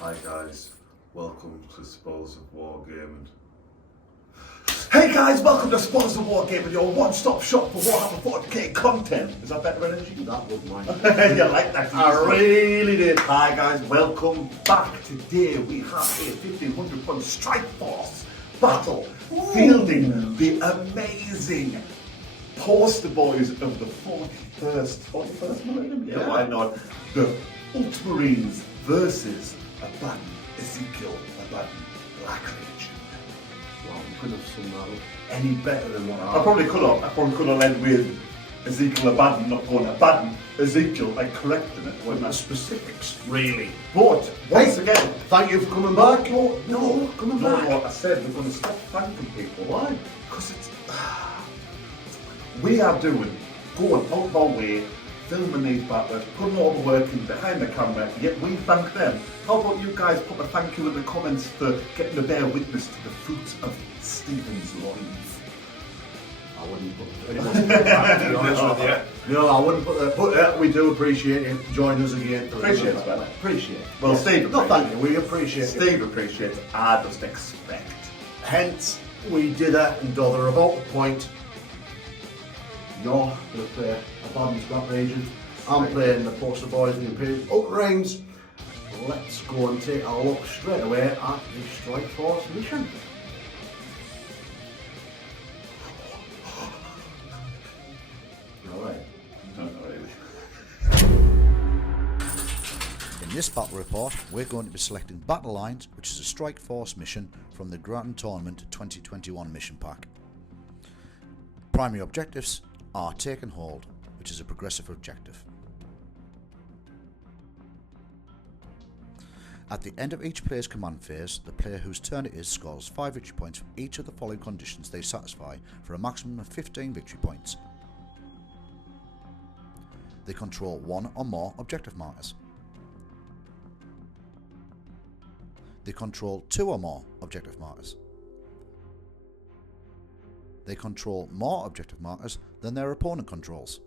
Hi guys, welcome to Spoils of Wargaming. Hey guys, welcome to Spoils of Wargaming, your one-stop shop for Warhammer 40k content. Is that better energy? That was mine. You like that? I really did. Hi guys, welcome back. Today we have a 1500 point strike force battle fielding the amazing poster boys of the 41st millennium? Yeah, why not? The Ultramarines versus Abaddon, Ezekyle, Abaddon, Black Crusade. Wow, you couldn't have summed that up Any better than what I probably could have led with Ezekyle, Abaddon, not going Abaddon, Ezekyle, like correcting it. with the specifics, really. But once again, Thank you for coming back. no, coming back. what I said, we're going to stop thanking people. Why? Because it's we are going out of our way, filming these battles, putting all the work in behind the camera, yet we thank them. How about you guys put a thank you in the comments for getting to bear witness to the fruits of Stephen's loins? I wouldn't put that, to be honest with you. No, I wouldn't put that. But we do appreciate you joining us again. Appreciate it, man. Appreciate it. Well, Yes. Steve No, thank you. We appreciate it. Steve appreciates, I just expect. Hence, we did that and they're about the point. You're going to play Abaddon's Black Legion. I'm playing the poster boys and the Imperial Ultramarines. Let's go and take a look straight away at the Strike Force mission. Alright. Not really. In this battle report, we're going to be selecting Battle Lines, which is a Strike Force mission from the Grand Tournament 2021 mission pack. Primary objectives are Take and Hold, which is a progressive objective. At the end of each player's command phase, the player whose turn it is scores 5 victory points for each of the following conditions they satisfy for a maximum of 15 victory points. They control one or more objective markers. They control 2 or more objective markers. They control more objective markers than their opponent controls.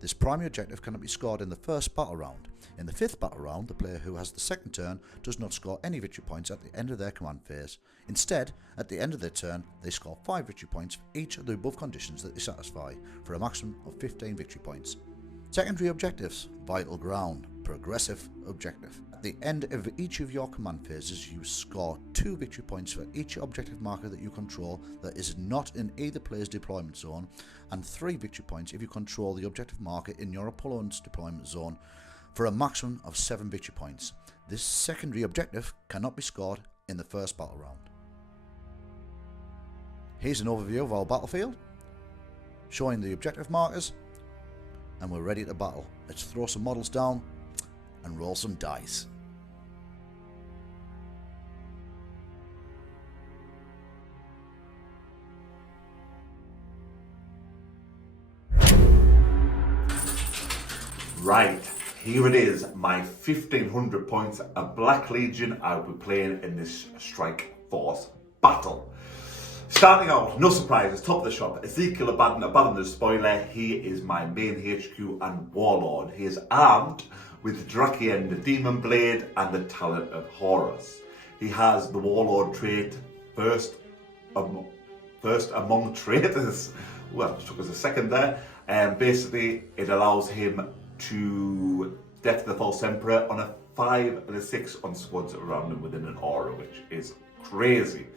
This primary objective cannot be scored in the first battle round. In the 5th battle round, the player who has the second turn does not score any victory points at the end of their command phase. Instead, at the end of their turn, they score 5 victory points for each of the above conditions that they satisfy, for a maximum of 15 victory points. Secondary objectives: Vital Ground, progressive objective. At the end of each of your command phases, you score 2 victory points for each objective marker that you control that is not in either player's deployment zone, and 3 victory points if you control the objective marker in your opponent's deployment zone, for a maximum of 7 victory points. This secondary objective cannot be scored in the first battle round. Here's an overview of our battlefield, showing the objective markers, and we're ready to battle. Let's throw some models down and roll some dice. Right, here it is, my 1500 points, a Black Legion I'll be playing in this Strike Force battle. Starting out, no surprises, top of the shop, Ezekyle, Abaddon the Despoiler. He is my main HQ and Warlord. He is armed with Gratzi, the Demon Blade, and the Talent of Horus. He has the Warlord trait, first among traitors. Well, it took us a second there. Basically, it allows him to Death of the False Emperor on a 5 and a 6 on squads around him within an aura, which is crazy.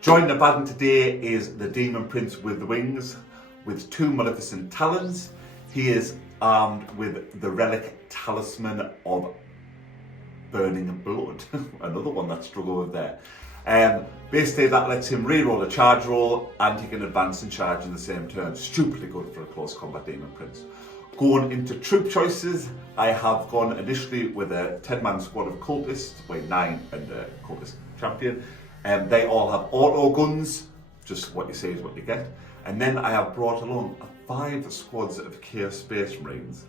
Joining Abaddon today is the Demon Prince with wings, with 2 maleficent talons. He is armed with the relic Talisman of Burning Blood. Another one that struggled with there. Basically that lets him reroll a charge roll and he can advance and charge in the same turn. Stupidly good for a close combat Demon Prince. Going into troop choices, I have gone initially with a 10-man squad of cultists, 9 and a cultist champion. They all have auto guns, just what you say is what you get. And then I have brought along 5 squads of Chaos Space Marines,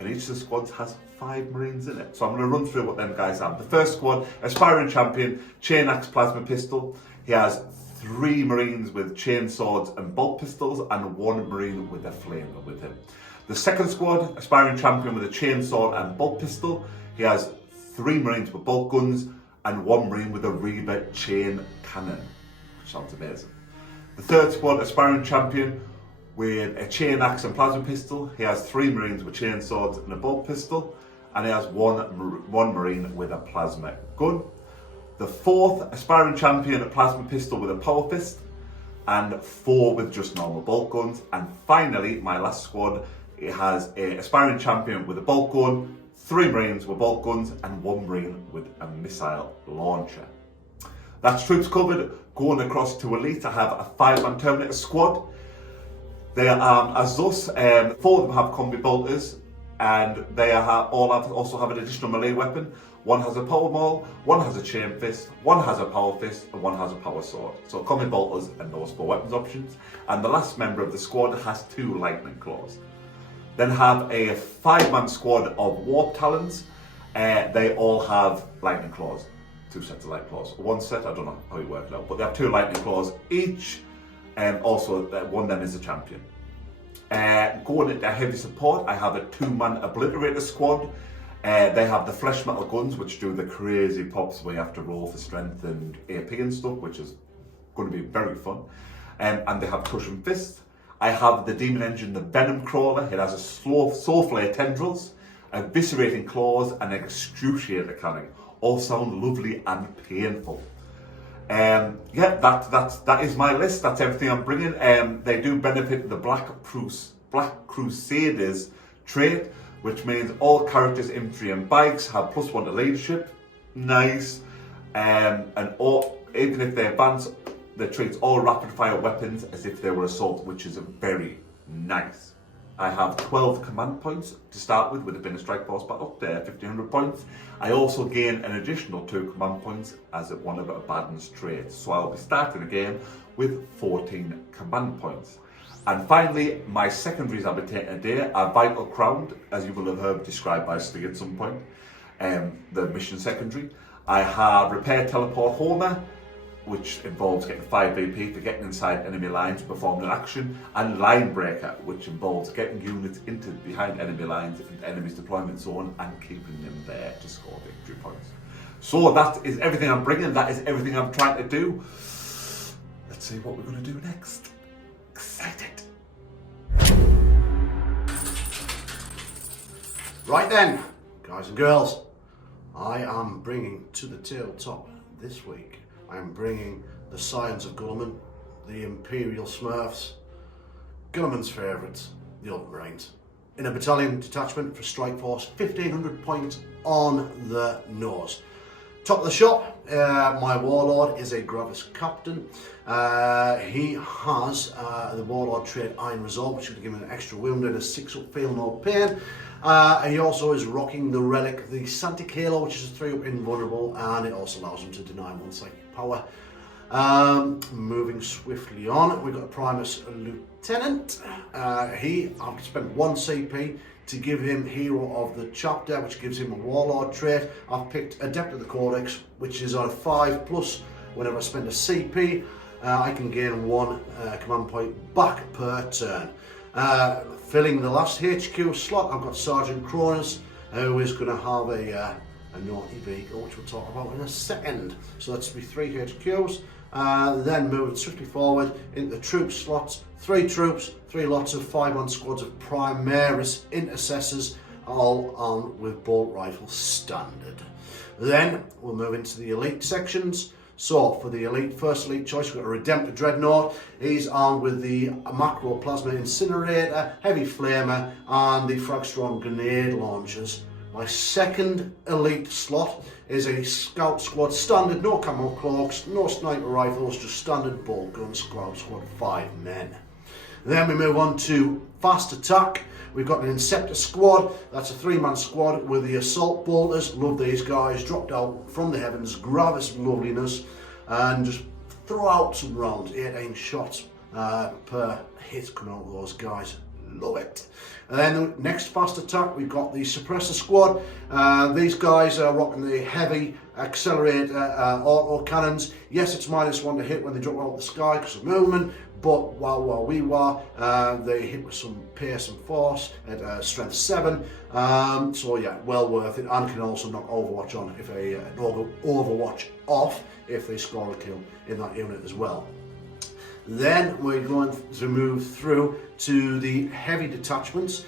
and each of the squads has 5 Marines in it. So I'm going to run through what them guys have. The first squad, Aspiring Champion, Chain Axe Plasma Pistol. He has 3 Marines with chain swords and bolt pistols, and 1 Marine with a flamer with him. The second squad, Aspiring Champion with a chain sword and bolt pistol. He has 3 Marines with bolt guns, and 1 Marine with a Reaver chain cannon, which sounds amazing. The third squad, Aspiring Champion with a chain axe and plasma pistol. He has 3 Marines with chain swords and a bolt pistol, and he has one Marine with a plasma gun. The fourth, Aspiring Champion, a plasma pistol with a power fist, and 4 with just normal bolt guns. And finally, my last squad, it has a Aspiring Champion with a bolt gun, 3 Marines with bolt guns, and 1 Marine with a missile launcher. That's troops covered. Going across to Elite, I have a 5-man Terminator squad. They are armed as thus. 4 of them have combi bolters, and they also have an additional melee weapon. 1 has a power maul, 1 has a chain fist, 1 has a power fist, and 1 has a power sword. So combi bolters and those 4 weapons options. And the last member of the squad has 2 lightning claws. Then have a 5-man squad of warp talons. They all have lightning claws. 2 sets of lightning claws. 1 set, I don't know how you work it out, but they have 2 lightning claws each. And also, one of them is a champion. Going into heavy support, I have a 2-man Obliterator squad. They have the flesh metal guns, which do the crazy pops where you have to roll for strength and AP and stuff, which is going to be very fun. And they have cushion fists. I have the demon engine, the Venom Crawler. It has a soul flare tendrils, eviscerating claws, and an excruciating cannon. All sound lovely and painful. Yeah, that is my list. That's everything I'm bringing. They do benefit the Black Crusaders trait, which means all characters, infantry and bikes have +1 to leadership. Nice. And even if they advance, they treat all rapid fire weapons as if they were assault, which is very nice. I have 12 command points to start with a bin of strike force battle, 1500 points. I also gain an additional 2 command points as one of Abaddon's traits. So I'll be starting the game with 14 command points. And finally, my secondaries I'll be taking today are Vital Crown, as you will have heard described by Steve at some point, the mission secondary. I have Repair Teleport Homer, which involves getting 5 BP for getting inside enemy lines, performing an action, and Line Breaker, which involves getting units into behind enemy lines in the enemy's deployment zone and keeping them there to score victory points. So that is everything I'm bringing, that is everything I'm trying to do. Let's see what we're going to do next. Excited. Right then, guys and girls, I am bringing to the tabletop this week, I am bringing the Scions of Guilliman, the Imperial Smurfs, Guilliman's favourites, the Ultramarines. In a battalion detachment for strike force, 1500 points on the nose. Top of the shop, my Warlord is a Gravis Captain. He has the Warlord trait Iron Resolve, which will give him an extra wound and a 6-up feel no pain. He also is rocking the relic, the Ezekyle, which is a 3-up invulnerable, and it also allows him to deny 1 psychic power. Moving swiftly on, we've got a Primus Lieutenant. I've spent 1 CP to give him Hero of the Chapter, which gives him a Warlord trait. I've picked Adept of the Codex, which is on a 5+. Whenever I spend a CP, I can gain 1 command point back per turn. Filling the last HQ slot, I've got Sergeant Cronus, who is going to have a naughty vehicle, which we'll talk about in a second. So that's be 3 HQs. Then moving swiftly forward into the troop slots, 3 troops, 3 lots of 5-man squads of Primaris Intercessors, all armed with bolt rifle standard. Then we'll move into the elite sections. So for the elite, first elite choice, we've got a Redemptor Dreadnought. He's armed with the Macro Plasma Incinerator, Heavy Flamer, and the Fragstron Grenade Launchers. My second elite slot is a Scout Squad standard, no camo cloaks, no sniper rifles, just standard bolt gun Scout Squad, 5 men. Then we move on to Fast Attack. We've got an Inceptor Squad, that's a 3-man squad with the Assault Bolters. Love these guys, dropped out from the heavens, Gravis loveliness, and just throw out some rounds, 18 shots per hit coming out of those guys. Love it. And then the next fast attack, we've got the Suppressor Squad. These guys are rocking the heavy accelerator auto cannons. Yes, it's -1 to hit when they drop out of the sky because of movement, but while we were, they hit with some pace and force at strength 7. So yeah, well worth it, and can also knock Overwatch on if Overwatch off if they score a kill in that unit as well. Then we're going to move through to the heavy detachments.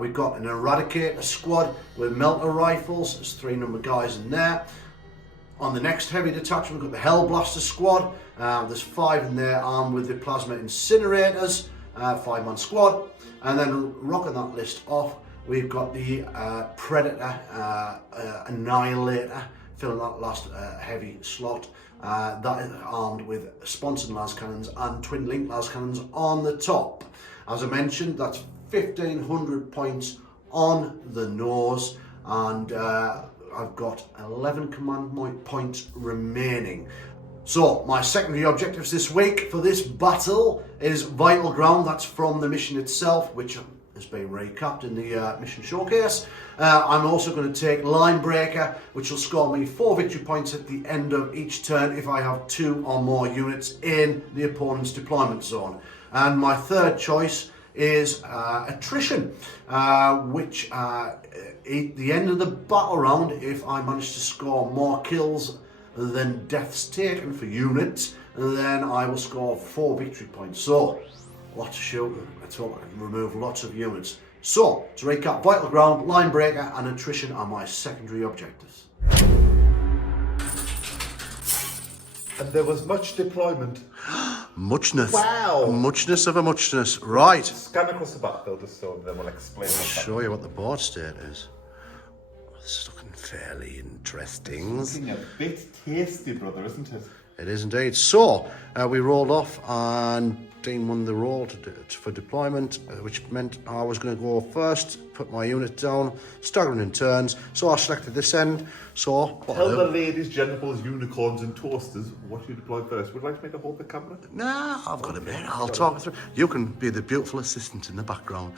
We've got an Eradicator squad with melter rifles. There's 3 number guys in there. On the next heavy detachment, we've got the Hellblaster squad. There's 5 in there armed with the plasma incinerators, 5-man squad. And then rocking that list off, we've got the Predator Annihilator, filling that last heavy slot. That is armed with sponsored las cannons and twin link las cannons on the top. As I mentioned, that's 1,500 points on the nose, and I've got 11 command points remaining. So my secondary objectives this week for this battle is Vital Ground. That's from the mission itself, which has been recapped in the mission showcase. I'm also going to take Line Breaker, which will score me 4 victory points at the end of each turn if I have 2 or more units in the opponent's deployment zone. And my third choice is Attrition, which at the end of the battle round, if I manage to score more kills than deaths taken for units, then I will score 4 victory points. So, lots of shooting. Let's hope I can remove lots of units. So, to recap, Vital Ground, Line Breaker and Attrition are my secondary objectives. And there was much deployment. Muchness. Wow. Muchness of a muchness. Right. Scan across the battlefield just so then we'll explain I'll what's show you what the board state is. This is looking fairly interesting. looking a bit tasty, brother, isn't it? It is indeed. So, we rolled off and Dean won the roll for deployment, which meant I was going to go first, put my unit down, staggering in turns. So I selected this end. So, Tell the ladies, genitals, unicorns and toasters what you deploy first. Would you like to make a hold the camera? Nah, I've got a minute. I'll talk it through. You can be the beautiful assistant in the background.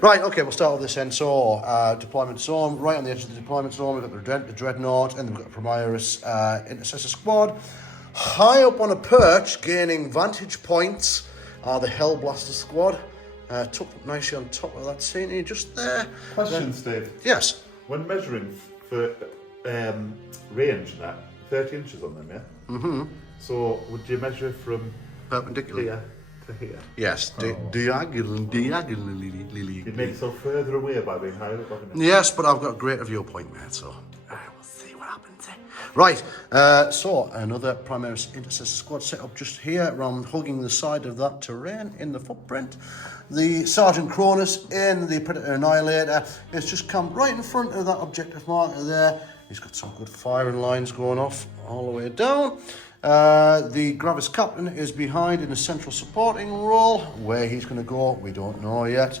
Right, okay, we'll start with this end. So, deployment zone, right on the edge of the deployment zone, we've got the Dreadnought, and then we've got Primaris Intercessor Squad. High up on a perch, gaining vantage points, are the Hellblaster Squad. Tucked up nicely on top of that scenery, just there. Question, Steve. Yes. When measuring for range and that, 30 inches on them, yeah? Mm-hmm. So, would you measure from Perpendicular. here to here? Yes, diagonally. You'd make it so further away by being higher up, wouldn't it? Yes, but I've got a greater viewpoint, mate, so we'll see what happens there. Right, so another Primaris Intercessor Squad set up just here, around hugging the side of that terrain in the footprint. The Sergeant Cronus in the Predator Annihilator is just camped right in front of that objective marker there. He's got some good firing lines going off all the way down. The Gravis Captain is behind in a central supporting role. Where he's going to go, we don't know yet.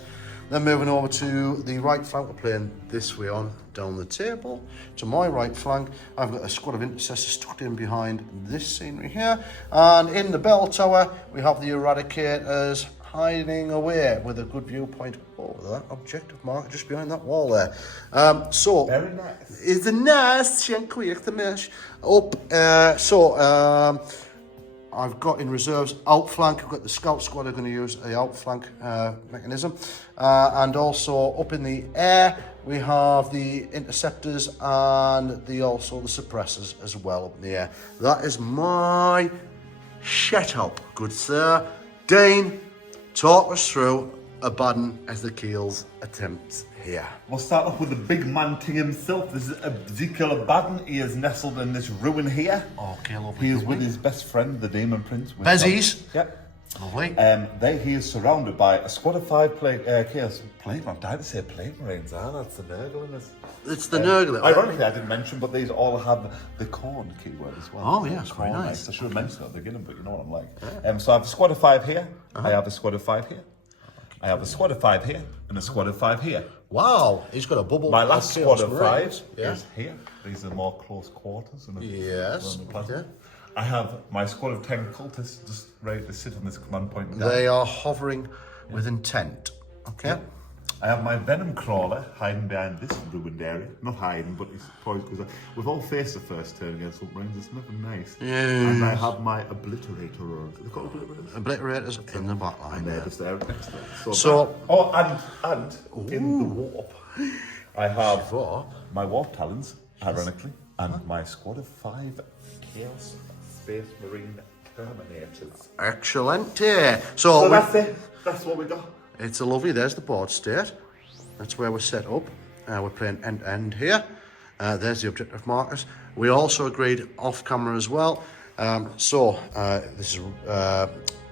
Then moving over to the right flank, we're playing this way on, down the table. To my right flank, I've got a squad of intercessors tucked in behind this scenery here. And in the bell tower, we have the Eradicators hiding away with a good viewpoint over that objective marker just behind that wall there. So, Very nice. Is the nice and quick the mesh up. I've got in reserves outflank. I've got the scout squad are going to use the outflank mechanism. And also up in the air, we have the interceptors and also the suppressors as well up in the air. That is my setup, good sir. Dane, talk us through Abaddon Ezekyle's attempts here. We'll start off with the big man ting himself. This is Ezekyle Abaddon. He is nestled in this ruin here. Okay, lovely. He is with his best friend, the Demon Prince. Bezies. Yep. Lovely. He is surrounded by a squad of 5 Chaos Plague. I'm dying to say Plague Marines. That's the Nurgle in this. It's the Nurgle. Ironically, I didn't mention, but these all have the corn keyword as well. Oh, yes, very Corn, nice. I should have mentioned it at the beginning, but you know what I'm like. So I have a squad of 5 here. I have a squad of 5 here. I have a squad of 5 here and a squad of 5 here. Wow, he's got a bubble. My last squad of 5 yeah. is here. These are more close quarters. Yes. Yeah. I have my squad of 10 cultists just ready to sit on this command point. They are hovering with intent. Okay. I have my venom crawler hiding behind this ruined area. Not hiding, but he's poised because we've all faced the first turn against Ultramarines. It's nothing nice. Yeah. And I have my obliterator. They've got obliterators. Obliterators in the back line. And they're just there next to them. So and in the warp, I have my warp talons, ironically, and my squad of 5 Chaos Space Marine Terminators. excellent. So that's it. That's what we got. It's a lovely, there's the board state. That's where we're set up. We're playing end to end here. There's the objective markers. We also agreed off camera as well. This is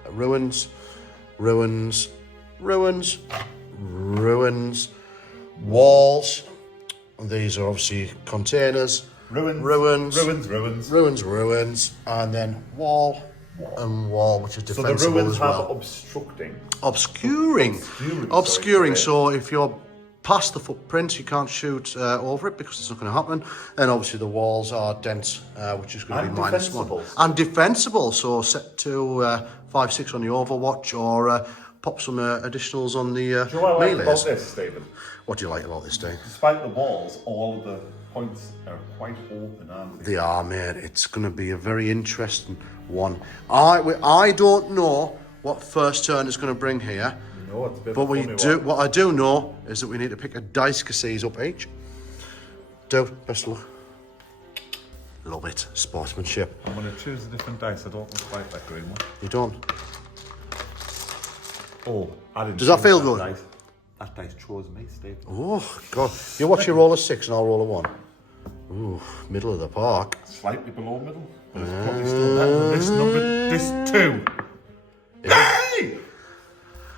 ruins, ruins, ruins, ruins, walls. These are obviously containers. Ruins, ruins, ruins, ruins, ruins, ruins, and then wall and wall, which is defensible so the ruins as well. have obstructing. Obscuring. So if you're past the footprint, you can't shoot over it because it's not going to happen. And obviously the walls are dense, which is going to be -1. And defensible. So set to 5/6 on the Overwatch, or pop some additionals on the Do you know what I like melees. about this, Stephen? What do you like about this, Dave? Despite the walls, all the points are quite open, aren't they? They are, mate. It's going to be a very interesting one. I don't know what first turn is going to bring here. No, it's a bit But of a we funny do. one. What I do know is that we need to pick a dice cassis up each. Best of luck. Love it. Sportsmanship. I'm going to choose a different dice. I don't quite like green one. You don't? Oh, I didn't. Does that choose feel good? Dice. That dice chose me, Steve. Oh God! You watch your roll a 6 and I'll roll a 1. Ooh, middle of the park. Slightly below middle, but it's probably still better than this number. This 2. Hey!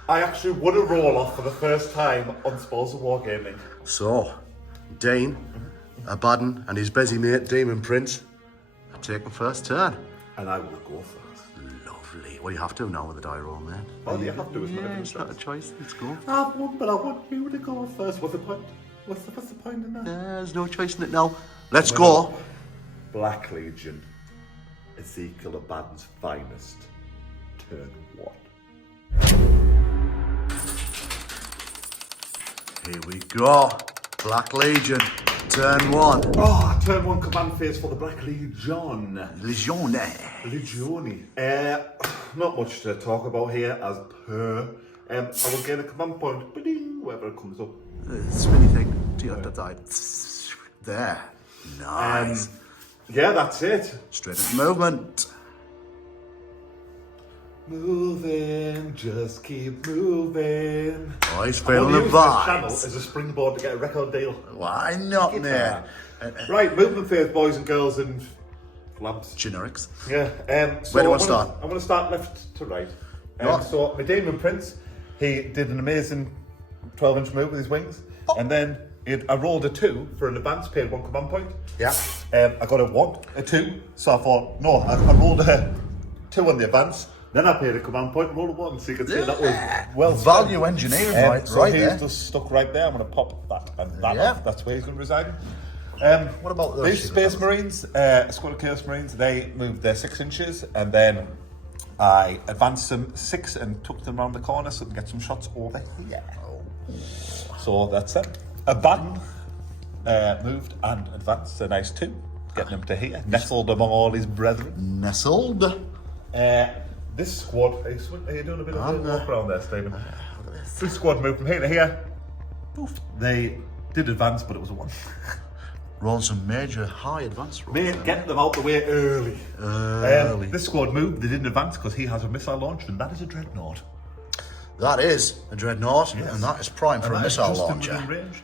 I actually won a roll off for the first time on Spores of Wargaming. So, Dane, Abaddon, and his busy mate Demon Prince are taking first turn. And I will go first. Lovely. Well, you have to now with the die roll, man. Oh, you have to, isn't it? It's not a choice. Let's go. I've won, but I want you to go first. What's the point? What's the point in that? There's no choice in it now. Let's go. Black Legion. Ezekyle Abaddon's finest. Turn 1. Here we go. Black Legion. Turn 1. Oh, turn 1 command phase for the Black Legion. Legione. Not much to talk about here as per. I will gain a command point, ba-ding, wherever it comes up. Spinny thing. Do you have to die? There. Nice. Yeah, that's it. Straight into movement. Moving, just keep moving. Oh, he's I'm feeling gonna the use this channel vibes. as a springboard to get a record deal. Why not, man? Right, movement phase, boys and girls and lamps. Generics. Yeah. So Where do you want to start? I'm going to start left to right. Right. So my Demon Prince, he did an amazing 12-inch move with his wings, and then I rolled a 2 for an advance, paid 1 command point. Yeah. I got a 2, so I thought, no, I rolled a 2 on the advance, then I paid a command point and rolled a 1, so you can see that was well spent. Value engineering, So right he's there. just stuck right there. I'm going to pop that and that Yeah. off. That's where he's going to reside. What about the These rest of Space Marines, Squad of Chaos Marines, they moved their 6 inches, and then I advanced them 6 and took them around the corner so I can get some shots over here. So that's it. Abaddon moved and advanced a nice 2, getting him to here, nestled among all his brethren. Nestled. This squad, are you doing a bit of a walk around there, Stephen? This squad moved from here to here. Poof. They did advance, but it was a 1. Roll some major high advance rolls. Mate, get them out the way early. This squad moved, they didn't advance because he has a missile launcher, and that is a dreadnought. That is a dreadnought, Yes. and that is prime for And a that is missile just in launcher. within range.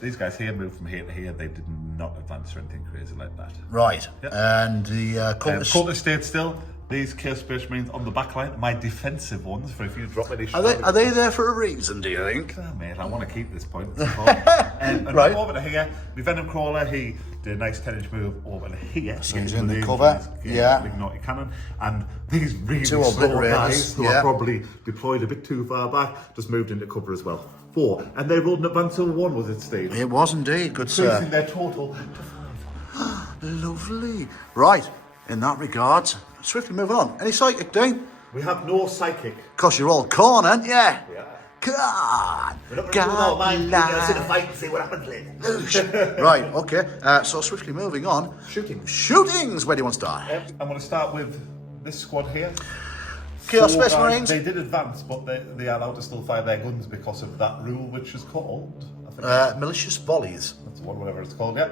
These guys here moved from here to here. They did not advance or anything crazy like that. Right, Yep. and the cultists. Cultists stayed still. These Chaos Space Marines on the back line, my defensive ones, for if you drop any Are they there for a reason, do you think? Oh, mate, I want to keep this point. And Right. over to here, the Venom Crawler, he did a nice 10-inch move over to here. So to he's get in the range cover, of his yeah. Big naughty cannon. And these really 2 slow obliterators, guys who yeah. are probably deployed a bit too far back, just moved into cover as well. 4. And they rolled an advance over 1, was it, Steve? It was indeed, good Increasing sir. their total to 5. Lovely. Right, in that regard. Swiftly moving on. Any psychic, Dean? We have no psychic. Because you're all corn, aren't you? Yeah. God. We're not going to do all mine. We're going to sit and fight and see what happens later. Right, okay. So swiftly moving on. Shootings. Where do you want to start? I'm going to start with this squad here. Chaos Space Marines. They did advance, but they are allowed to still fire their guns because of that rule, which is called, I think, malicious volleys. that's one, whatever it's called, yeah.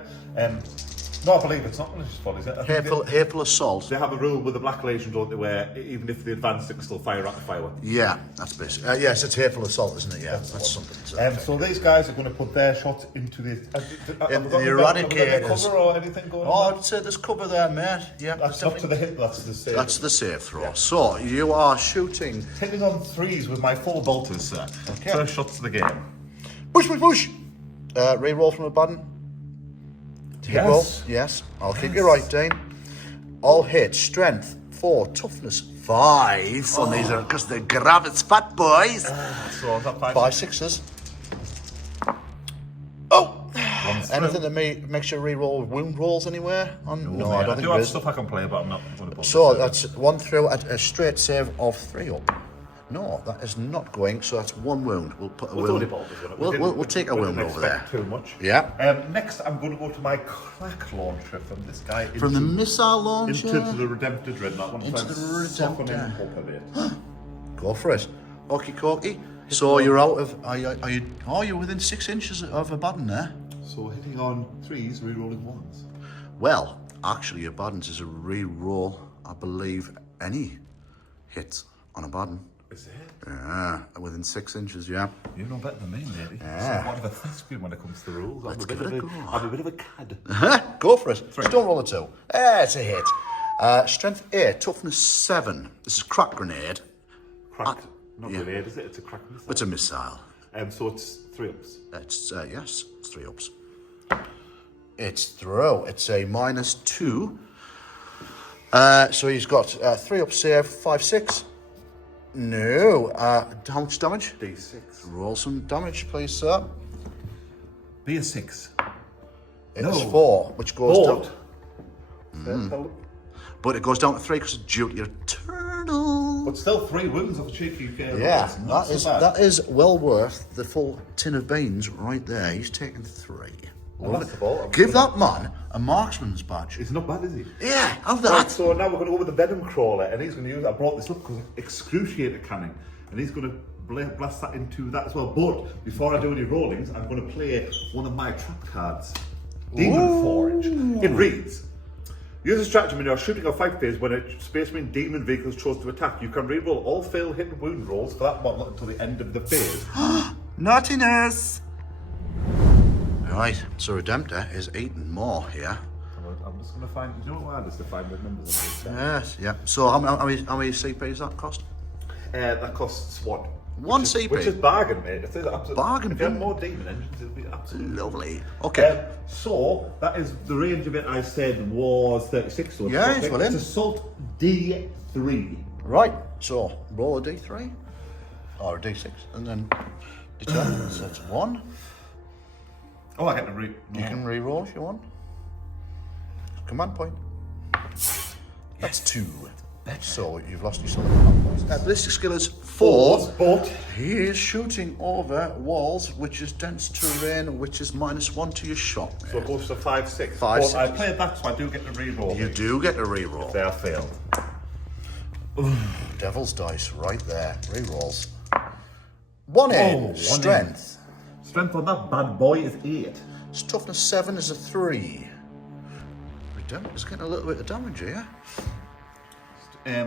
No, I believe it's not malicious volleys. I think Hateful assault. they have a rule with the Black Legion, don't they, where even if they advance, they can still fire at the firework. Yeah, that's basically. Yes, it's hateful assault, isn't it? Yeah, that's something. So these guys are going to put their shots into the Eradicators. Cover or anything going Oh, on? I'd say there's cover there, mate. Yeah, That's not to the hit, that's the save. That's the save throw. So you are shooting. Hitting on threes with my 4 bolters, sir. Okay. First shots of the game. Push, push, push. Re-roll from Abaddon. Hit Yes. roll. Yes. I'll keep you right, Dane. All hit. Strength 4. Toughness 5. On these are because they're Gravit's fat boys. So is that 5? 5 6s. Oh. Anything that makes you re-roll wound rolls anywhere? No, I don't think do there have is. stuff I can play, but I'm not going to bother. So that's 1 through a straight save of 3 up. No, that is not going. So that's 1 wound. We'll put a wound. We'll take a wound over there. Too much. Yeah. Next, I'm going to go to my crack launcher from this guy. From the missile launcher into the Redemptor Dreadnought. One Into the soften him Redemptor. up a bit. Go for it. Okie dokie. So you're out of. Are you within 6 inches of Abaddon there? So hitting on 3s, re-rolling 1s. Well, actually, Abaddon's is a re-roll. I believe any hit on Abaddon. Is it? Yeah, within 6 inches. Yeah. You know better than me, lady. Yeah. So what of a thespian when it comes to the rules? Let's give it a go. I'm a bit of a cad. Go for it. Just don't roll a 2. It's a hit. Strength 8, toughness 7. This is crack grenade. Cracked. Not yeah. grenade, is it? It's a crack missile. It's a missile. So it's 3 ups. It's yes, it's 3 ups. It's throw. It's a -2. So he's got 3 up save, 5 6. No. How much damage? D6. Roll some damage, please, sir. Be a 6. It's 4, which goes down. Down. But it goes down to 3 because it's due to your turtle. But still 3 wounds of a cheeky. Yeah, not so bad. that is well worth the full tin of beans right there. He's taken 3. Well, that's the ball. Give that man a marksman's badge. It's not bad, is he? Yeah, have that. Right, so now we're going to go with the Venom Crawler, and he's going to use. I brought this up because of excruciator cannon, and he's going to blast that into that as well. But before I do any rollings, I'm going to play one of my trap cards, Demon Forge. It reads: use a stratagem in your shooting or fight phase when a Space Marine demon vehicle is chosen to attack. You can reroll all failed hit and wound rolls for that model until the end of the phase. Naughtiness! Right, so Redemptor is eating more here. I'm just going to find. You know what hard is to find the numbers on these? Yes, yeah. So how many CP does that cost? That costs 1. One CP? Which is bargain, mate. It's absolute Bargain, If you had bin. more demon engines, it'd be absolutely Lovely. Okay. So that is the range of it. I said was 36. So Yeah, it's well in. It's assault D3. Right, so roll a D3 or a D6 and then determine. So it's 1. Oh, I get to read. You can re-roll if you want. Command point. That's 2. So you've lost your solid command points. Ballistic skill is 4. But He is shooting over walls, which is dense terrain, which is -1 to your shot. so it goes to 5, 6. 5, But 6. I played that, so I do get to re-roll. You do get a re-roll. They are failed. Devil's dice right there. Re-rolls. 1 in. one in. Strength. Strength on that bad boy is 8. His toughness 7 is a 3. Redemptor's getting a little bit of damage here.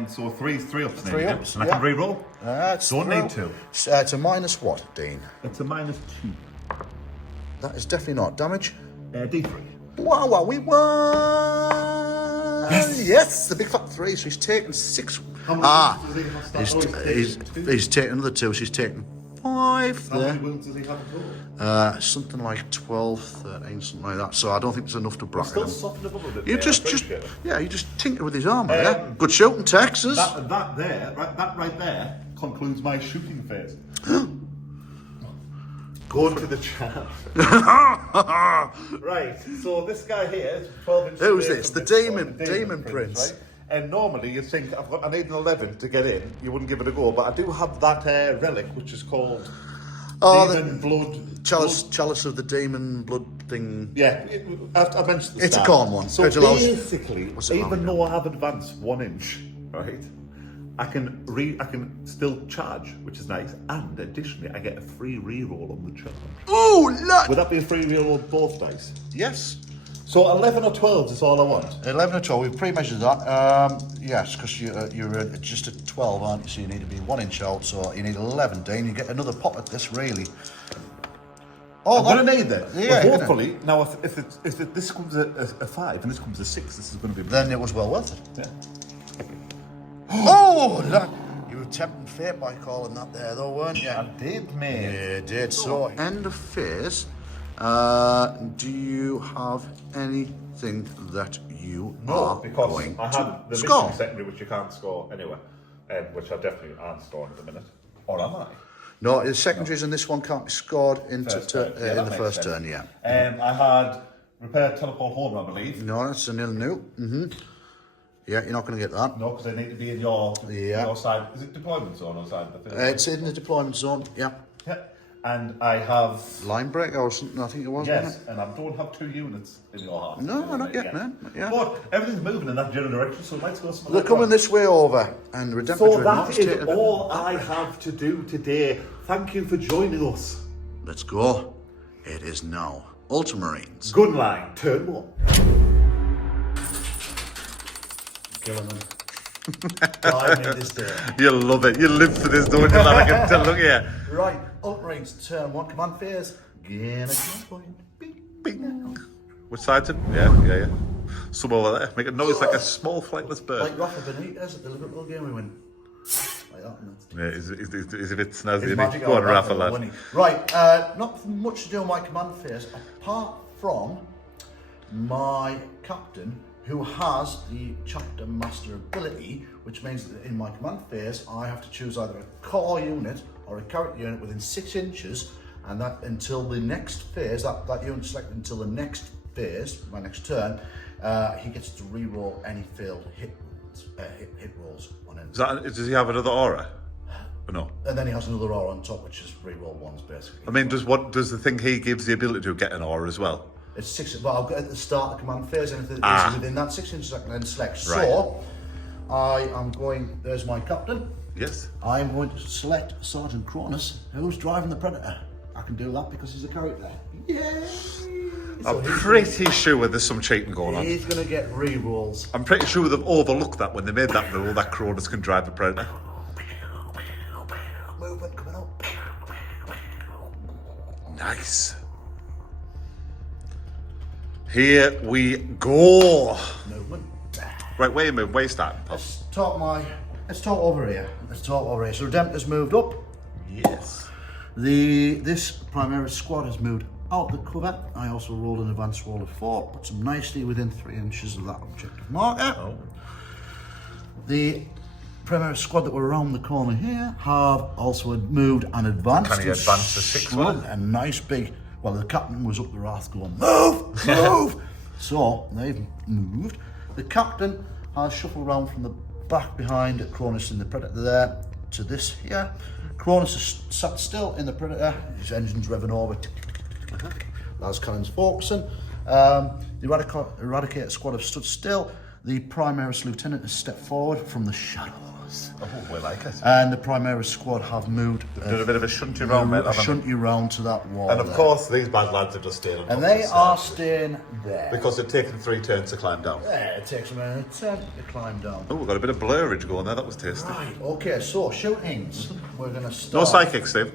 So 3 ups. 3 ups, And I yeah. can re-roll. It's Don't through. need to. It's a minus what, Dean? It's a -2. That is definitely not damage. D3. Wow, we won! Yes, the big fat 3. So he's taken 6. He's taken another 2. So he's taken 5 How there. many wounds does he have in total? Something like 12, 13, something like that. So I don't think there's enough to bracket Still him. soften him up a bit. You there, just I appreciate it. you just tinker with his armour, yeah? Good shooting, Texas. That right there concludes my shooting phase. Go to the chat. Right, so this guy here is 12 inches. Who's away this? from The one, Demon Prince. right? And normally you'd think, I need an 11 to get in, you wouldn't give it a go, but I do have that relic, which is called Demon Blood. Chalice of the Demon Blood thing. Yeah, I mentioned the It's a start. corn one. So It allows- basically, What's it even allowing? though I have advanced 1 inch, right, I can still charge, which is nice, and additionally I get a free reroll on the charge. Oh, look! Would that be a free reroll on both dice? Yes. So 11 or 12 is all I want. 11 or 12, we've pre-measured that. Yes, because you're just at 12, aren't you? So you need to be 1 inch out, so you need 11, Dane. You get another pop at this, really. Oh, I'm going to need that. Yeah, Well, hopefully, now if this comes a 5 and this comes a 6, this is going to be... Then it was well worth it. Yeah. Oh, look! You were tempting fate by calling that there, though, weren't you? I did, mate. Yeah, you did. So, end of phase. Do you have anything that you are because going I to have the score? mission secondary, which you can't score anywhere, which I definitely aren't scoring at the minute. Or am I? No, the secondaries in this one can't be scored into First turn. Yeah, in that the makes first sense. turn, yeah. I had repair teleport home, I believe. No, that's a nil. Yeah, you're not going to get that. No, because I need to be in your Yeah. side. Is it deployment zone or side? It's in the deployment zone, yeah. Yeah. And I have... Line break or something, I think it was. Yes, wasn't and I don't have 2 units in your half. No, not yet, man. Not yet. But everything's moving in that general direction, so let's go. They're coming this way over, and Redemptor So Dreadnought that is is taking- all I have to do today. Thank you for joining us. Let's go. It is now Ultramarines. Gun line, turn 1. Killing them. Dying in this day. You love it. You live for this, don't you, lad? I can tell. Look here. Right, Ultramarines, turn 1, command phase. Gain a command point. Bing. Bing. Which side's it? Yeah. Some over there. Make a noise like a small flightless bird. Like Rafa Benitez at the Liverpool game we win. Like that. And that's Yeah, is a bit snazzy. His Isn't magic it? Go on, hour, Rafa, lad. winning. Right, not much to do on my command phase, apart from my captain, who has the chapter master ability, which means that in my command phase, I have to choose either a core unit or a character unit within 6 inches, and that until the next phase, that unit selected until the next phase, my next turn, he gets to re-roll any failed hit rolls on it. Does he have another aura? Or no? And then he has another aura on top, which is re-roll ones basically. I mean, does the thing he gives the ability to get an aura as well? It's 6, but I'll get at the start of the command phase, and if it's within that 6 inches, I can then select. Right. So, I am going, there's my captain. Yes. I am going to select Sergeant Cronus, who's driving the Predator. I can do that because he's a character. Yay! I'm pretty sure there's some cheating going on. He's going to get re-rolls. I'm pretty sure they've overlooked that when they made that rule that Cronus can drive a Predator. Movement coming up. Nice. Here we go. Movement. Right, wait a minute, where you starting? Let's talk over here. So Redemptor's moved up. Yes. This Primaris squad has moved out the cover. I also rolled an advanced roll of 4, puts them nicely within 3 inches of that objective marker. Oh. The Primaris squad that were around the corner here have also moved and advanced. Can he advance to 6 one? A nice big, well, the captain was up the wrath going, move! So they've moved. The captain has shuffled around from the back behind Cronus in the Predator there to this here. Cronus is sat still in the Predator, his engine's revving over. Las cannons focusing. The Eradicator squad have stood still. The Primaris lieutenant has stepped forward from the shadows. Oh, we like it. And the Primaris squad have moved. Did a bit of a shunty round, mate, haven't Shunt you round to that wall. And of there. course, these bad lads have just stayed on top And of they the are stairs. staying there. Because they've taken 3 turns to climb down. It takes them a turn to climb down. Oh, we've got a bit of blurage going there, that was tasty. Right, okay, so shootings. We're going to No start. psychic, Steve.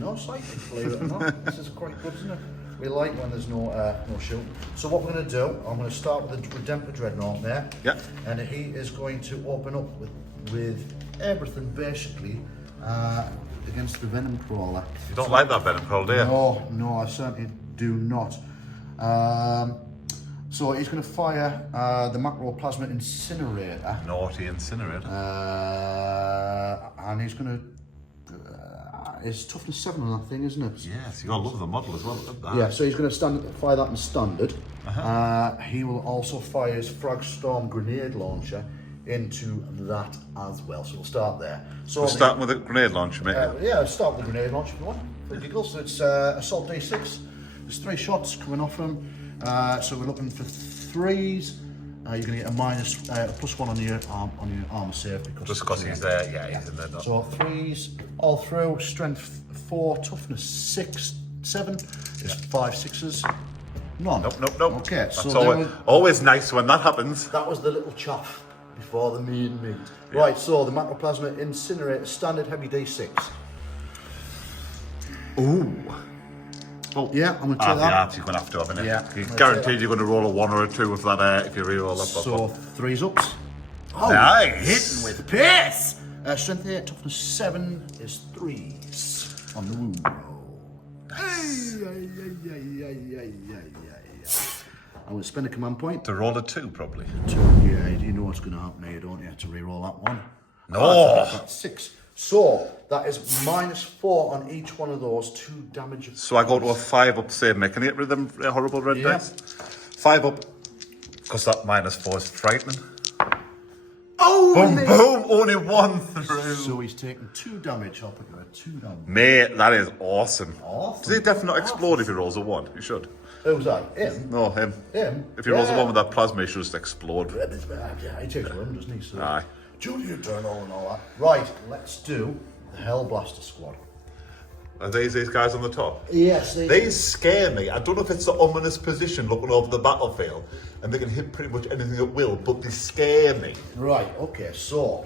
No psychic, believe it or not. This is quite good, isn't it? We like when there's no shooting. So what we're going to do, I'm going to start with the Redemptor Dreadnought there. Yeah. And he is going to open up with everything basically against the Venom Crawler. You don't like that Venom Crawl, do you? No, I certainly do not. So he's going to fire the Macroplasma Incinerator. Naughty incinerator. And he's going to That is toughness 7 on that thing, isn't it? Yes, you gotta love the model as well. Look at that. Yeah, so he's going to fire that in standard. He will also fire his Fragstorm grenade launcher into that as well. So we'll start there. So We're starting with a grenade launcher, mate. yeah, I'll start with the grenade launcher if you want, for giggles. So it's assault D6. There's 3 shots coming off him. So we're looking for 3s. You're going to get a +1 on your armor save Just because he's there, he's in there. So 3s all through. Strength 4, toughness 7 is 5 6s. None. Nope. Okay, That's so always nice when that happens. that was the little chaff before the main meat. Right, so the Macroplasma Incinerator standard heavy D6. Ooh. Well, Yeah, I'm going to take half the that. arts you're going to have to have in it. Yeah, You're I'm gonna guaranteed take you're going to roll a 1 or a 2 with that if you re-roll that. So 3s ups. Oh, Nice. hitting with pace. Strength 8, toughness 7 is 3s on the wound roll. I'm going to spend a command point. To roll a 2, probably. Yeah, you know what's going to happen here, don't you? To re-roll that one. No. That's 6. So that is -4 on each one of those 2 damage. So I go to a 5 up save, mate. Can you get rid of them horrible red Yeah. dice? 5 up. Because that -4 is frightening. Oh, Boom, mate. boom. Only 1 through. So he's taking 2 damage. I'll put you at 2 damage. Mate, that is awesome. Awesome. Does he definitely not explode if he rolls a 1? He should. Who's that? Him? No, him. Him? If he rolls a 1 with that plasma, he should just explode. Yeah, he takes one, doesn't he? So, Aye. Junior Eternal and all that. Right, let's do the Hellblaster squad. Are these guys on the top? Yes, They scare me. I don't know if it's the ominous position looking over the battlefield and they can hit pretty much anything at will, but they scare me. Right, okay, so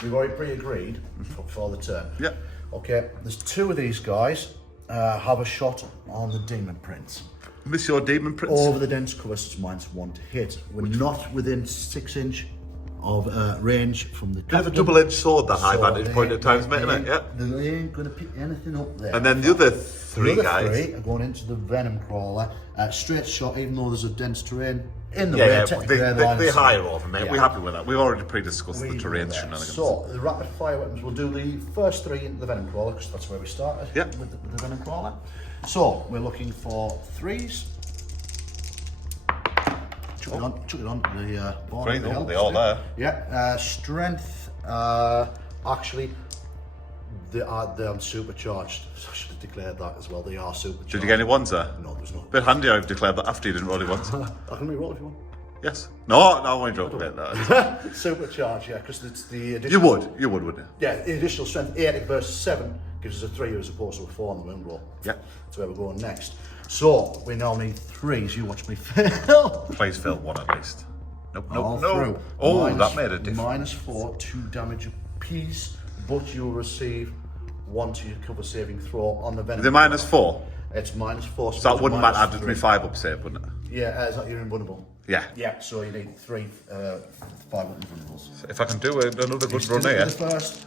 we've already pre-agreed for the turn. Yeah. Okay, there's 2 of these guys have a shot on the Demon Prince. Miss your demon prince. Over the dense cover, so it's -1 to hit. We're not within 6 inch of range from the Bit of a captain. double-edged sword, that high So vantage point at times, mate, isn't it? Yeah. They ain't going to pick anything up there. And then the other 3 the other guys. 3 are going into the Venom Crawler. Straight shot, even though there's a dense terrain in the Yeah, way. yeah, technically they're the line of they're sight. higher over, mate. Yeah. We're happy with that. We've already pre-discussed We the know terrain that. shenanigans. So, the rapid fire weapons, we'll do the first 3 into the Venom Crawler, because that's where we started Yeah. with the Venom Crawler. So, we're looking for 3s. Chuck it on. The board. 3, they're all there. Yeah, strength, actually, they are supercharged. So I should have declared that as well. They are supercharged. Did you get any 1s there? No, there's not. Bit handy I've declared that after you didn't roll any 1s. I can re-roll if you want. Yes. No, I won't joke about that. Supercharged, yeah, because it's the You additional... would, wouldn't you? Yeah, the additional strength 8 versus 7 gives us a 3 as opposed to a 4 on the wound roll. Yeah. That's where we're going next. So, we now need 3s. You watch me fail. Please fill 1 at least. Nope, All no. through. Oh, that made a difference. -4, 2 damage apiece, but you'll receive 1 to your cover saving throw on the Venom. Is it -4? It's -4. So that wouldn't matter, I'd just -3. be 5 up save, wouldn't it? Yeah, is that you're invulnerable? Yeah. Yeah, so you need 3, 5 invulnerables. If I can do another good He's run done it here. for the first.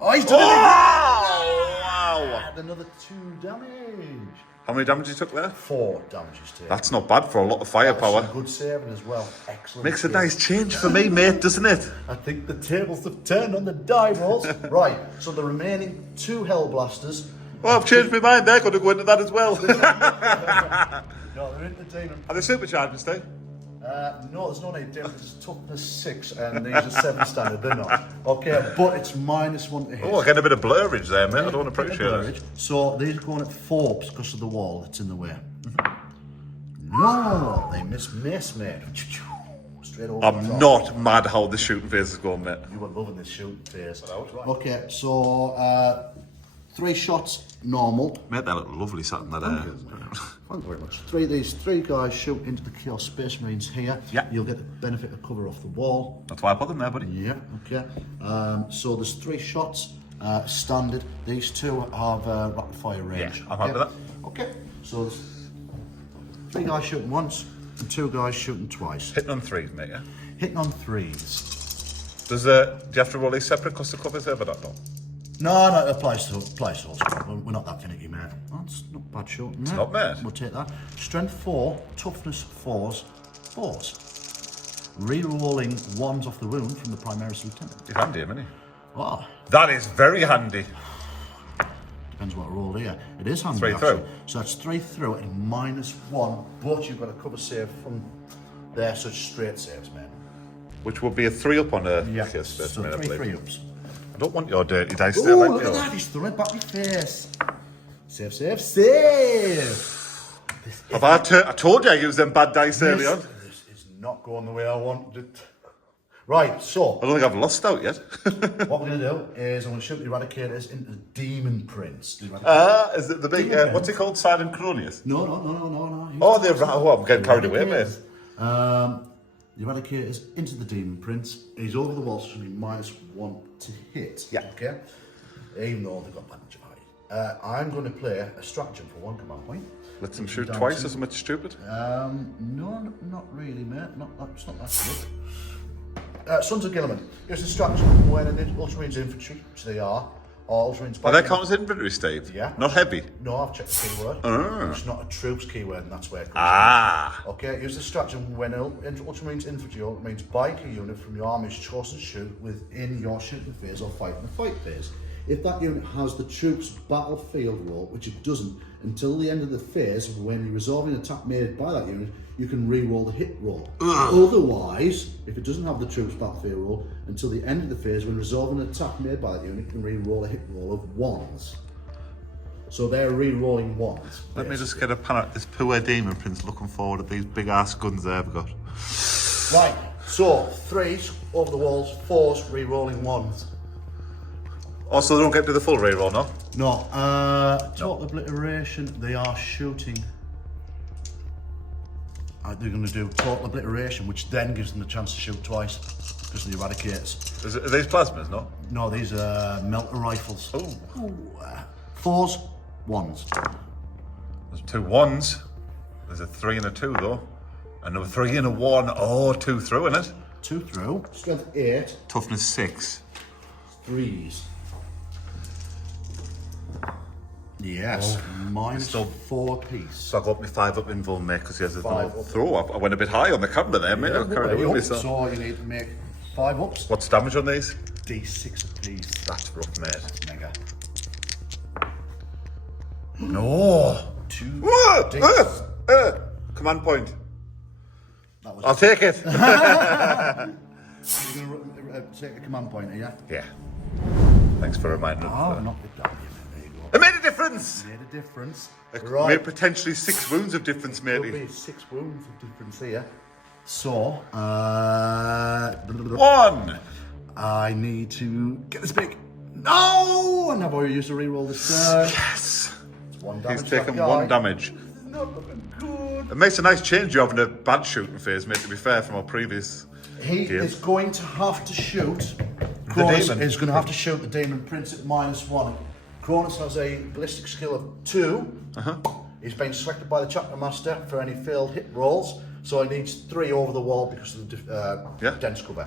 Oh, he's done it! Wow! Add another 2 damage. How many damage you took there? 4 damages taken. That's not bad for a lot of firepower. That's some good saving as well. Excellent. Makes a save. nice change for me, mate, doesn't it? I think the tables have turned on the die rolls. Right, so the remaining 2 Hellblasters. Oh, I've changed my mind. They're going to go into that as well. No, they're in the demon. Are they supercharged, Steve? No, there's no need. It's toughness 6 and these are 7 standard. They're not. Okay, but it's -1 to hit. Oh, I get a bit of blurrage there, mate. I don't appreciate it. So these are going at 4 because of the wall that's in the way. No, they miss, mate. Straight over. the I'm top. not mad how the shooting phase is going, mate. You were loving this shooting phase. Okay, so 3 shots normal. Mate, they look lovely sat in that Thank you very much. These 3 guys shoot into the Chaos Space Marines here. Yeah. You'll get the benefit of cover off the wall. That's why I put them there, buddy. Yeah, okay. So there's 3 shots, standard. These 2 have rapid fire range. Yeah, I'm happy with that. Okay, so there's 3 guys shooting once and 2 guys shooting twice. Hitting on 3s, mate, yeah? Hitting on 3s. Do you have to roll these separate because the cover's there, but I don't. No, it applies to us. We're not that finicky, mate. That's not bad shot. It's not bad. We'll take that. Strength 4, toughness 4s. Re-rolling 1s off the wound from the Primaris Lieutenant. He's handy, isn't he? Wow. That is very handy. what I rolled here. It is handy, 3 actually. through. So that's 3 through and -1, but you've got a cover save from there, such straight saves, man. Which would be a 3 up on a Yeah, yes, so I 3 believe. 3-ups. I don't want your dirty dice Oh, there. look at that, he's throwing it back my face. Save, save, save! I told you I used them bad dice early on. This is not going the way I wanted it. Right, so I don't think I've lost out yet. what we're going to do is I'm going to shoot the Eradicators into the Demon Prince. Is it the big, what's it called? Silent Cronius? No. Oh, I'm getting carried away, mate. The Eradicators into the Demon Prince. He's over the wall, so it's going to be -1 to hit. Yeah. Okay? Even though they've got bunch of height. I'm going to play a stratagem for 1 command point. Let them shoot Down twice to- as much stupid. No, not really, mate. It's not that good. Sons of Gilliman. Here's the stratagem when an Ultramarines infantry, which they are, or Ultramarines... Are they count as inventory, Steve? Yeah. Not heavy? No, I've checked the keyword. It's not a troops keyword, and that's where it comes Ah. from. Okay, use the stratagem when Ultramarines infantry or Ultramarines bike a unit from your army's chosen shoot within your shooting phase or fighting the fight phase. If that unit has the troops battlefield roll, which it doesn't, until the end of the phase, when you resolve an attack made by that unit, you can re-roll the hit roll. Otherwise, if it doesn't have the troops battlefield roll, until the end of the phase, when resolving an attack made by that unit, you can re-roll a hit roll of 1s. So they're re-rolling 1s. Let me just get a pan at this poor Demon Prince looking forward at these big ass guns they've got. Right, so 3s over the walls, 4s re-rolling 1s. Also, they don't get to the full reroll, no? No, total obliteration, they are shooting. They're going to do total obliteration, which then gives them the chance to shoot twice, because of the Eradicators. Are these plasmas, no? No, these are melter rifles. Oh. 4s, 1s. There's 2 1s. There's a 3 and a 2, though. Another 3 and a 1. Oh, 2 through, innit? 2 through. Strength 8. Toughness 6. 3s. Yes, -4 piece. So I got my 5 up invul, mate, because he has a 5 up. throw. I went a bit high on the camera there, mate. I carried away with myself. So you need to make 5 ups. What's damage on these? D6 a piece. That's rough, mate. Mega. No. 2 Ah! Command point. That was I'll take it. You're going to take a command point, are you? Yeah. Thanks for reminding me. Oh, knocked it down. There you go. It made a difference. Made a difference. Made potentially 6 wounds of difference, There'll matey. be 6 wounds of difference here. So, 1. I need to get this big. No! And I've already used a reroll this turn. Yes. It's 1 damage. He's to that taken guy. 1 damage. This is not looking good. It makes a nice change you having a bad shooting phase, mate, to be fair, from our previous He game. is going to have to shoot. Cronus demon. is going to have to shoot the Demon Prince at -1. Cronus has a ballistic skill of 2. He's been selected by the chapter master for any failed hit rolls, so he needs 3 over the wall because of the dense cover.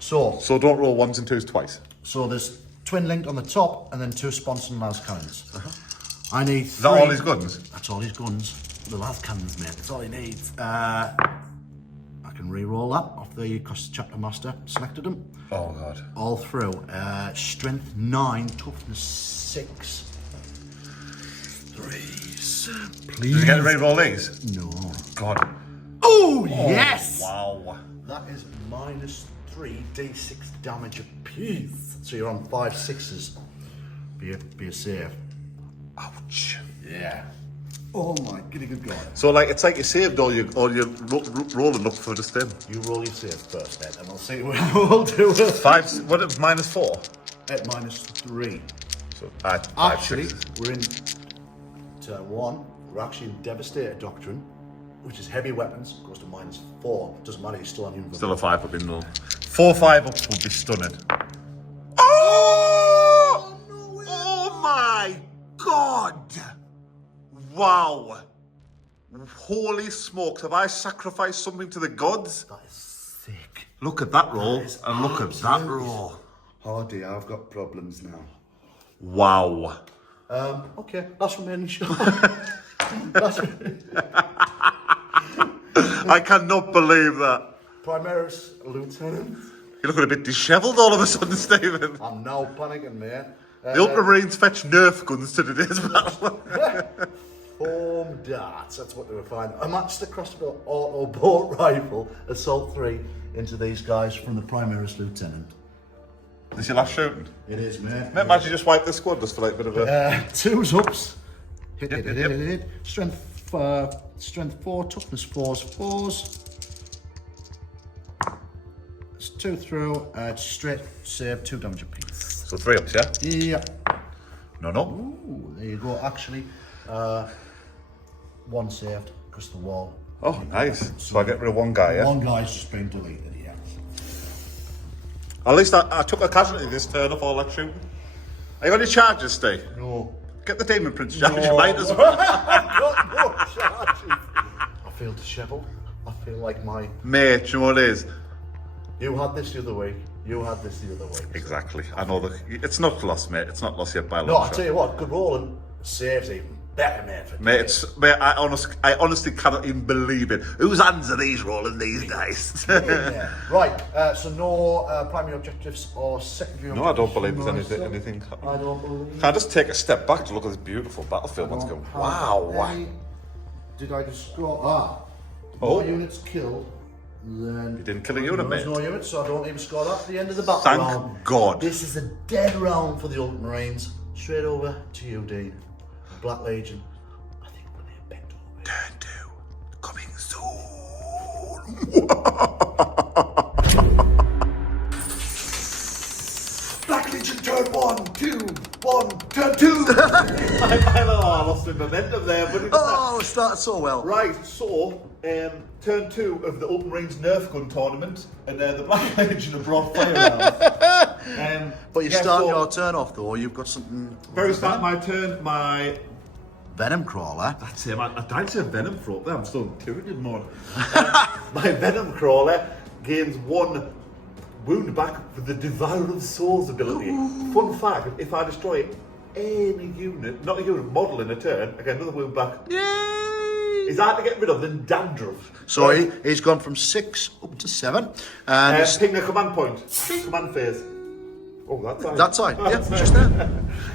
So So don't roll 1s and 2s twice. So there's twin linked on the top and then 2 sponson las cannons. I need 3. Is that all his guns? That's all his guns. The las cannons, mate. That's all he needs. I can re-roll that off the cost chapter master. Selected them. Oh, God. All through. Strength 9, toughness 6. 3s. Please. Did you get to re-roll these? No. God. Oh, yes! Wow. That is -3 d6 damage apiece. So you're on 5 6s. Be a save. Ouch. Yeah. Oh my, get a good guy. So, like, it's like you saved all your rolling up for the stem. You roll your save first, then, and we'll see what we'll do with 5, what, -4? at -3. So, 5 Actually, 6s. we're in turn 1. We're actually in Devastator Doctrine, which is heavy weapons, goes to -4. Doesn't matter, you're still on your Still a 5 up in roll. 4 5 ups would be stunning. Oh! Oh my God! Wow! Holy smokes, have I sacrificed something to the gods? That is sick. Look at that roll, and look at that absolutely- roll. Oh dear, I've got problems now. Wow. Okay, that's remaining shot. That's I cannot believe that. Primaris Lieutenant. You're looking a bit dishevelled all of a sudden, Stephen. I'm now panicking, mate. The Ultramarines fetch Nerf guns to today's battle. Foam darts, that's what they were finding. I matched the crossbow auto bolt rifle, Assault 3, into these guys from the Primaris Lieutenant. This is your last shooting? It is, mate. Mate, imagine you just wipe the squad just for like a bit of a... 2's ups. Hit. Yep. Strength 4, toughness 4's. It's 2 through, straight save, 2 damage apiece. So 3 ups, yeah? Yeah. No. Ooh, there you go. Actually, 1 saved because the wall. Oh, nice. So I get rid of one guy, yeah? One guy's just been deleted, yeah. At least I took a casualty this turn off all that shooting. Are you got any charges, Steve? No. Get the Demon Prince charge, you might as well. I've got no charges. I feel dishevelled. I feel like my... Mate, you know what it is? You had this the other week. You had this the other week. Exactly. I know that. It's not lost, mate. It's not lost yet by a No, long I shot. tell you what, good rolling saves even better, mate. Mate, I honestly cannot even believe it. Whose hands are these rolling these days? Yeah. Right, so no primary objectives or secondary No, I objectives. don't believe there's anything happening. I don't believe. Can I just take a step back to look at this beautiful battlefield once again? Wow. Did I just score? Oh. More units killed. Then You didn't kill a unit, There's mate. no units, so I don't even score that at the end of the battle Thank round. God. This is a dead round for the Ultramarines. Straight over to you, Dean. Black Legion. I think we're near bent over. Turn 2. Coming soon. Black Legion, turn 1, 2, 1, turn 2! I lost the momentum there, but Oh, started so well. Right, so turn 2 of the Ultramarines Nerf gun tournament, and the Black Legion have brought fire round. But you're starting your turn off though, you've got something... Very start my turn, my... Venom Crawler. That's it, I died to a Venom Crawler, I'm still in Tyranid mode. My Venom Crawler gains 1 wound back with the Devour of Souls ability. Fun fact, if I destroy any unit, not a unit, model in a turn, I get another wound back. Yay! Is hard to get rid of than dandruff. So he's gone from 6 up to 7. And Ping a command point. Command phase. Oh, that's side. that side, yeah, just there.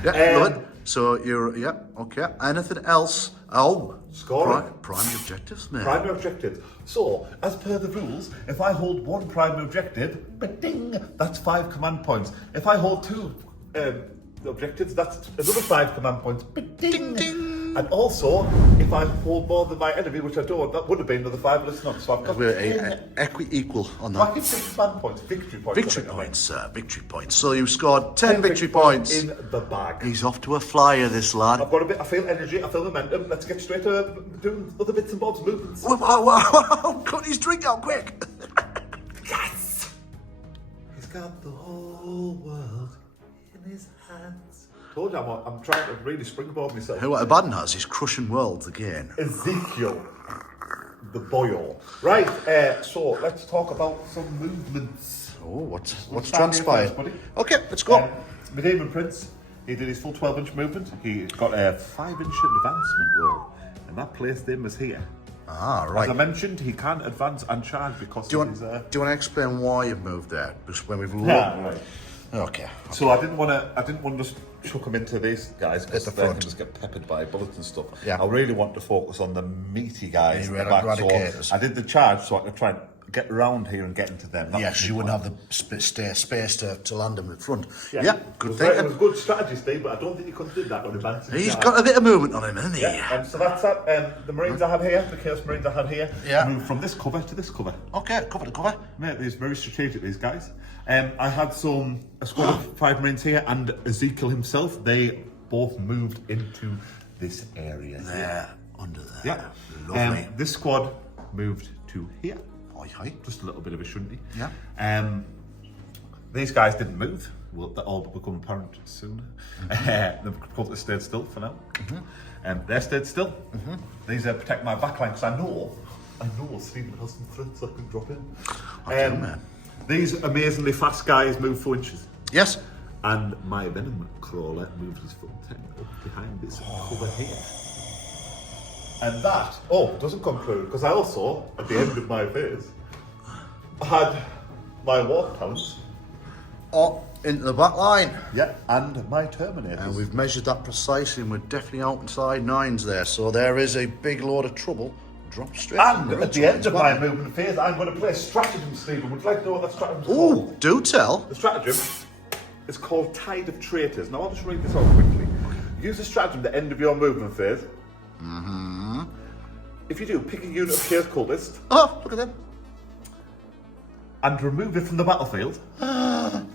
Yeah, love it. So you're, yeah, okay. Anything else? Oh, Scoring. Primary objectives, mate. Primary objectives. So, as per the rules, if I hold 1 primary objective, ding, that's 5 command points. If I hold 2 objectives, that's another 5 command points. Ding, ding. And also, if I hold more than my enemy, which I don't, that would have been another 5, but it's not. So I've got We're equal on I that. can take command points, victory points. Victory points, victory points. So you scored 10 victory points. in the bag. He's off to a flyer, this lad. I've got a bit, I feel energy, I feel momentum. Let's get straight to doing other bits and bobs, movements. Wow, cut his drink out quick. Yes! He's got the whole world in his hands. Told you I'm trying to really springboard myself. What Abaddon has is crushing worlds again. Ezekyle, the boil. Right, so let's talk about some movements. Oh, what's start here transpired? first, buddy. Okay, let's go. My Demon Prince, he did his full 12-inch movement. He got a 5-inch advancement roll, and that placed him as here. Ah, right. As I mentioned, he can advance and charge because Do you of want his... to explain why you've moved there? Because when we've right. Okay. So I didn't want to just chuck them into these guys because the they can front. just get peppered by bullets and stuff. Yeah. I really want to focus on the meaty guys. You in the back. eradicators. So I did the charge so I could try and get around here and get into them. That Yes, was you my wouldn't plan. have the space to land him in front. Yeah, good It thinking. was good strategy, Steve, but I don't think you could have did that on advancing. He's charge. got a bit of movement on him, hasn't he? Yeah, so that's that. The Marines I had here, the Chaos Marines I had here, Yeah. moved from this cover to this cover. Okay, cover to cover. Mate, these very strategic, these guys. I had a squad of 5 Marines here and Ezekyle himself. They both moved into this area. There, under there. Yeah. Lovely. This squad moved to here. Hi. Just a little bit of a shunty. Yeah. These guys didn't move. Well, that all will become apparent soon. The cultists stayed still for now. They stayed still. These protect my backline because I know Stephen has some threats I can drop in. Okay, man. These amazingly fast guys move 4 inches. Yes. And my Venom Crawler moved his foot 10 up behind this cover here. And that, doesn't conclude, because I also, at the end of my phase, had my War Talents into the back line. Yeah, and my Terminators. And we've measured that precisely, and we're definitely out inside 9s there. So there is a big load of trouble. Drop straight. And at the end of my movement phase, I'm going to play a stratagem, Stephen. Would you like to know what that stratagem is called? Ooh, do tell. The stratagem is called Tide of Traitors. Now, I'll just read this out quickly. Use the stratagem at the end of your movement phase. Mm-hmm. If you do, pick a unit of Chaos Cultist. Oh, look at them. And remove it from the battlefield. Wah-pa-pa.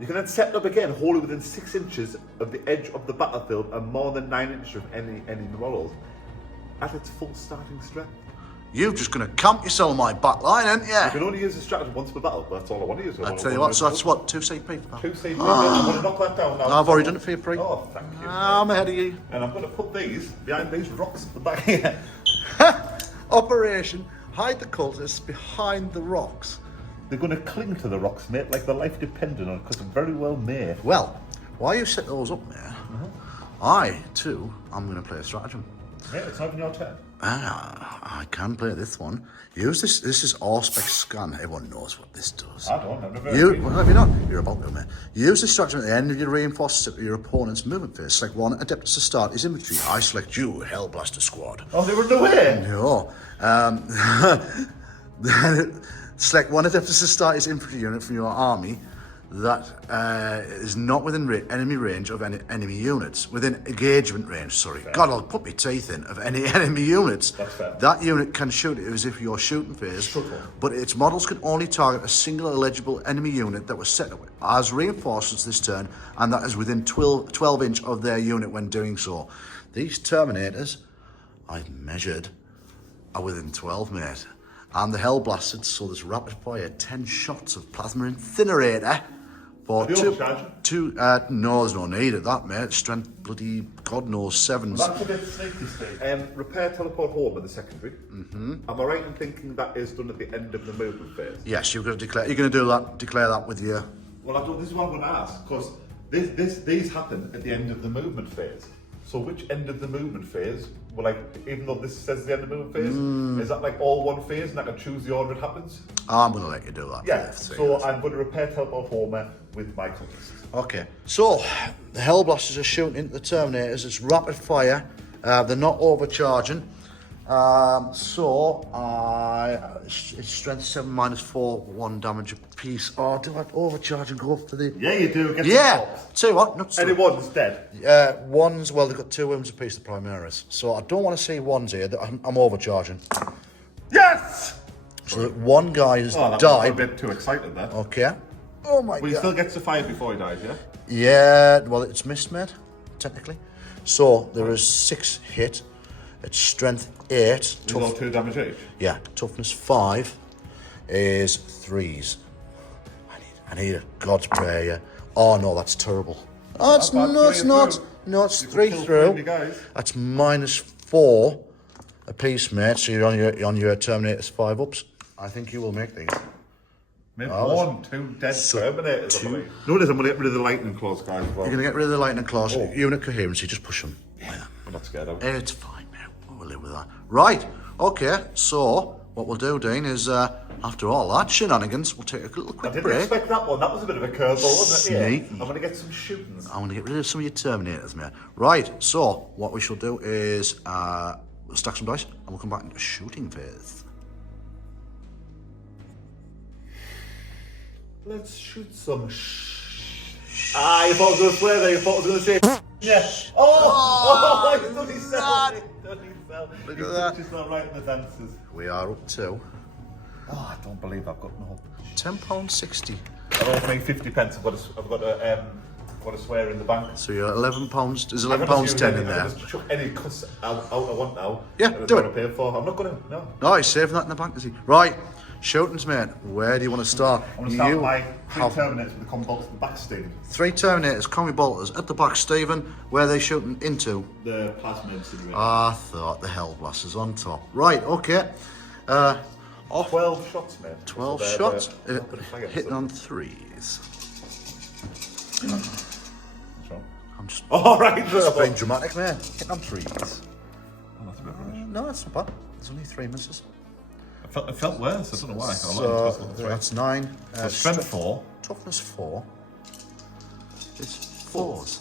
You can then set it up again, wholly within 6 inches of the edge of the battlefield and more than 9 inches of any models at its full starting strength. You're just going to camp yourself on my back line, aren't you? You can only use the stratagem once per battle, but that's all I want to use. I'll tell you what, so that's what, 2 CP? 2 CP. I'm going to knock that down now. I've already done it for you, Pre. Oh, thank you. I'm ahead of you. And I'm going to put these behind these rocks at the back here. Operation Hide the Cultists Behind the Rocks. They're going to cling to the rocks, mate, like their life depended on it, because they're very well made. Well, while you set those up there, I, too, am going to play a stratagem. Yeah, it's not even your turn. I can play this one. Use this. This is Auspex Scan. Everyone knows what this does. I don't. I've never Well, have you not? You're about to, mate. Use this stratagem at the end of your reinforced step of your opponent's movement phase. Select one Adeptus to start his infantry. I select you, Hellblaster Squad. Oh, they were no way! No. Select one Adeptus to start his infantry unit from your army that is not within enemy range of any enemy units. Within engagement range, sorry. Fair. God, I'll put my teeth in, of any enemy units. That's fair. That unit can shoot it as if you're shooting phase, but its models can only target a single eligible enemy unit that was set up as reinforcements this turn, and that is within 12 inch of their unit when doing so. These Terminators, I've measured, are within 12, mate. And the Hellblasted, so there's rapid fire, 10 shots of plasma incinerator. For no, there's no need of that, mate. Strength, bloody, God knows, 7s. Well, that's a bit sneaky, Steve. Repair teleport home in the secondary. Mm-hmm. Am I right in thinking that is done at the end of the movement phase? Yes, you're going to declare. You're going to do that. Declare that with your. Well, this is what I'm going to ask, because these happen at the end of the movement phase. So which end of the movement phase? Well, like, even though this says the end of the movement phase, is that like all one phase, and I can choose the order it happens? I'm going to let you do that. Yeah. So I'm going to repair teleport Homer with my cultists. Okay. So the Hellblasters are shooting into the Terminators. It's rapid fire. They're not overcharging. It's strength 7 -4, 1 damage a piece. Oh, do I overcharge and go for the? Yeah, you do. Get Tell you what, not anyone's dead. Ones. Well, they've got 2 wounds a piece. The Primaris. So I don't want to see ones here. I'm overcharging. Yes. So that one guy has that died. was a bit too excited there. Okay. Oh my But he god. still gets to fire before he dies, yeah? Yeah. Well, it's missed, mate. Technically. So there is 6 hit. It's strength 8. Is all 2 damage each? Yeah, toughness 5 is 3s. I need a God's prayer. Yeah. Oh no, that's terrible. Oh, it's not. No, it's 3 through. That's -4 a piece, mate. So you're on your Terminators 5 ups. I think you will make these. Maybe 1, 2 dead Terminators. 2. No, I'm going to get rid of the lightning claws, guys. As well. You're going to get rid of the lightning claws. Unit coherency, just push them. Yeah, I'm not scared of it. It's fine, mate. We'll live with that. Right. Okay. So what we'll do, Dean, is after all that shenanigans, we'll take a little quick break. I didn't expect that one. That was a bit of a curveball, wasn't it? Sneaky. Yeah. I'm going to get some shootings. I want to get rid of some of your Terminators, mate. Right. So what we shall do is we'll stack some dice and we'll come back into shooting phase. Let's shoot some Ah, you thought I was going to swear there. You thought I was going to say yeah. Oh, he's done his self. Look at that. Just not right in the dances. We are up to Oh, I don't believe I've got no. £10.60. I don't make 50 pence. I've got to swear in the bank. So you're £11. There's £11.10 in there. Just chuck any cuss out I want now. Yeah, do it. Pay for. I'm not going to. No. No, he's saving that in the bank, is he? Right. Shootings, mate. Where do you want to start? I'm going to start with my 3 Terminators with the combi bolters at the back, Stephen. 3 Terminators, combi bolters at the back, Stephen. Where are they shooting into? The plasma incinerator. I thought the Hellblasters on top. Right, okay. Off. 12 shots, mate. 12 so shots. Hitting on 3s. What's wrong? I'm just right, being dramatic, man. Hitting on 3s. Oh, that's a bit rubbish. No, that's not bad. There's only 3 misses. It felt worse. I don't know why. So that's 9. So strength 4. Toughness 4. It's 4s.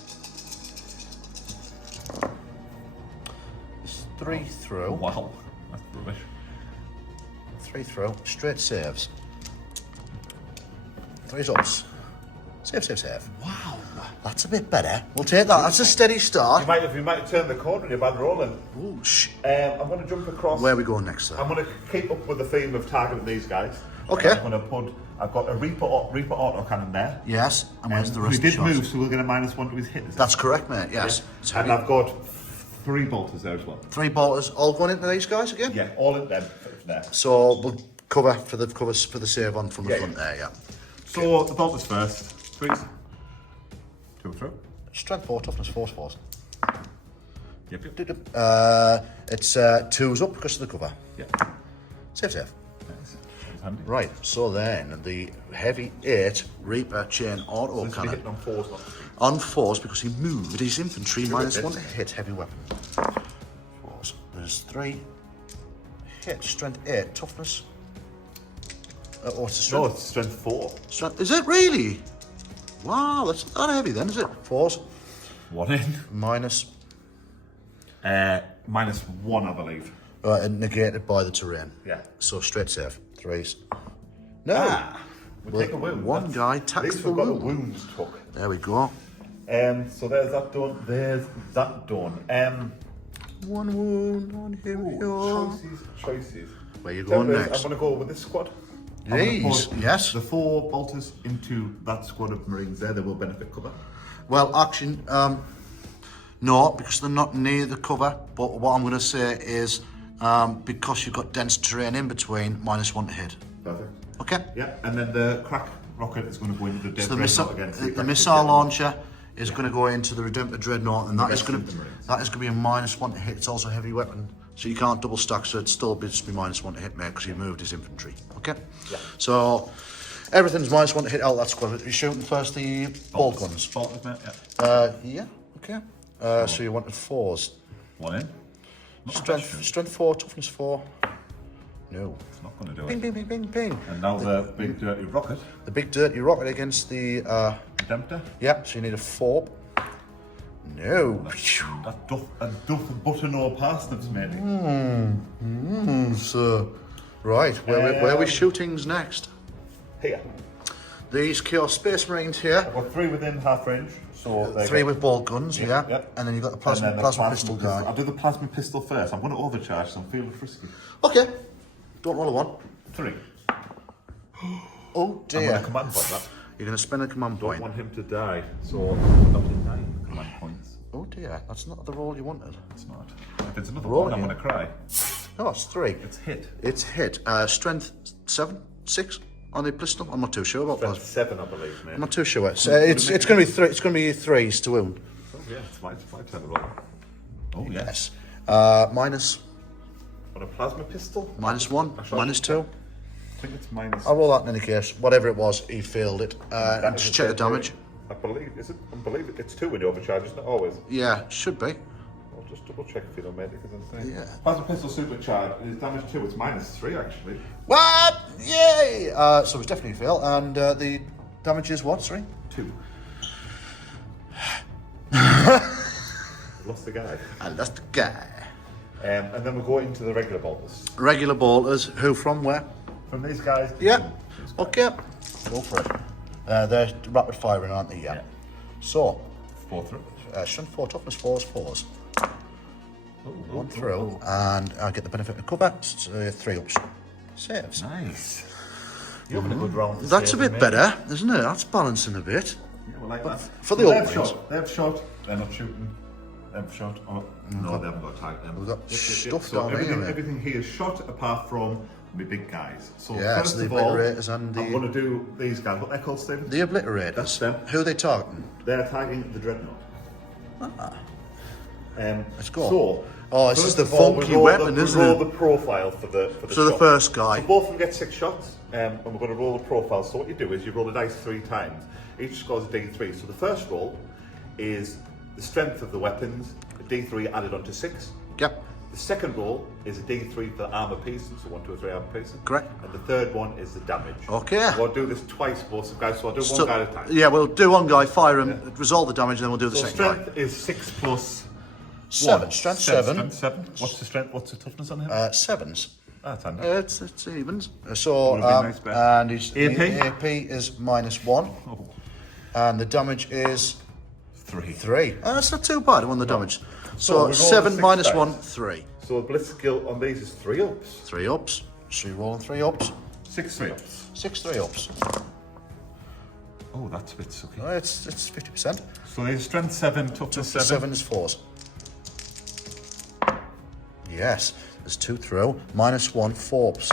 It's 3 through. Wow, that's rubbish. 3 through. Straight saves. 3's ups. Save. Wow. That's a bit better. We'll take that. That's a steady start. You might turn the corner in your bad rolling. Ooh, I'm going to jump across. Where are we going next, sir? I'm going to keep up with the theme of targeting these guys. Okay. I've got a Reaper autocannon there. Yes, and where's the Who rest of the did shots? move, so we'll get a -1 to his hit. Is That's it? correct, mate, yes. Yeah. And I've got 3 bolters there as well. 3 bolters, all going into these guys again? Yeah, all in them there. So we'll cover for the save on from the front there, yeah. So the bolters first. 3s. 2 through. Strength 4, toughness 4s. Yep. It's 2's up because of the cover. Yeah. Save. Nice. Handy. Right, so then the heavy 8 Reaper chain auto This will be cannon hitting on 4s, not 3s. on 4s because he moved his infantry -1 hit. to hit heavy weapon. 4s. There's 3 hit, strength 8, toughness. What's the strength? No, it's strength 4. Is it really? Wow, that's not that heavy then, is it? 4s. 1 in. Minus. -1, I believe. And negated by the terrain. Yeah. So straight save. 3s. No. We'll take a wound. One guy At tax least the we've got a wound. wounds took. There we go. So there's that done. There's that done. One wound on him. Here. Choices. Where you going next? I'm going to go with this squad. I'm These, gonna put yes. The 4 bolters into that squad of Marines there. They will benefit cover. Well, actually, no, because they're not near the cover. But what I'm going to say is, because you've got dense terrain in between, -1 to hit. Perfect. Okay. Yeah, and then the crack rocket is going to go into the So dreadnought against the missile launcher is going to go into the Redemptor Dreadnought, and that is going to be a -1 to hit. It's also a heavy weapon, so you can't double stack. So it's still just be -1 to hit, mate, because he moved his infantry. Okay. Yeah. So everything's -1 to hit out that squad. You're shooting first the bolt guns. Bolters, mate. Yeah. Yeah. Okay. So you wanted 4s. 1 in. Not Strength 4, toughness 4. No. It's not going to do Bing, it. bing, bing, bing, bing. And now the big dirty rocket. The big dirty rocket against the. Redemptor. Yeah. So you need a 4. No. That duff butter no parsnips, maybe. So, right, where are we shootings next? Here. These Chaos Space Marines here. I've got 3 within half range. So they 3 get- with bolt guns, yeah. Yep. And then you've got the and plasma, then the plasma pistol guy. I'll do the plasma pistol first. I'm going to overcharge, so I'm feeling frisky. Okay. Don't roll a 1. 3. Oh I'm dear. going to command point that. You're going to spend a command Don't point. want him to die. So I'm up to 9 command points. Oh dear, that's not the roll you wanted. It's not. If it's another Roll 1, I'm again. going to cry. No, it's 3. It's hit. It's hit. Strength 7, 6 on the pistol. I'm not too sure about That's that. 7, I believe, mate. I'm not too sure. It's going to be 3. It's going to be 3s to wound. Oh, yeah, it's my turn to roll. Oh, yes. Minus On a plasma pistol? -1, -2. I think it's minus. I'll roll that in any case. Whatever it was, he failed it. That And is just a check the dead damage. I believe, is it? I believe it's 2 when you overcharge, isn't it? Always. Yeah, should be. I'll just double check if you don't, mate, because I'm saying. Yeah. Plasma pistol supercharged is damage 2, it's -3 actually. What? Yay! So it's definitely a fail. And the damage is what? Sorry? 2. Lost the guy. And that's the guy. And then we go into the regular bolters. Regular bolters. Who from where? From these guys. Yeah. Okay. Go for it. They're rapid firing, aren't they? Yeah. Yeah. So, 4 through. strength 4, toughness 4s. 1 through, and I get the benefit of cover. So 3 ups. Saves. Nice. You're having a good round. That's a bit better, isn't it? That's balancing a bit. Yeah, we like that. for the they've Ultramarines. shot. They've shot. They're not shooting. They've shot. Oh, no, they haven't got a tag. Them. We've got stuff So down here, mate. everything here is shot apart from the big guys. So Yeah, first so the of all, obliterators and I'm the- going to do these guys. What they're called, Stephen? The obliterators. That's them. Who are they targeting? They're tagging the dreadnought. Let's go. So, Oh, this is first the of all, funky we roll weapon, the, isn't we it? roll the profile for the So the shot. first guy. So both of them get 6 shots, and we're going to roll the profile. So what you do is you roll the dice 3 times. Each scores a D3. So the first roll is the strength of the weapons, a D3 added onto 6. Yep. The second roll is a D3 for armor pieces, so 1, 2, 3 armor pieces. Correct. And the third one is the damage. Okay. We'll do this twice, both guys, so I'll do one guy at a time. Yeah, we'll do one guy, fire him, resolve the damage, and then we'll do the So second guy. strength is 6 plus 7. 1. Strength 7. Strength 7. What's the strength? What's the toughness on him? 7s. That's handy. It's evens. So, Would've been nice, Ben. and his AP? AP is -1, Oh, and the damage is 3. 3. That's not too bad on the damage. So So we roll 7 the minus six 1, dice. 3. So the blitz skill on these is 3 ups. 3 ups. So you're rolling 3 ups. 6 3 ups. 6 3 ups. Oh, that's a bit sucky. It's 50%. So there's strength 7, toughness 7. 7 is 4s. Yes, there's 2 through. -1, 4 ups.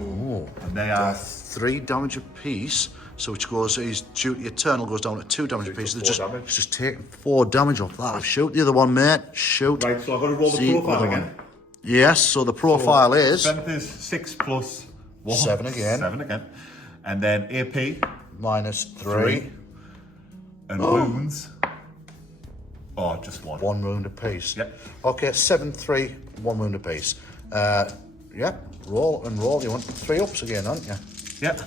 Ooh. And they are 3 damage apiece. So which goes, his duty eternal goes down to 2 damage So apiece. he They're took 4 damage. It's just taking 4 damage off that. Shoot the other one, mate. Shoot. right. So I've got to roll the See, profile other again. one. Yes, so the profile is Strength is 6 plus 1. 7 again. 7 again. And then AP -3. and wounds. Oh, just 1. 1 wound apiece. Yep. Okay, 7 3, 1 wound apiece. Yeah, roll and roll. You want 3 ups again, aren't you? Yep.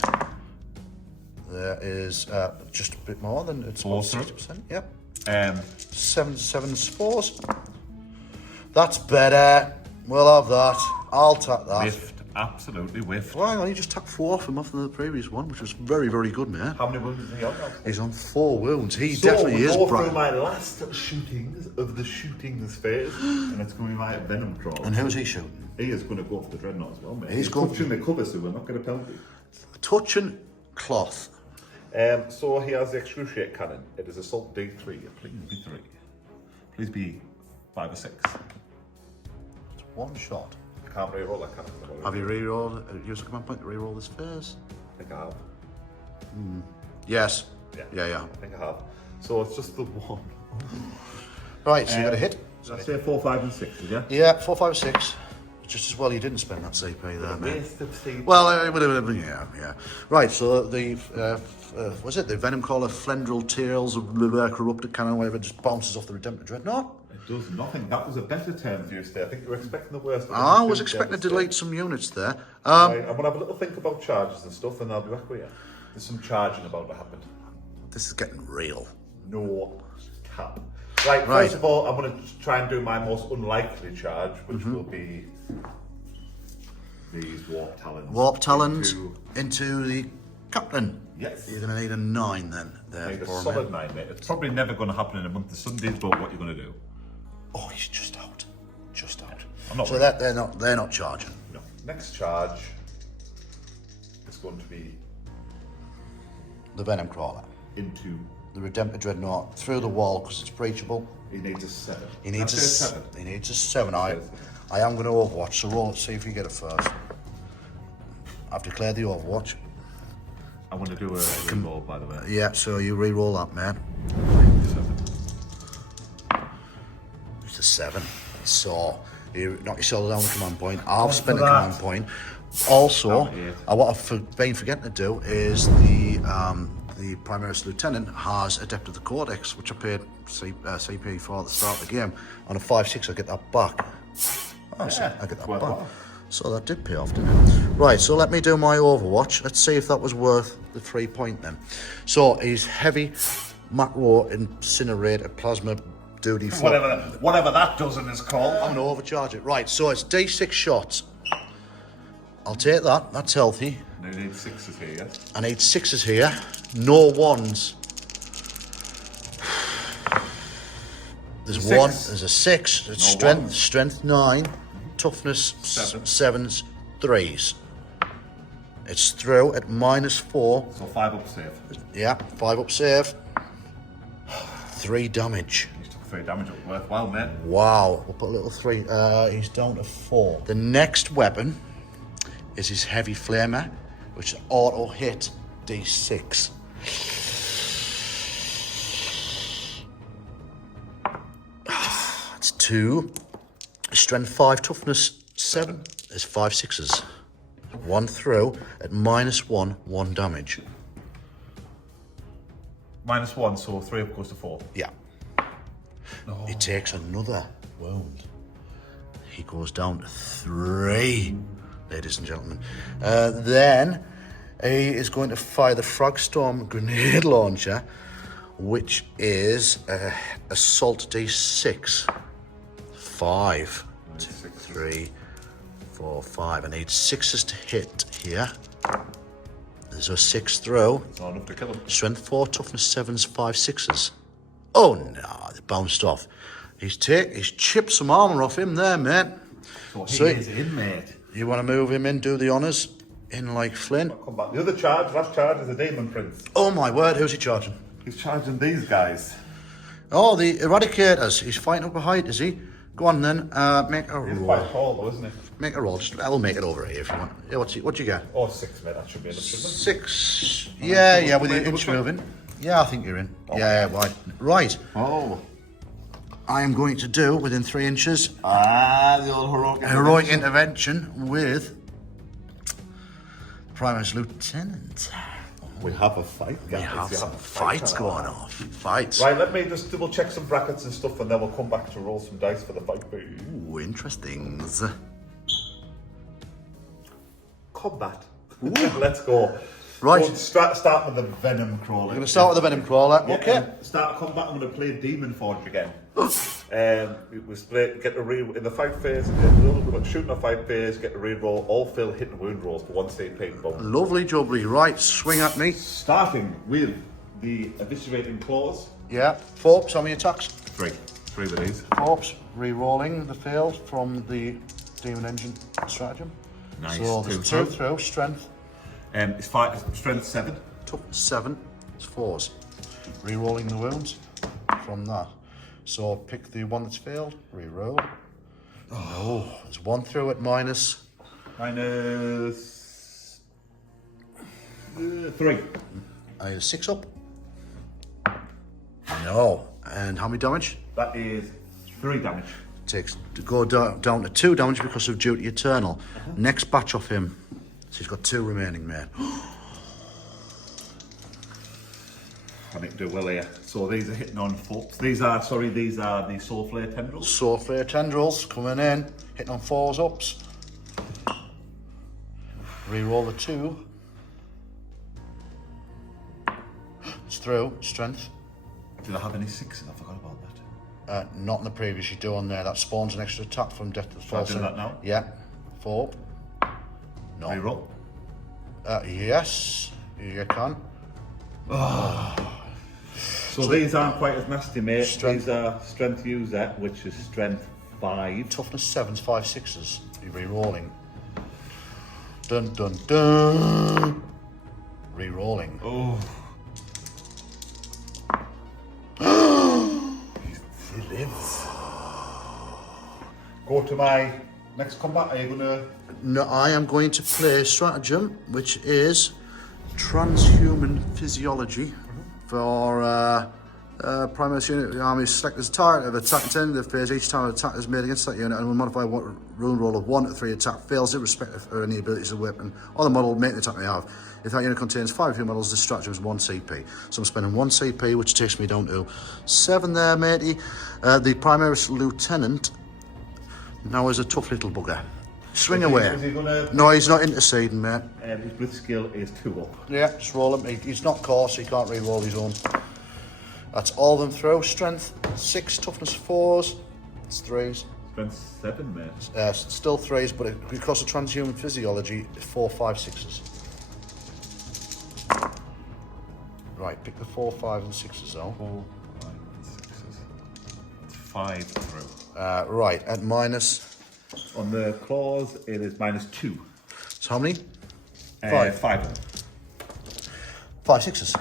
There is just a bit more than it's Four about through. 60%. Yep. 7 7 4s. That's better. We'll have that. I'll take that. Whiffed. Absolutely whiffed. Well, hang on, he just took 4 from off the previous one, which was very, very good, man. How many wounds is he on now? He's on 4 wounds. He So definitely we is go bright. through my last shootings of the shootings phase, and it's going to be my venom crawl. And who's he shooting? He is going to go for the dreadnought as well, mate. He's going touching the cover, so we're not going to penalty. Touching cloth. So he has the excruciate cannon. It is assault D3. Please be 3. Please be 5 or 6. It's 1 shot. I can't re-roll that cannon. Have you re-rolled, use a command point to re-roll this phase? I think I have. Yes. Yeah. Yeah. I think I have. So it's just the 1. Right, so you got a hit? Did I say 4, 5 and 6, did you? Yeah, 4, 5, 6. Just as well you didn't spend that CP there, mate. Waste of CP. Well, yeah. Right, so the, was it the Venom Caller, Flendril Tails, Corrupted Cannon, whatever, just bounces off the Redemptor Dreadnought? It does nothing. That was a better turn for you today. I think you were expecting the worst. I was expecting to delete some units there. Right, I'm going to have a little think about charges and stuff, and I'll be back with you. There's some charging about to happen. This is getting real. No cap. Right, Right. first of all, I'm going to try and do my most unlikely charge, which will be these Warp Talons. Warp Talons Into- into the Captain. Yes. You're going to need a 9 then. There Need a for solid him. 9, mate. It's probably never going to happen in a month of Sundays, but what you're going to do? Oh, he's just out. Just out. I'm not So worried. that they're not charging. No. Next charge is going to be The Venom Crawler. into. The Redemptor Dreadnought through the wall because it's breachable. He needs a 7. He needs a That's 7. He needs a 7. I Says- am going to Overwatch, so roll it, see if you get it first. I've declared the Overwatch. I want to do a re-roll, by the way. Yeah, so you re-roll that, man. 7. It's a 7. So you knock yourself down the command point. I'll spend the that. command point. Also, Down to 8. what I've been forgetting to do is the Primaris Lieutenant has Adepted the Codex, which I paid CP for at the start of the game. On a 5/6, I get that back. Oh, so Yeah, I get that worth back. while. So that did pay off, didn't it? Right, so let me do my Overwatch. Let's see if that was worth the 3 point then. So he's heavy, macro, incinerator, plasma, duty, Whatever that does in his call. I'm going to overcharge it. Right, so it's D6 shots. I'll take that. That's healthy. No, you need 6s here, yes? I need 6s here. No 1s. There's Six. 1. There's a 6. It's No strength. ones. Strength 9. Toughness 7. 7s. 3s. It's through at -4. So 5 up save. Yeah, 5 up save. 3 damage. He's took 3 damage up. Worthwhile, mate. Wow, we'll put a little 3. He's down to 4. The next weapon is his heavy flamer, which is auto hit D6. That's 2. Strength 5, toughness 7. There's 5 6s. 1 through at -1, 1 damage. -1, so 3 up goes to 4. Yeah. He takes another wound. He goes down to 3, ladies and gentlemen. Then he is going to fire the Fragstorm grenade launcher, which is assault D6. 5, 2, 3, 4, 5. I need 6s to hit here. There's a 6 throw. It's not enough to kill him. Strength 4, toughness 7s, 5 6s. Oh no, they bounced off. He's chipped some armour off him there, mate. So he is in, mate. You want to move him in, do the honours, in like Flynn. Come back. The other charge, last charge, is a Demon Prince. Oh my word, who's he charging? He's charging these guys. Oh, the Eradicators. He's fighting up a height, is he? Go on then, make a He's roll. quite tall though, isn't he? Make a roll. I'll make it over here if you want. Yeah, what you get? Oh, 6, mate. That should be enough, shouldn't it? 6. Yeah, with the inch moving. Yeah, I think you're in. Oh. Yeah, right. Oh. I am going to do, within 3 inches, The old heroic intervention with Primus Lieutenant. We have a fight, guys. We have You some a fights fight going on. Fights. Right, let me just double check some brackets and stuff and then we'll come back to roll some dice for the fight. Ooh, interesting. Combat. Let's go. Right. We'll start with the Venom Crawler. We're going to start with the Venom Crawler. Yeah, Okay. Start combat. I'm going to play Demon Forge again. We split. Get the in the fight phase. Shooting a fight phase. Get the re-roll. All fill hit and wound rolls for 1 CP. Boom. Lovely jubbly. Right, swing at me. Starting with the eviscerating claws. Yeah. Forbes, how many attacks? 3 with these. Forbes, re-rolling the failed from the Demon Engine stratagem. Nice. So there's 2 through, strength. It's 5. Strength 7. Toughness 7, it's 4s. Re-rolling the wounds from that. So pick the one that's failed, re-roll. Oh, no, there's 1 through at minus. Minus 3. 6 up. No. And how many damage? That is 3 damage. Takes to go down to 2 damage because of Duty Eternal. Next batch off him. So he's got 2 remaining, mate. I need to do well here. So these are hitting on fours. These are the Soul Flare Tendrils. Soul Flare Tendrils coming in, hitting on 4s ups. Reroll the 2. It's through, strength. Did I have any 6s? I forgot about that. Not in the previous, you do on there. That spawns an extra attack from Death to the Shall I False. do that now? Yeah. 4. No. Reroll. Yes, you can. So these aren't quite as nasty, mate. Strength. These are Strength User, which is Strength 5. Toughness 7s, 5 6s. You're re-rolling. Dun dun dun. Re-rolling. Oh. He lives. Go to my next combat. Are you gonna? No, I am going to play stratagem, which is transhuman physiology for primary unit of the army. Select as a target of attack intended the phase. Each time an attack is made against that unit and will modify one rune roll of 1 to 3 attack fails irrespective of any abilities of the weapon or the model make the attack may have. If that unit contains 5 few models, this stratagem is 1 CP. So I'm spending 1 CP, which takes me down to 7 there, matey. The primary lieutenant now is a tough little bugger. Swing away. Is he gonna? No, he's not interceding, mate. His blitz skill is 2 up. Yeah, just roll him. He's not coarse, so he can't re-roll his own. That's all of them through. Strength 6, toughness 4s. It's 3s. Strength 7, mate. Still 3s, but because of transhuman physiology, 4, 5, 6s. Right, pick the 4, 5, and 6s though. 4, 5, and 6s. It's 5 through. Right, at minus. On the claws, it is -2. So how many? 5. 5 6s.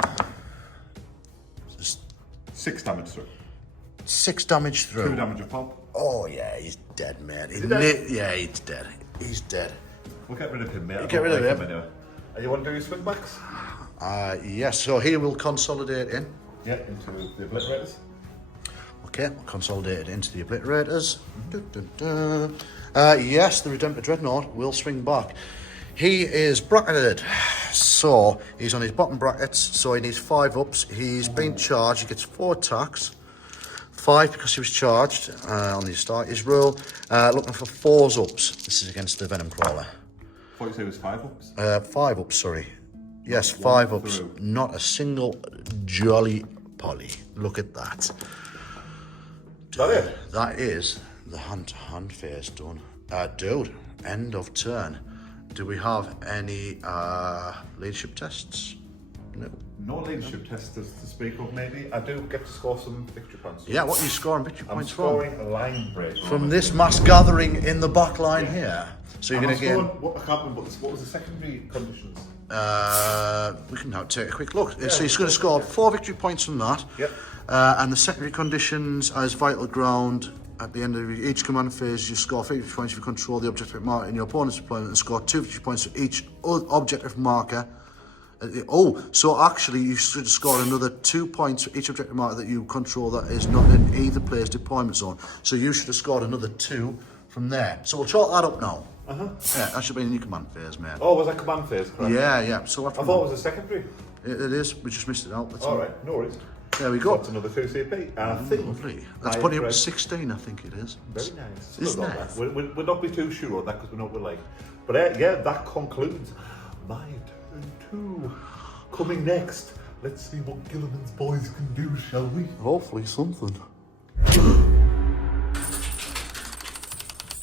Just 6 damage through. 6 damage through. 2 damage a pop. Oh yeah, he's dead, man. Is he dead? Yeah, he's dead. He's dead. We'll get rid of him, mate. Get rid of him. Anyway. You want to do your swing backs? Yes, so he will consolidate in. Yeah, into the obliterators. Okay, consolidated into the obliterators. Yes, the Redemptor Dreadnought will swing back. He is bracketed, so he's on his bottom brackets, so he needs 5 ups. He's been charged, he gets 4 attacks, 5 because he was charged on the start. His roll, looking for 4s ups. This is against the Venom Crawler. I thought you said it was 5 ups. 5 ups, sorry. Yes, 5 ups. through. Not a single jolly polly. Look at that. Is that it? That is the hand phase done. Dude, end of turn. Do we have any leadership tests? No. No leadership tests to speak of, maybe. I do get to score some victory points. Yeah, what are you scoring victory I'm points scoring a line break. from this mass gathering in the back line here. So you're going to get. What was the secondary conditions? We can now take a quick look. So he's going to score 4 victory points from that. Yep. And the secondary conditions as vital ground. At the end of each command phase, you score 50 points if you control the objective marker in your opponent's deployment and score 2 victory points for each objective marker. So actually you should score another 2 points for each objective marker that you control that is not in either player's deployment zone. So you should have scored another 2 from there. So we'll chalk that up now. Yeah, that should be in your command phase, mate. Oh, was that command phase, correct? Yeah. So I thought it was a secondary. it is. We just missed it out. That's All right, no worries. There we So go. that's another 2 CP. And I think Lovely. That's putting up to 16, I think it is. very nice. It's Look at nice. that. We'll not be too sure on that because we know what we're like. But yeah, that concludes my turn 2. Coming next, let's see what Gilliman's boys can do, shall we? Hopefully something.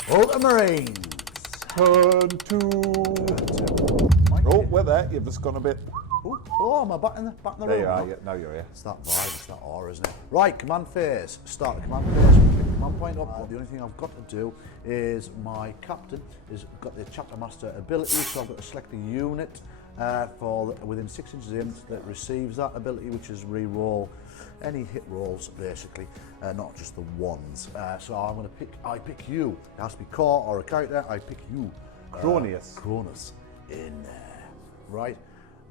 Ultramarines. Turn 2. Oh, we're there. You've just gone a bit. Oh, am I back in the room? There you are. Yeah, now you're here. It's that vibe, it's that aura, isn't it? Right, command phase. Start the command phase. Pick the command point up. The only thing I've got to do is my captain has got the chapter master ability, so I've got to select a unit within 6 inches of him that receives that ability, which is re-roll any hit rolls, basically, not just the ones. So I'm going to I pick you. It has to be core or a character. I pick you. Cronus in there, right?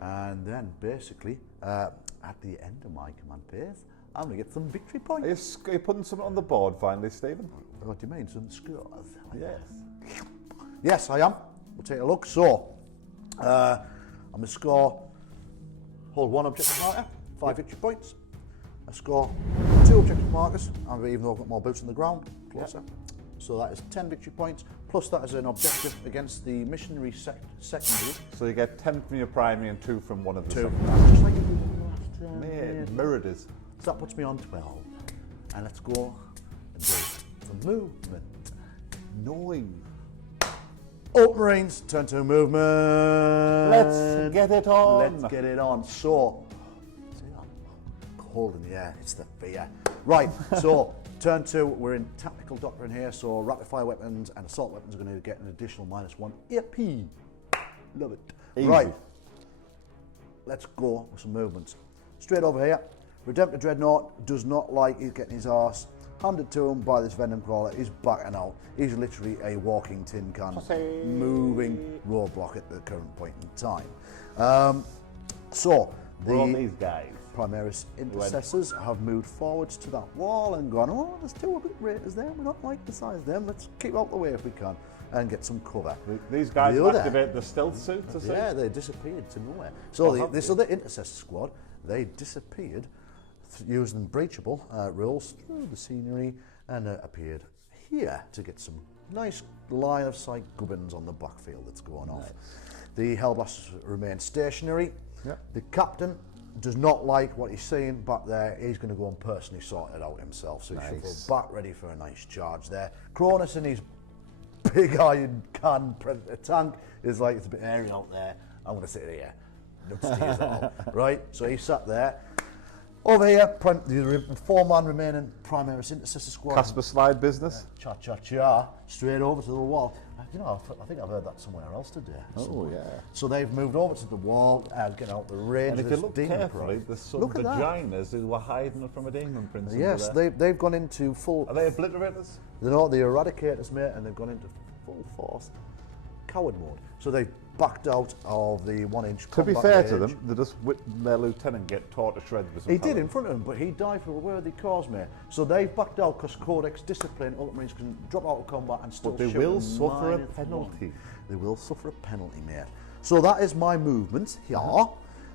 And then basically, at the end of my command phase, I'm going to get some victory points. Are you putting something on the board finally, Stephen? What do you mean, some scores? Yes. Yes, I am. We'll take a look. So, I'm going to score, hold 1 objective marker, 5 victory points. I score 2 objective markers, and even though I've got more boots on the ground, closer. So that is 10 victory points, plus that is an objective against the missionary secondary. So you get 10 from your primary and 2 from one of the 2. secondaries. Just like you did last time. Mate, mirrored is. So that puts me on 12. And let's go and do the movement. 9. Ultramarines, turn to movement. Let's get it on. Let's get it on. So, see that? Cold in the air, it's the fear. Right, so turn 2, we're in tactical doctrine here, so rapid fire weapons and assault weapons are going to get an additional -1 AP. Love it. Easy. Right, let's go with some movements. Straight over here, Redemptor Dreadnought does not like he's getting his arse handed to him by this Venom Crawler. He's backing out. He's literally a walking tin can, moving roadblock at the current point in time. So, We're on these guys. Primaris intercessors have moved forwards to that wall and gone, oh, there's 2 a bit raiders there, we don't like the size of them, let's keep out the way if we can and get some cover. These guys The other- activate the stealth suit to see. Yeah, they disappeared to nowhere. So have this they? other intercessor squad, they disappeared using breachable rolls through the scenery and appeared here to get some nice line of sight gubbins on the backfield that's going off. The Hellblasters remain stationary. Yep. The captain does not like what he's seeing back there. He's going to go and personally sort it out himself. So he should go back ready for a nice charge there. Cronus and his big iron can predator tank is like, it's a bit airy out there. I'm going to sit here. Right, so he sat there. Over here, the 4-man remaining Primaris Intercessor Squad. Casper slide business. Cha-cha-cha, straight over to the wall. You know, I think I've heard that somewhere else today. Oh, yeah. So they've moved over to the wall and get out the range And of if you this look demon carefully, pride. there's some Look at that. vaginas who were hiding from a demon prince. under Yes, there. they've gone into full... Are they obliterators? They're not the Eradicators, mate, and they've gone into full force coward mode. So they've backed out of the 1-inch To be combat fair to range. them, they just whipped their lieutenant get tore to shreds with some He did powder. in front of him, but he died for a worthy cause, mate. So they've backed out because Codex Discipline, Ultramarines can drop out of combat and still But they shoot will them suffer a -1. penalty. They will suffer a penalty, mate. So that is my movement here.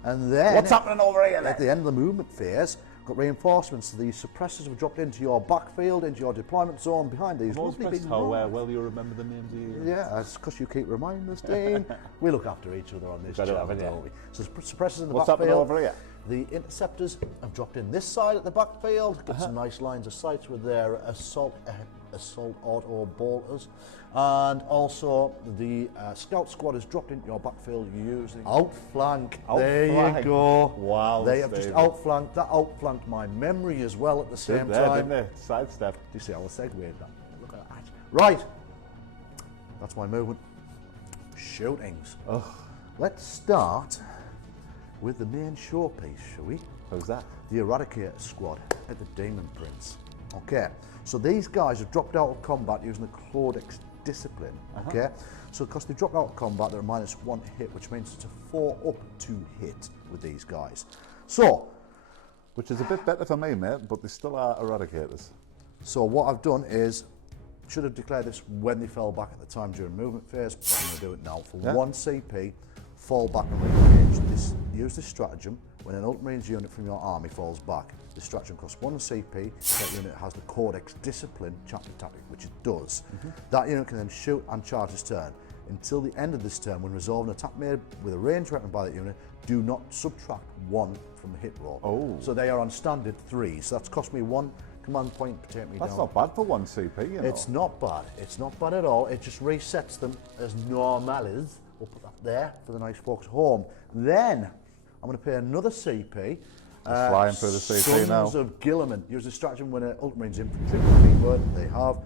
And then What's happening over here at the end of the movement phase, Got reinforcements. These suppressors have dropped into your backfield, into your deployment zone behind these lovely big how walls. well you remember the names of you. Yeah, that's because you keep reminding us, Dean. We look after each other on this Better channel, have it, yeah. don't we? So suppressors in the What's backfield. happening over here? The interceptors have dropped in this side at the backfield. Got some nice lines of sight with their assault auto bolters. And also the scout squad has dropped into your backfield using outflank. There you go. Wow. They have just outflanked. That outflanked my memory as well at the same time. Didn't it? Sidestep. Do you see how I segued that? Look at that. Right. That's my movement. Shootings. Ugh. Let's start with the main showpiece, shall we? Who's that? The Eradicator squad at the Demon Prince. Okay, so these guys have dropped out of combat using the Codex Discipline. Okay, so because they dropped out of combat, they're -1 hit, which means it's a 4-up to hit with these guys. So, Which is a bit better for me, mate, but they still are Eradicators. so what I've done is, should have declared this when they fell back at the time during movement phase, but I'm going to do it now. For 1 CP, fall back and re-engage. Use this stratagem when an Ultramarines unit from your army falls back. The stratagem costs 1 CP. That unit has the Codex Discipline chapter tactic, which it does. That unit can then shoot and charge its turn. Until the end of this turn, when resolving an attack made with a ranged weapon by that unit, do not subtract 1 from the hit roll. Oh. So they are on standard 3. So that's cost me 1 command point to take me That's down. not bad for 1 CP, you know. It's not bad. It's not bad at all. It just resets them as normales. We'll put that there for the nice folks at home. Then I'm going to pay another CP. Flying through the CP now. Sons of Gilliman. Use the stratagem when an Ultramarines infantry keyword they have.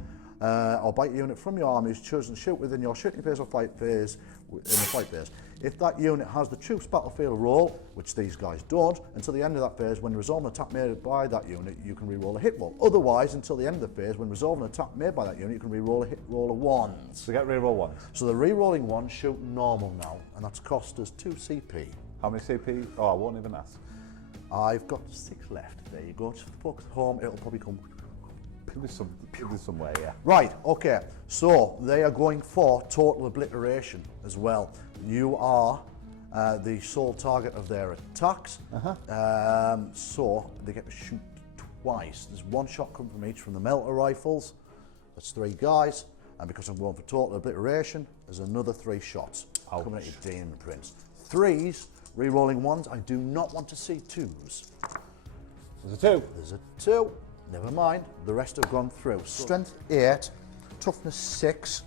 Or bite unit from your army is chosen to shoot within your shooting phase or fight phase in the fight phase. If that unit has the troops battlefield roll, which these guys don't, until the end of that phase, when resolving an attack made by that unit, you can re-roll a hit roll. Otherwise, until the end of the phase, when resolving an attack made by that unit, you can re-roll a hit roll of 1s. So get reroll 1. So the re-rolling 1 shoot normal now, and that's cost us 2 CP. How many CP? Oh, I won't even ask. I've got 6 left. There you go. Just folks at home, it'll probably come. There's somewhere, yeah. Right, okay. So they are going for total obliteration as well. You are the sole target of their attacks. So they get to shoot twice. There's 1 shot coming from each from the melter rifles. That's 3 guys. And because I'm going for total obliteration, there's another 3 shots coming at your Demon Prince. 3s, re-rolling 1s. I do not want to see 2s. There's a 2. There's a 2. Never mind. The rest have gone through. Strength 8, toughness 6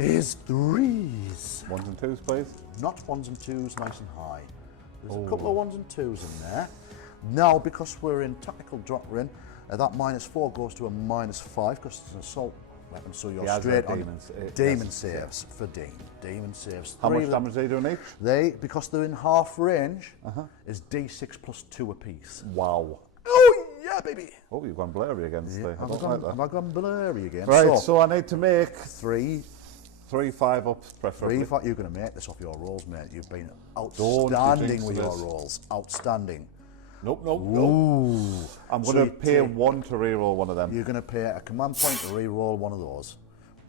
is 3s. 1s and 2s, please. Not 1s and 2s, nice and high. There's a couple of 1s and 2s in there. Now, because we're in tactical doctrine, that -4 goes to a -5 because it's an assault weapon, so you're straight on demon saves for Dean. Demon saves. How much damage are they doing each? They, because they're in half range, is D6 plus 2 apiece. Wow. Oh yeah, baby! Oh, you've gone blurry again today. I don't like that. Have I gone blurry again? Right, so I need to make 3, 5 ups, preferably. 3, 5. You're going to make this off your rolls, mate. You've been outstanding jinx with your this. rolls. Outstanding. Nope. Ooh. I'm So going you to pay take- 1 to reroll one of them. You're going to pay a command point to re-roll 1 of those.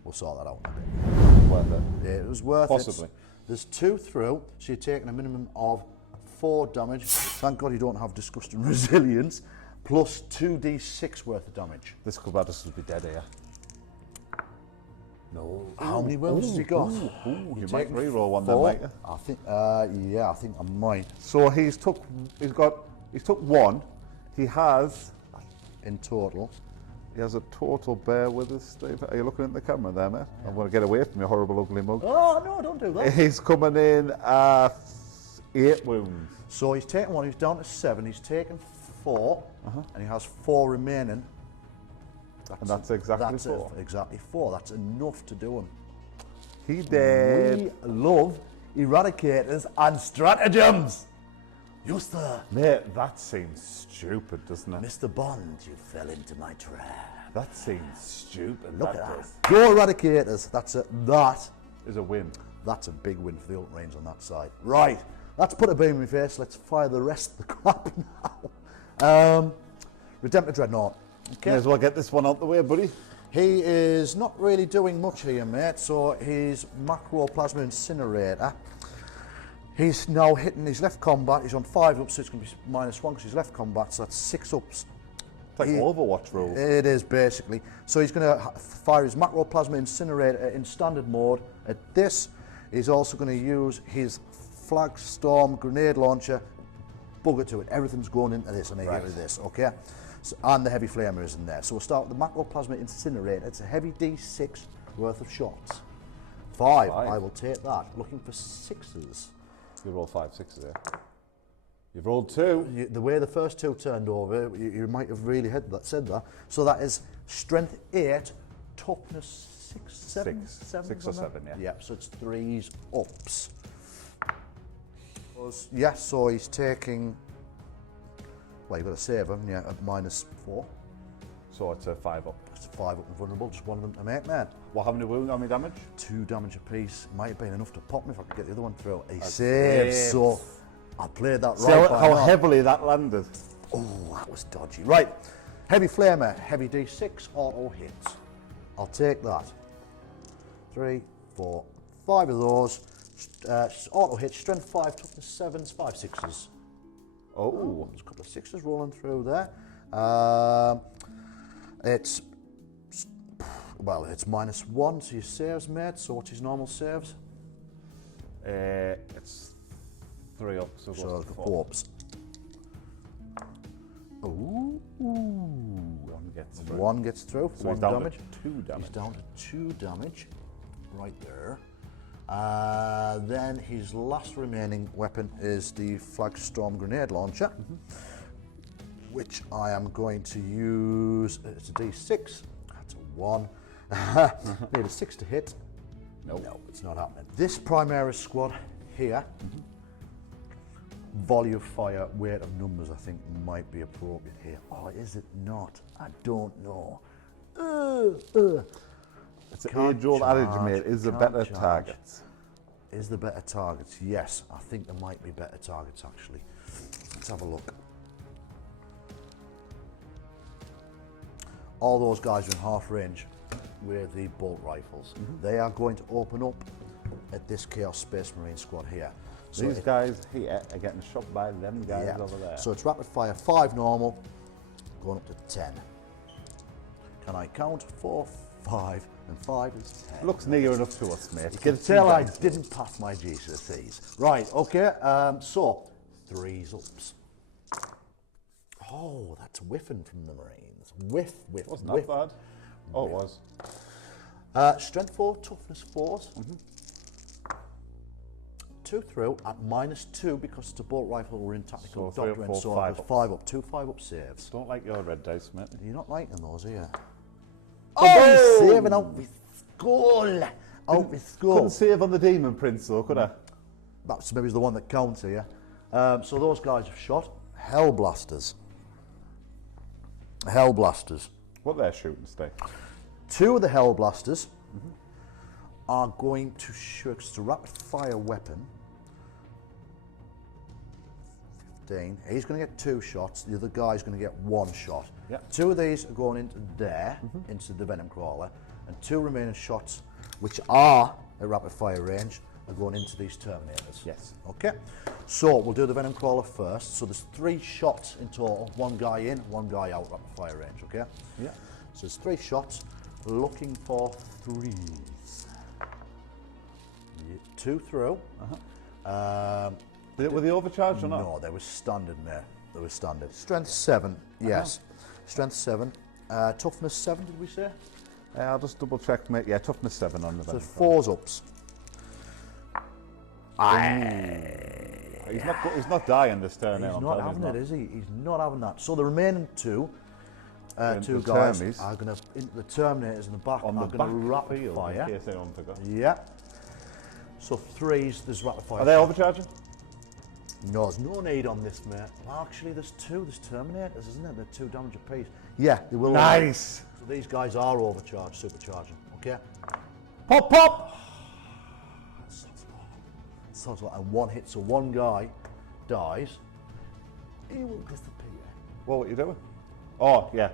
We'll sort that out in a bit. Worth it. Yeah, it was worth Possibly. it. There's 2 through, so you're taking a minimum of 4 damage. Thank God you don't have disgusting resilience. Plus 2d6 worth of damage. This Combatus will be dead here. No. How many wounds has he got? You might reroll one 4? then, might you? I think, yeah, I think I might. So he's took 1. He has In total. a total, bear with us, Steve. Are you looking at the camera there, mate? I'm going to get away from your horrible ugly mug. Oh, no, don't do that. He's coming in at 8 wounds. So he's taken 1, he's down to 7, he's taken 4, and he has 4 remaining. That's exactly 4. Exactly 4. That's enough to do him. He did. We love eradicators and stratagems. Yes, sir. Mate, that seems stupid, doesn't it? Mr. Bond, you fell into my trap. That seems stupid. Look that at does. that. Go eradicators. That Is a win. That's a big win for the Ultramarines on that side. Right. Let's put a beam in my face. Let's fire the rest of the crap now. Redemptor Dreadnought. May as well get this one out the way, buddy. He is not really doing much here, mate. So his Macroplasma Incinerator. He's now hitting his left combat. He's on 5 ups, so it's going to be -1 because he's left combat, so that's 6 ups. It's like Overwatch rules. It is, basically. So he's going to fire his macroplasma incinerator in standard mode. At this, he's also going to use his flag storm grenade launcher. Bugger to it. Everything's going into this, and I get rid of this, okay? So, and the heavy flamer is in there. So we'll start with the macroplasma incinerator. It's a heavy D6 worth of shots. 5. I will take that. Looking for 6s. You rolled 5 6s there. You've rolled 2. The way the first 2 turned over, you might have really said that. So that is strength 8, toughness 6, 7? 6 or 7, yeah. Yeah, so it's 3s ups. Yes, so he's taking, well, you've got to save him, yeah, at -4. So it's a 5 up. It's 5 up and vulnerable, just one of them to make, man. What, how many wound, how many damage? 2 damage apiece. Might have been enough to pop me if I could get the other one through. He saves, so I played that See right. how heavily that landed. Oh, that was dodgy. Right, heavy flamer, heavy D6, auto hits. I'll take that. 3, 4, 5 of those. Auto hit, strength 5, toughness 7s, 5 6s. Oh. There's a couple of 6s rolling through there. It's -1 to your saves, mate. So what's his normal saves? It's 3 up, so So the 4 ups. Ooh. One gets through. 1 gets through. So 1 he's down damage. to 2 damage. He's down to 2 damage. Right there. Then his last remaining weapon is the Flagstorm grenade launcher, which I am going to use. It's a D6. That's a 1. Need a 6 to hit. Nope. No, it's not happening. This Primaris squad here, volley of fire, weight of numbers, I think might be appropriate here. Or is it not? I don't know. It's an age-old adage, mate. Is the better charge. targets. Is the better targets? Yes, I think there might be better targets actually. Let's have a look. All those guys are in half range with the bolt rifles. They are going to open up at this Chaos Space Marine squad here. So These guys here are getting shot by them guys over there. So it's rapid fire 5 normal, going up to 10. Can I count? 4, 5, and 5 is 10. Looks near enough to us, mate. You can tell I didn't pass my GCSEs. Right, okay, so 3s ups. Oh, that's whiffing from the Marines. Whiff. Wasn't that bad? Oh, it was. Strength 4, toughness 4s. 2 through at -2 because it's a bolt rifle. We're in tactical So 3 up, doctrine, 4, so 5 there's ups. 5 up, 2 5-up saves. Don't like your red dice, mate. You're not liking those, are you? Oh, he's saving out with skull. Out with skull. Couldn't save on the Demon Prince, though, could I? That's maybe the one that counts here. So those guys have shot Hellblasters. What they're shooting, Steve? 2 of the Hellblasters are going to shoot. It's a rapid fire weapon. 15. He's going to get 2 shots. The other guy's going to get 1 shot. Yep. 2 of these are going into there, into the Venom Crawler, and 2 remaining shots, which are at rapid fire range, are going into these Terminators. Yes. Okay. So we'll do the Venom Crawler first. So there's 3 shots in total. 1 guy in, 1 guy out, rapid fire range. Okay. Yeah. So there's 3 shots. Looking for 3s. 2 through. Were they overcharged or not? No, they were standard, mate. They were standard. Strength 7, yes. Strength 7. Toughness 7, did we say? I'll just double check, mate. Yeah, toughness 7 on the So Venom. 4's ups. He's not dying this turn. He's I'm not telling you, having he's it, is he? He's not having that. So the remaining 2 Into the guys Termies. are going to, into the Terminators in the back, on the are back going to rapid field, fire. in case anyone forgot. Yeah. So 3s, there's rapid fire. Are they overcharging? No, there's no need on this, mate. Well, actually, there's 2. There's Terminators, isn't there? They're 2 damage apiece. Yeah, they will. Nice. So these guys are overcharged, supercharging. Okay. Pop, pop. Sounds like, and 1 hit, so 1 guy dies. He will disappear. Well, what are you doing? Oh, yeah.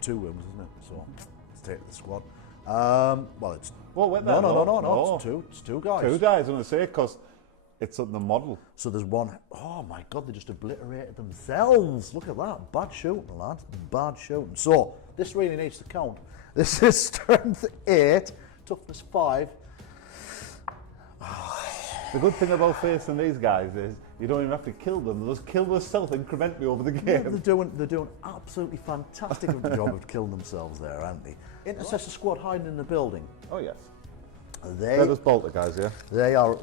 2 wounds, isn't it? So let's take the squad. Well, it's Well, wait no, there, no. It's two guys. 2 guys, I'm going to say, because it's on the model. So there's one. Oh my God! They just obliterated themselves. Look at that. Bad shooting, lad. Bad shooting. So this really needs to count. This is strength 8, toughness 5. The good thing about facing these guys is you don't even have to kill them. They just kill themselves incrementally over the Yeah, game. they're doing absolutely fantastic of a job of killing themselves there, aren't they? Intercessor squad hiding in the building. Oh, yes. They They're just bolter guys, yeah? They are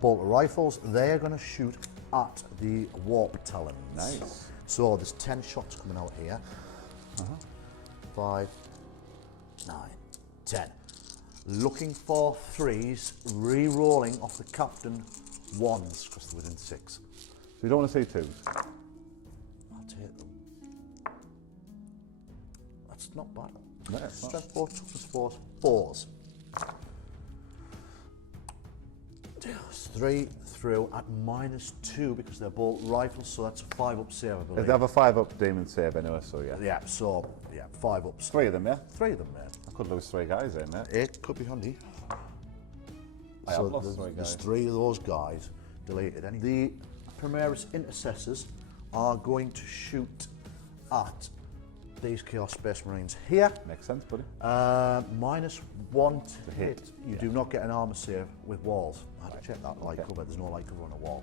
bolter rifles. They are going to shoot at the warp talons. Nice. So there's 10 shots coming out here. 5, 9, 10. Looking for 3s, re-rolling off the captain 1s because they're within 6. So you don't want to see 2s? I'll take them. That's not bad. No, it's not. Strength 4, toughness 4, 4s. 3 through at -2 because they're bolt rifles, so that's a 5 up save, I believe. They have a 5 up demon save anyway, so yeah. Yeah, so, yeah, 5 ups. 3 of them, yeah? 3 of them, mate. I could lose 3 guys in there. It could be handy. I have lost 3 There's guys. 3 of those guys deleted. The Primaris intercessors are going to shoot at these Chaos Space Marines here. Makes sense, buddy. -1 to hit. hit, You do not get an armor save with walls. I had to check that light cover. There's no light cover on a wall.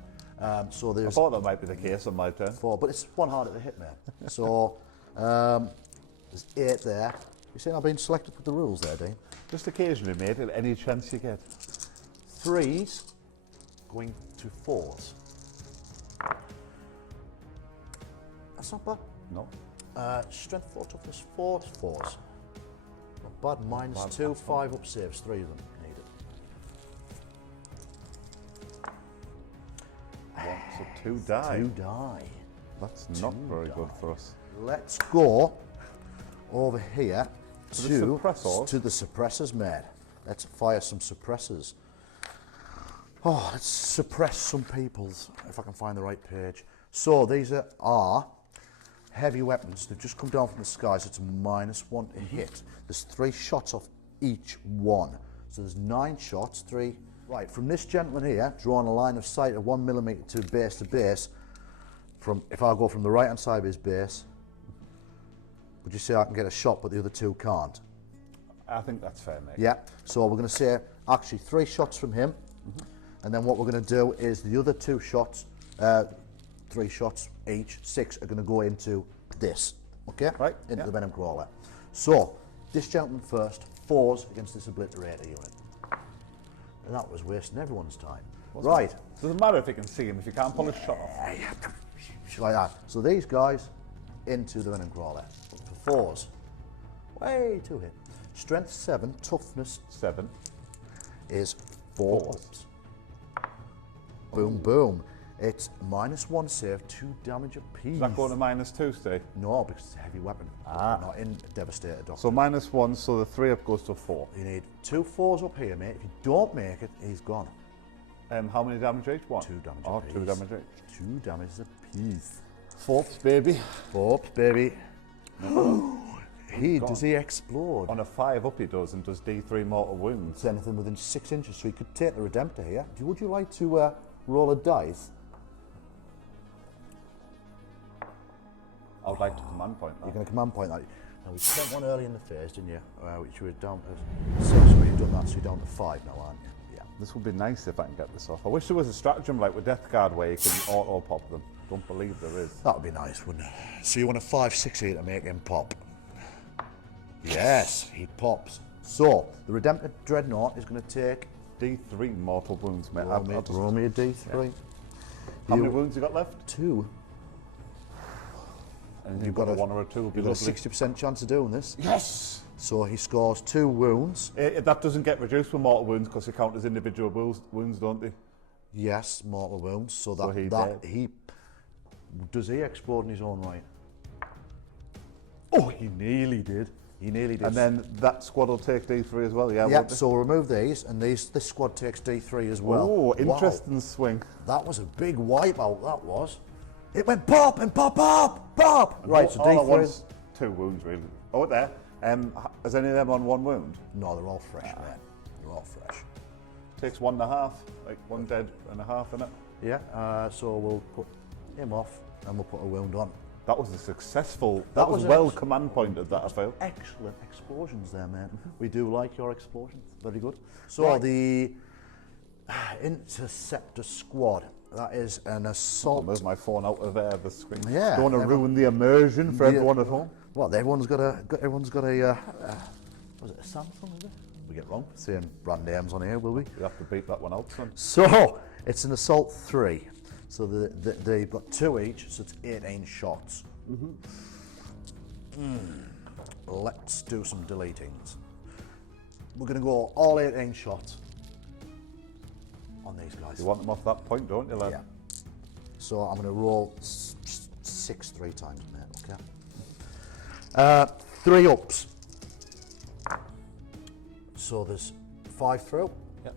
So I there's thought that might be the case on my turn. 4, but it's 1 harder to hit, mate. So there's 8 there. You saying I've been selected with the rules there, Dean? Just occasionally, mate, at any chance you get. 3s going to 4s. That's not bad. No. Strength 4, toughness 4, 4s. Not bad. -2, 5 up saves, 3 of them needed. So 2 die. 2 die. That's not very good for us. Let's go over here To the suppressors? to the suppressors, mate. Let's fire some suppressors. Oh, let's suppress some peoples, if I can find the right page. So these are heavy weapons. They've just come down from the skies. It's -1 to hit. There's 3 shots off each one. So there's 9 shots, 3. Right, from this gentleman here, drawing a line of sight at 1 millimetre to base, if I go from the right-hand side of his base, would you say I can get a shot but the other 2 can't? I think that's fair, mate. Yeah, so we're going to say actually 3 shots from him, and then what we're going to do is the other 2 shots, 3 shots each, 6 are going to go into this, okay? Right, Into yeah. the Venom Crawler. So, this gentleman first, 4s against this Obliterator unit. And that was wasting everyone's time. Right. Doesn't matter if you can see him, if you can't pull his shot off. Like that. So these guys into the Venom Crawler. For 4s. Way too hit. Strength 7, toughness 7. is 4 ups. Boom, boom. It's -1 save, 2 damage apiece. Is that going to -2, Steve? No, because it's a heavy weapon. Not in Devastator Doctrine. So -1, so the 3 up goes to 4. You need 2 4s up here, mate. If you don't make it, he's gone. How many damage each? 1? 2 damage Oh, apiece. 2 damage each. 2 damage apiece. 4th, baby. 4 baby. Does he explode? On a 5 up he does, and does D3 mortal wounds. It's anything within 6 inches, so he could take the Redemptor here. Would you like to roll a dice? I would like to command point that. You're going to command point that. Now, we spent one early in the phase, didn't you? Which you were down to 6, so you've done that, so you're down to 5 now, aren't you? Yeah. This would be nice if I can get this off. I wish there was a stratagem like with Death Guard where you can auto pop them. Don't believe there is. That would be nice, wouldn't it? So you want a 5/6 here to make him pop? Yes, he pops. So, the Redemptor Dreadnought is going to take... D3 mortal wounds, mate. Roll me a D3. How many wounds you got left? 2. And you've got a 1 or a 2 would be You've got a lovely. 60% chance of doing this. Yes! So he scores 2 wounds. That doesn't get reduced with mortal wounds because they count as individual wounds, don't they? Yes, mortal wounds. So So he does he explode in his own right? Oh, he nearly did. He nearly did. And then that squad will take D3 as well, yeah? Yeah, won't they? so we'll remove these, and this squad takes D3 as well. Oh, Wow. interesting swing. That was a big wipeout, that was. It went pop and pop, pop, pop! Right, so All at D3... once, 2 wounds, really. Oh, there. Is any of them on 1 wound? No, they're all fresh, man. They're all fresh. Takes 1.5, like 1 dead and a half in it. Yeah, so we'll put him off and we'll put a wound on. That was a successful, that was well command pointed, that I felt. Excellent explosions there, man. We do like your explosions. Very good. So the Interceptor Squad, that is an assault. I'll move my phone out of the screen. Yeah. Don't want to ruin the immersion for everyone at home. Well, everyone's got a was it a Samsung, is it? We get wrong saying brand names on here, will we? You have to beat that one out, son. So it's an assault 3. So they've got 2 each, so it's 18 shots. Let's do some deletings. We're going to go all 18 shots on these guys. You want them off that point, don't you, lad? Yeah. So I'm going to roll 6 3 times, mate. Okay. 3 ups. So there's 5 through. Yep.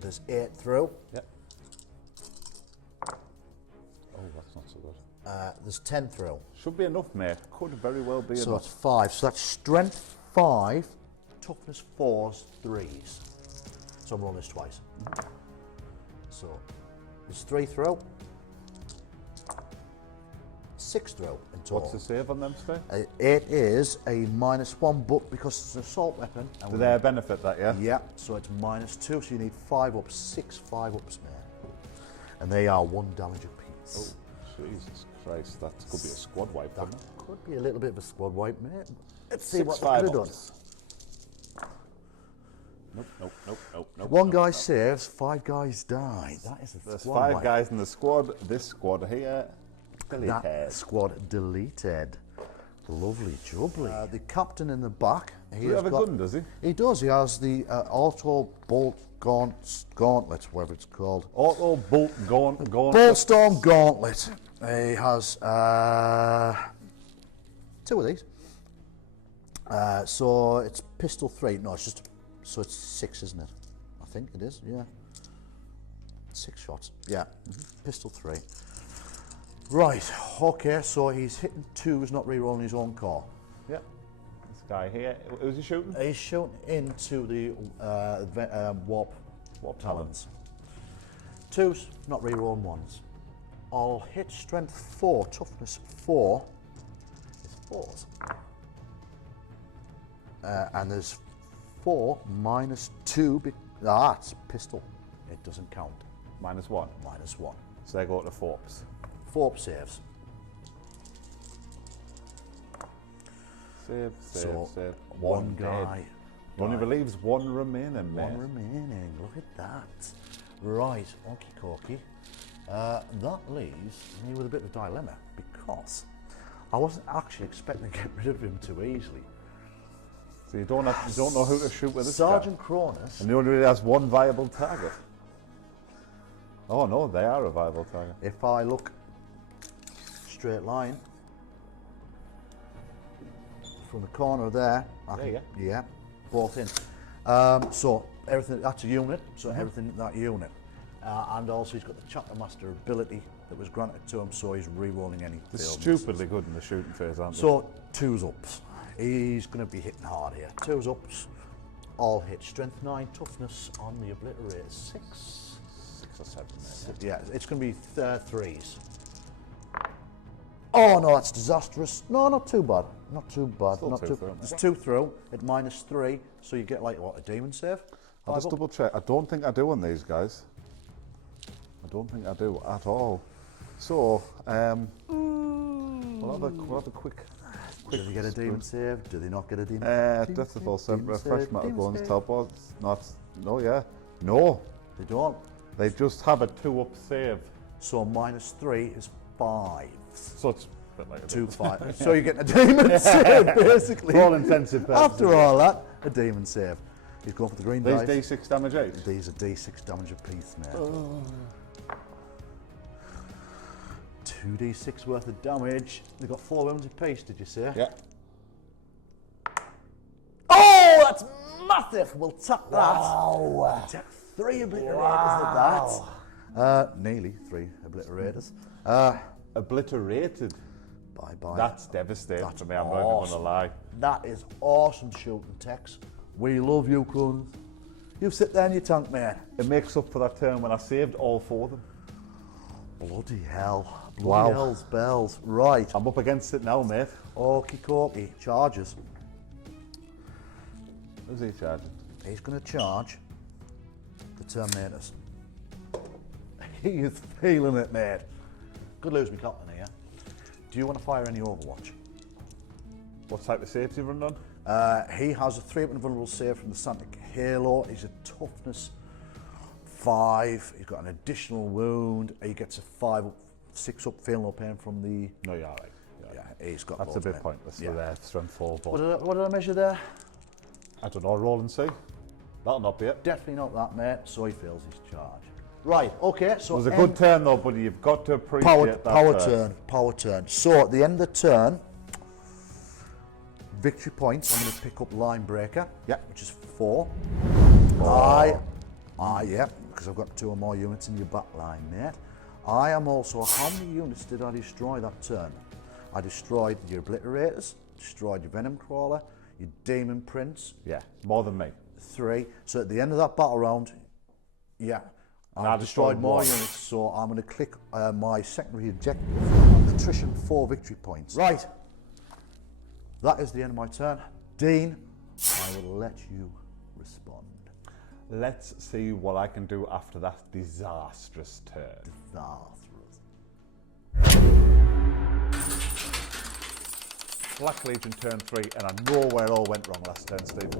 There's 8 through. Yep. Oh, that's not so good. There's 10 through. Should be enough, mate. Could very well be So enough. that's 5. So that's strength 5, toughness 4s, 3s. So I'm rolling this twice. So there's 3 through, 6 through in total. What's the save on them, Steve? It is a -1, but because it's an assault weapon. Do they benefit that, yeah? Yeah, so it's -2, so you need 5 ups, 6 5-ups, man. And they are 1 damage apiece. Oh, Jesus Christ, that could be a squad wipe, That couldn't it? could be a little bit of a squad wipe, mate. Let's see 6 what they could have done. 5-ups. Nope. 1 guy saves, 5 guys die. That is a There's squad 5 wipe. guys in the squad. This squad here, deleted. That squad deleted. Lovely jubbly. The captain in the back. Does he have a gun, does he? He does. He has the auto bolt gauntlet, whatever it's called. Auto bolt gauntlet. Bolt storm gauntlet. He has 2 of these. So it's pistol 3. No, it's just so it's 6, isn't it? I think it is. Yeah. 6 shots. Yeah. Pistol 3. Right. Okay. So he's hitting 2s, not re-rolling his own core. Yeah. This guy here, who's he shooting? He's shooting into the warp talons. 2s, not re-rolling 1s. I'll hit strength 4, toughness 4. It's 4s. And there's 4 -2. That's pistol. It doesn't count. -1. -1. So they go to Forbes. 4 saves. Save. So, 1 guy. Dead. Only relieves 1 remaining, mate. 1 remaining. Look at that. Right, okie dokie. That leaves me with a bit of a dilemma because I wasn't actually expecting to get rid of him too easily. So you don't know who to shoot with this Sergeant guy. Cronus. And he only really has 1 viable target. Oh no, they are a viable target. If I look straight line from the corner there, yeah, both in. So everything, that's a unit. So everything in that unit, and also he's got the chapter master ability that was granted to him, so he's re-rolling any. They're failed stupidly good in the shooting phase, aren't they? So 2s ups. He's going to be hitting hard here. 2s ups. All hit. Strength 9, toughness on the obliterator 6. 6 or 7. Yeah, it's going to be 3s. Oh no, that's disastrous. No, not too bad. Not too bad. Still not 2 too. through, It's 2 through at -3, so you get like what, a demon save? I'll just double check. I don't think I do on these guys. I don't think I do at all. So, we'll have a quick. Do they get a demon save? Do they not get a demon save? Death of all Semper, Demon fresh save, metal demon guns, save. teleports, no. They don't. They just have a 2-up save. So -3 is 5. So it's a bit like a 2 5. So you're getting a demon save basically. For all intensive purposes. After all that, a demon save. He's going for the green These dice. D6 damage each. These are D6 damage apiece, man. 2d6 worth of damage. They've got 4 wounds apiece, did you say? Yeah. Oh, that's massive! We'll tap that. Wow. Take 3 obliterators of that. Nearly 3 obliterators. obliterated. Bye-bye. That's devastating That's for me, I'm not even going to awesome. lie. That is awesome shooting, Tex. We love you, cunts. You sit there in your tank, mate. It makes up for that turn when I saved all 4 of them. Bloody hell. Bloody Wow. hell's bells. Right. I'm up against it now, mate. Okie dokie. Charges. Who's he charging? He's going to charge the Terminators. He is feeling it, mate. Could lose me captain here. Do you want to fire any Overwatch? What type of saves he run on? He has a 3 invulnerable save from the Santic Halo. He's a toughness 5. He's got an additional wound. He gets a 6 up, feel no pain from the. No, you're all right. Yeah, he's got. That's a bit pointless for their strength 4. But What did I measure there? I don't know, roll and see. That'll not be it. Definitely not that, mate. So he fails his charge. Right. Okay. So It was a good turn though, buddy. You've got to appreciate that. Power turn. So at the end of the turn, victory points. I'm going to pick up line breaker. Yeah. Which is 4. Yeah, because I've got 2 or more units in your back line, mate. I am also. How many units did I destroy that turn? I destroyed your obliterators, destroyed your venom crawler, your demon prince. Yeah, more than me. 3. So at the end of that battle round, yeah, I destroyed more 1. units. So I'm going to click my secondary objective, attrition 4 victory points. Right. That is the end of my turn. Dean, I will let you respond. Let's see what I can do after that disastrous turn. Disastrous. Black Legion turn 3, and I know where it all went wrong last turn, Steve.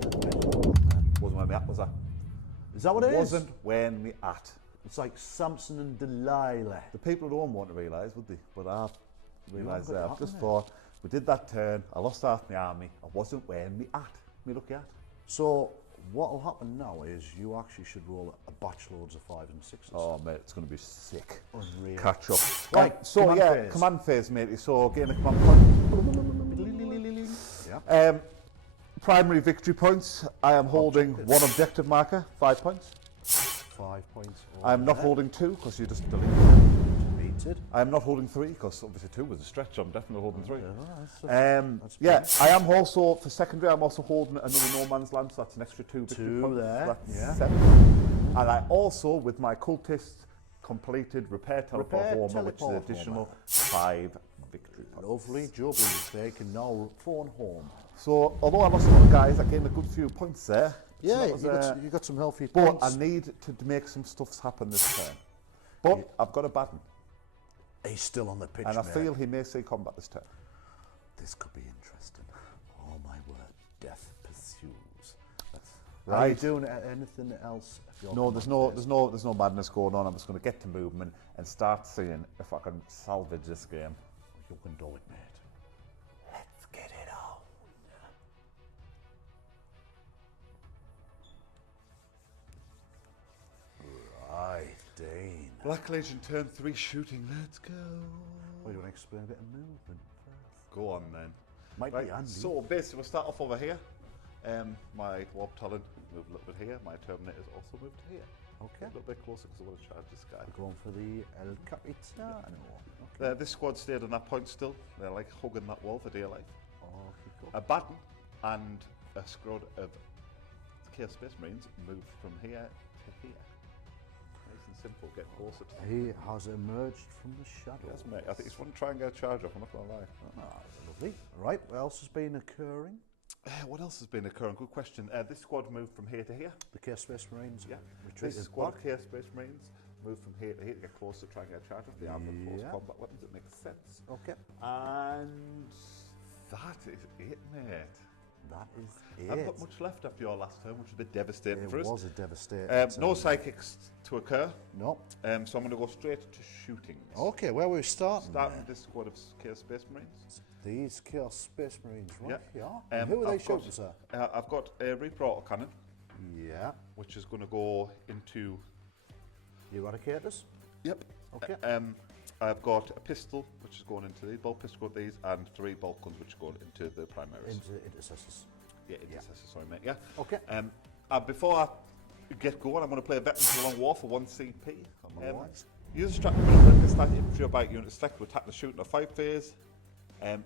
Wasn't where me at, was I? Is that what it is? Wasn't where me at. It's like Samson and Delilah. The people at home won't realise, would they? But I've realised got that. that, I've just innit? thought, we did that turn, I lost half my army, I wasn't where me at. Me lucky at. So what will happen now is you actually should roll a batch loads of 5s and 6s. Oh mate, it's going to be sick. Unreal. Catch up. Right, So command yeah, phase. command phase, matey. So gain a command point. Yeah. Primary victory points. I am holding 1 objective marker, 5 points. 5 points. I'm not holding 2 because you just deleted. Deleted. I'm not holding 3 because obviously 2 was a stretch. I'm definitely holding 3. That's Yeah, I am also for secondary. I'm also holding another no man's land, so that's an extra 2 victory 2 points. there, So that's yeah. 7. And I also, with my cultists, completed repair teleport Repair warmer, which is an teleport additional warmer. 5 victory points. Lovely jubbly. They can now phone home. So, although I lost a lot of guys, I gained a good few points there. Yeah, So that was, you got some healthy but points. I need to make some stuffs happen this turn. But I've got a Abaddon, He's still on the pitch, and I mate. feel he may see combat this turn. This could be interesting. Oh my word, death pursues. Are you Right. doing anything else? If you're No, there's no madness going on. I'm just going to get to movement and start seeing if I can salvage this game. You can do it, mate. Let's get it on. Right, Dean. Black Legion turn 3 shooting. Let's go. Well, you want to explain a bit of movement first? Go on then. Might Right, be handy. so basically we'll start off over here. My Warp Talon moved a little bit here. My Terminators also moved to here. Okay. A little bit closer because I want to charge this guy. We're going for the El Capitano. Okay. This squad stayed on that point still. They're like hugging that wall for dear life. Okay, cool. Abaddon and a squad of Chaos Space Marines moved from here to here. Nice and simple, get closer to He has emerged from the shadows. Yes, mate. I think he's want to ttry and get a charge off, I'm not going to lie. Ah, lovely. Right, what else has been occurring? What else has been occurring? Good question. This squad moved from here to here. The Chaos Space Marines Yeah. retreated This squad back. of Chaos Space Marines moved from here to here to get closer, try and get a charge off the armed and close Yeah. combat weapons. It makes sense. Okay, And that is it, mate. that is I haven't it. got much left after your last turn, which was a bit devastating It for us. was a devastating No turn. psychics to occur, No. so I'm going to go straight to shootings. Okay, where we starting? Starting then? with this squad of Chaos Space Marines. These Chaos Space Marines, right Yeah. here. And who are they I've got- shooting, sir? I've got a Reaper autocannon, Yeah. which is going to go into. The Eradicators? Yep. Okay. I've got a pistol, which is going into these, bulk pistol with these, and 3 bulk guns, which are going into the primaries. Into Intercessors. Yeah, intercessors, sorry, mate. Yeah. Okay. Before I get going, I'm going to play a Veterans of the Long War for 1 CP. Use a strategy when this time infantry or bike unit is selected to attack the shooting or fight phase.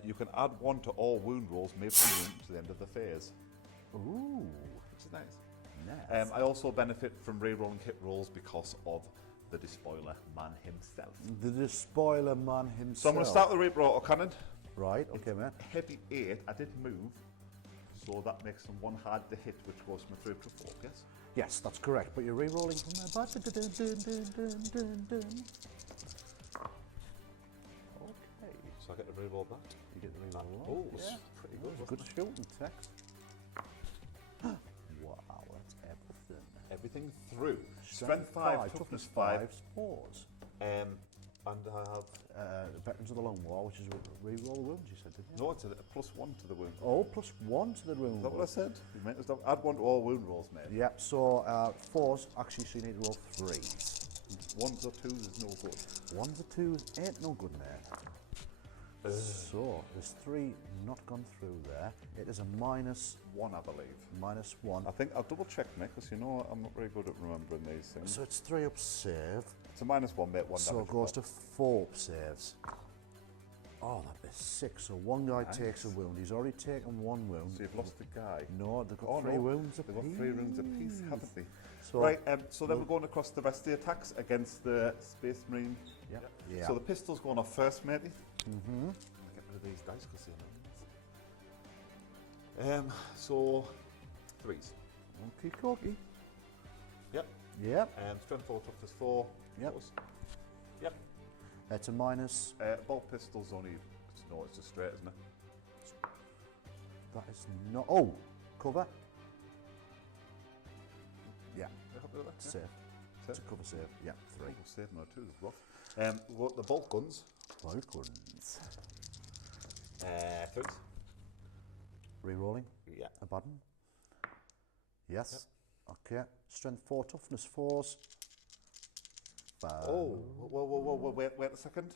You can add 1 to all wound rolls made from unit to the end of the phase. Ooh, Which is nice. nice. I also benefit from re-rolling hit rolls because of the Despoiler man himself. The Despoiler man himself. So I'm going to start with the Reaper Autocannon. Right, okay, man. Heavy 8, I did move, so that makes them 1 hard to hit, which goes from a 3 up to 4, yes? Yes, that's correct, but you're re-rolling from the bottom. Okay. So I get to re-roll that. You get the re-roll. Oh, it's yeah. pretty good. Good shooting text. Wow, that's everything. Everything through. Strength 5, toughness 5. Spores. And I have... Veterans of the Long War, which is re-roll wounds, you said, didn't you? No, it's a +1 to the wound. Oh, +1 to the wound. Is that what I said? You meant to add 1 to all wound rolls, mate. Yep, so 4s, actually, so you need to roll 3s. 1s or 2s is no good. 1s or 2s ain't no good, mate. So, there's 3 not gone through there. It is a -1, I believe. -1. I think I'll double check, mate, because you know I'm not very good at remembering these things. So it's 3 up save. It's a -1, mate, 1 So damage. it goes to 4 up saves. Oh, that'd be 6. So one guy takes a wound. He's already taken 1 wound. So you've lost the guy. No, they've got 3 wounds apiece. They've got 3 wounds apiece, haven't they? So, Right, so then we're going across the rest of the attacks against the Space Marine. Yeah. Yeah. So the pistol's going off first, matey. Mm-hmm. Get rid of these dice because they're annoying. So 3s. Okie dokie. Yep. Yep. Strength 4, toughness 4. Yep. Those. Yep. It's a minus. Bolt pistol's only, no, it's just straight, isn't it? That is not. Oh, cover. Yeah. You happy with that? Save. It's a cover save. Yeah, 3. Oh, save no 2 is rough. We've got the bolt guns. Balkans. 3s. Re-rolling. Yeah. Abaddon. Yes. Okay. Strength 4, toughness 4s. Oh, whoa, wait a second.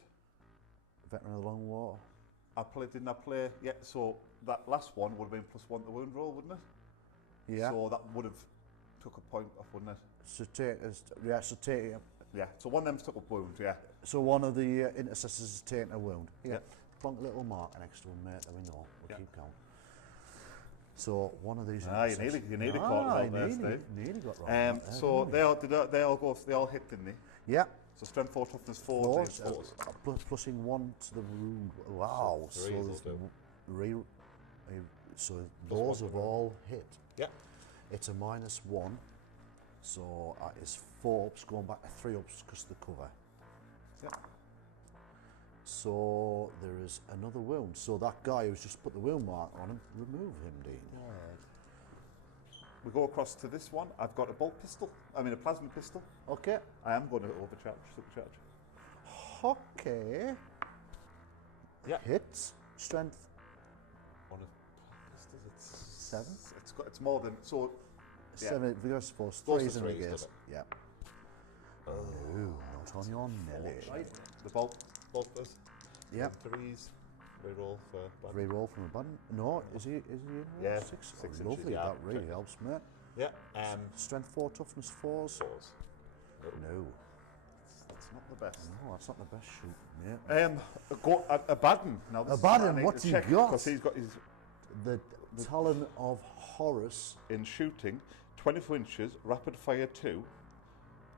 Veteran of the Long War. Didn't I play? Yeah, so that last one would have been +1 to wound roll, wouldn't it? Yeah. So that would have took a point off, wouldn't it? So take, yeah, so take, Yeah, so one of them took up wound, yeah. so one of the intercessors is taking a wound. Yeah. Yeah. Plonk a little mark next to him, mate, that we know. We'll Yeah. keep count. So one of these. You nearly caught us out there, Steve. Nearly got right. So they all hit, didn't they? Yeah. So strength 4, toughness 4, Fours, fours. Plussing 1 to the wound. Wow. So So, threes there's will do. so Plus those 1 have to the- all hit. Yeah. It's a -1. So it's 4 ups going back to 3 ups because of the cover. Yeah. So there is another wound. So that guy who's just put the wound mark on him, remove him, Dean. We go across to this one. I've got a bolt pistol. I mean a plasma pistol. Okay. I am going to supercharge. Okay. Yeah. Hits. Strength. On a pistols, it's 7. It's more than so. Yeah. 7 vigorous force. Those 3s are and threes, against. doesn't Yeah. Oh, not on your Nelly. The bolt first. Yep. 3s. Reroll for. Re-roll from a button. No, is he in roll? Yeah, 6. six inches, Lovely. yeah. That really helps, mate. Yeah. Strength 4, toughness 4s. 4s. No. That's not the best. No, that's not the best shoot, mate. Go Abaddon. Now this Abaddon, what's he got? Because he's got his The Talon of Horus. in shooting, 24 inches, rapid fire 2.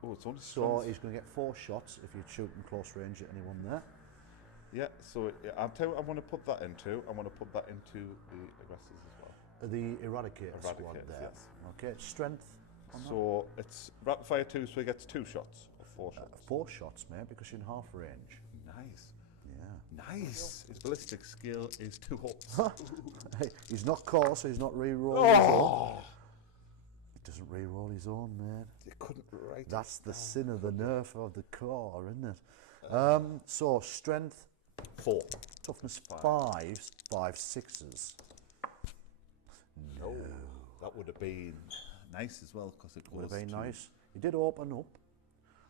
Oh, it's only So strength. he's going to get 4 shots if you shoot in close range at anyone there. Yeah, so I'm telling you, I want to put that into. I want to put that into the aggressors as well. The Eradicator squad Eradicators, there. yes. Okay, strength. on that. So it's rapid fire 2, so he gets 2 shots or 4 shots. 4 shots, mate, because you're in half range. Nice. Yeah. Nice. His ballistic skill is 2 ups. Hey, he's not core, so he's not re-rolling his own. He doesn't re-roll his own, man. You couldn't write That's the sin of the nerf of the core, isn't it? So strength, 4. toughness 5s, 5 6s. No. That would have been nice as well, because it Would goes have been to nice. He did open up.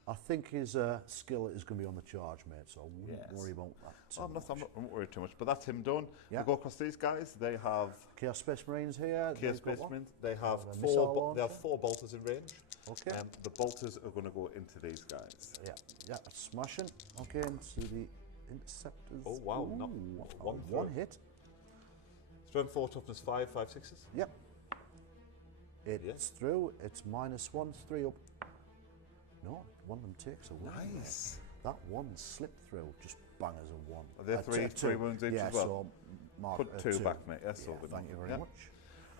I think his skill is going to be on the charge, mate, so I wouldn't worry about that too I'm much. not worried too much, but that's him done. Yeah. We go across these guys. They have Chaos Space Marines here. Chaos they've got Space what? Marines. They have A missile launcher. four bolters in range. Okay. The bolters are going to go into these guys. Yeah, that's smashing. Okay, into the interceptors. Oh wow, not Ooh, one through. hit. Strength 4, toughness 5, 5 6s. Yep. It's through. It's -1, 3 up. No, one of them takes a wound. Nice. That one slipped through, just bang as a 1. Are there three wounds each yeah, as well? So mark Put two two. back, mate. Yes, Yeah, so thank you very yeah. much.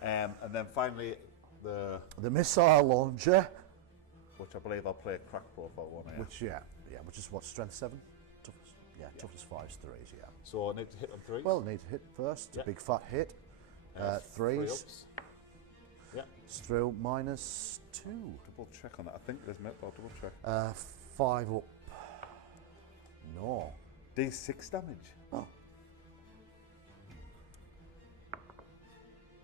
And then finally, the missile launcher, which I believe I'll play a crack profile one. Yeah. which is what, strength 7? Toughness, toughness 5's 3s, yeah. So I need to hit on 3. Well, need to hit first, it's Yeah. a big fat hit. Three 3s, ups. Yeah. it's through -2. Double check on that. I think there's I'll double check. 5 up. No. D6 damage. Oh.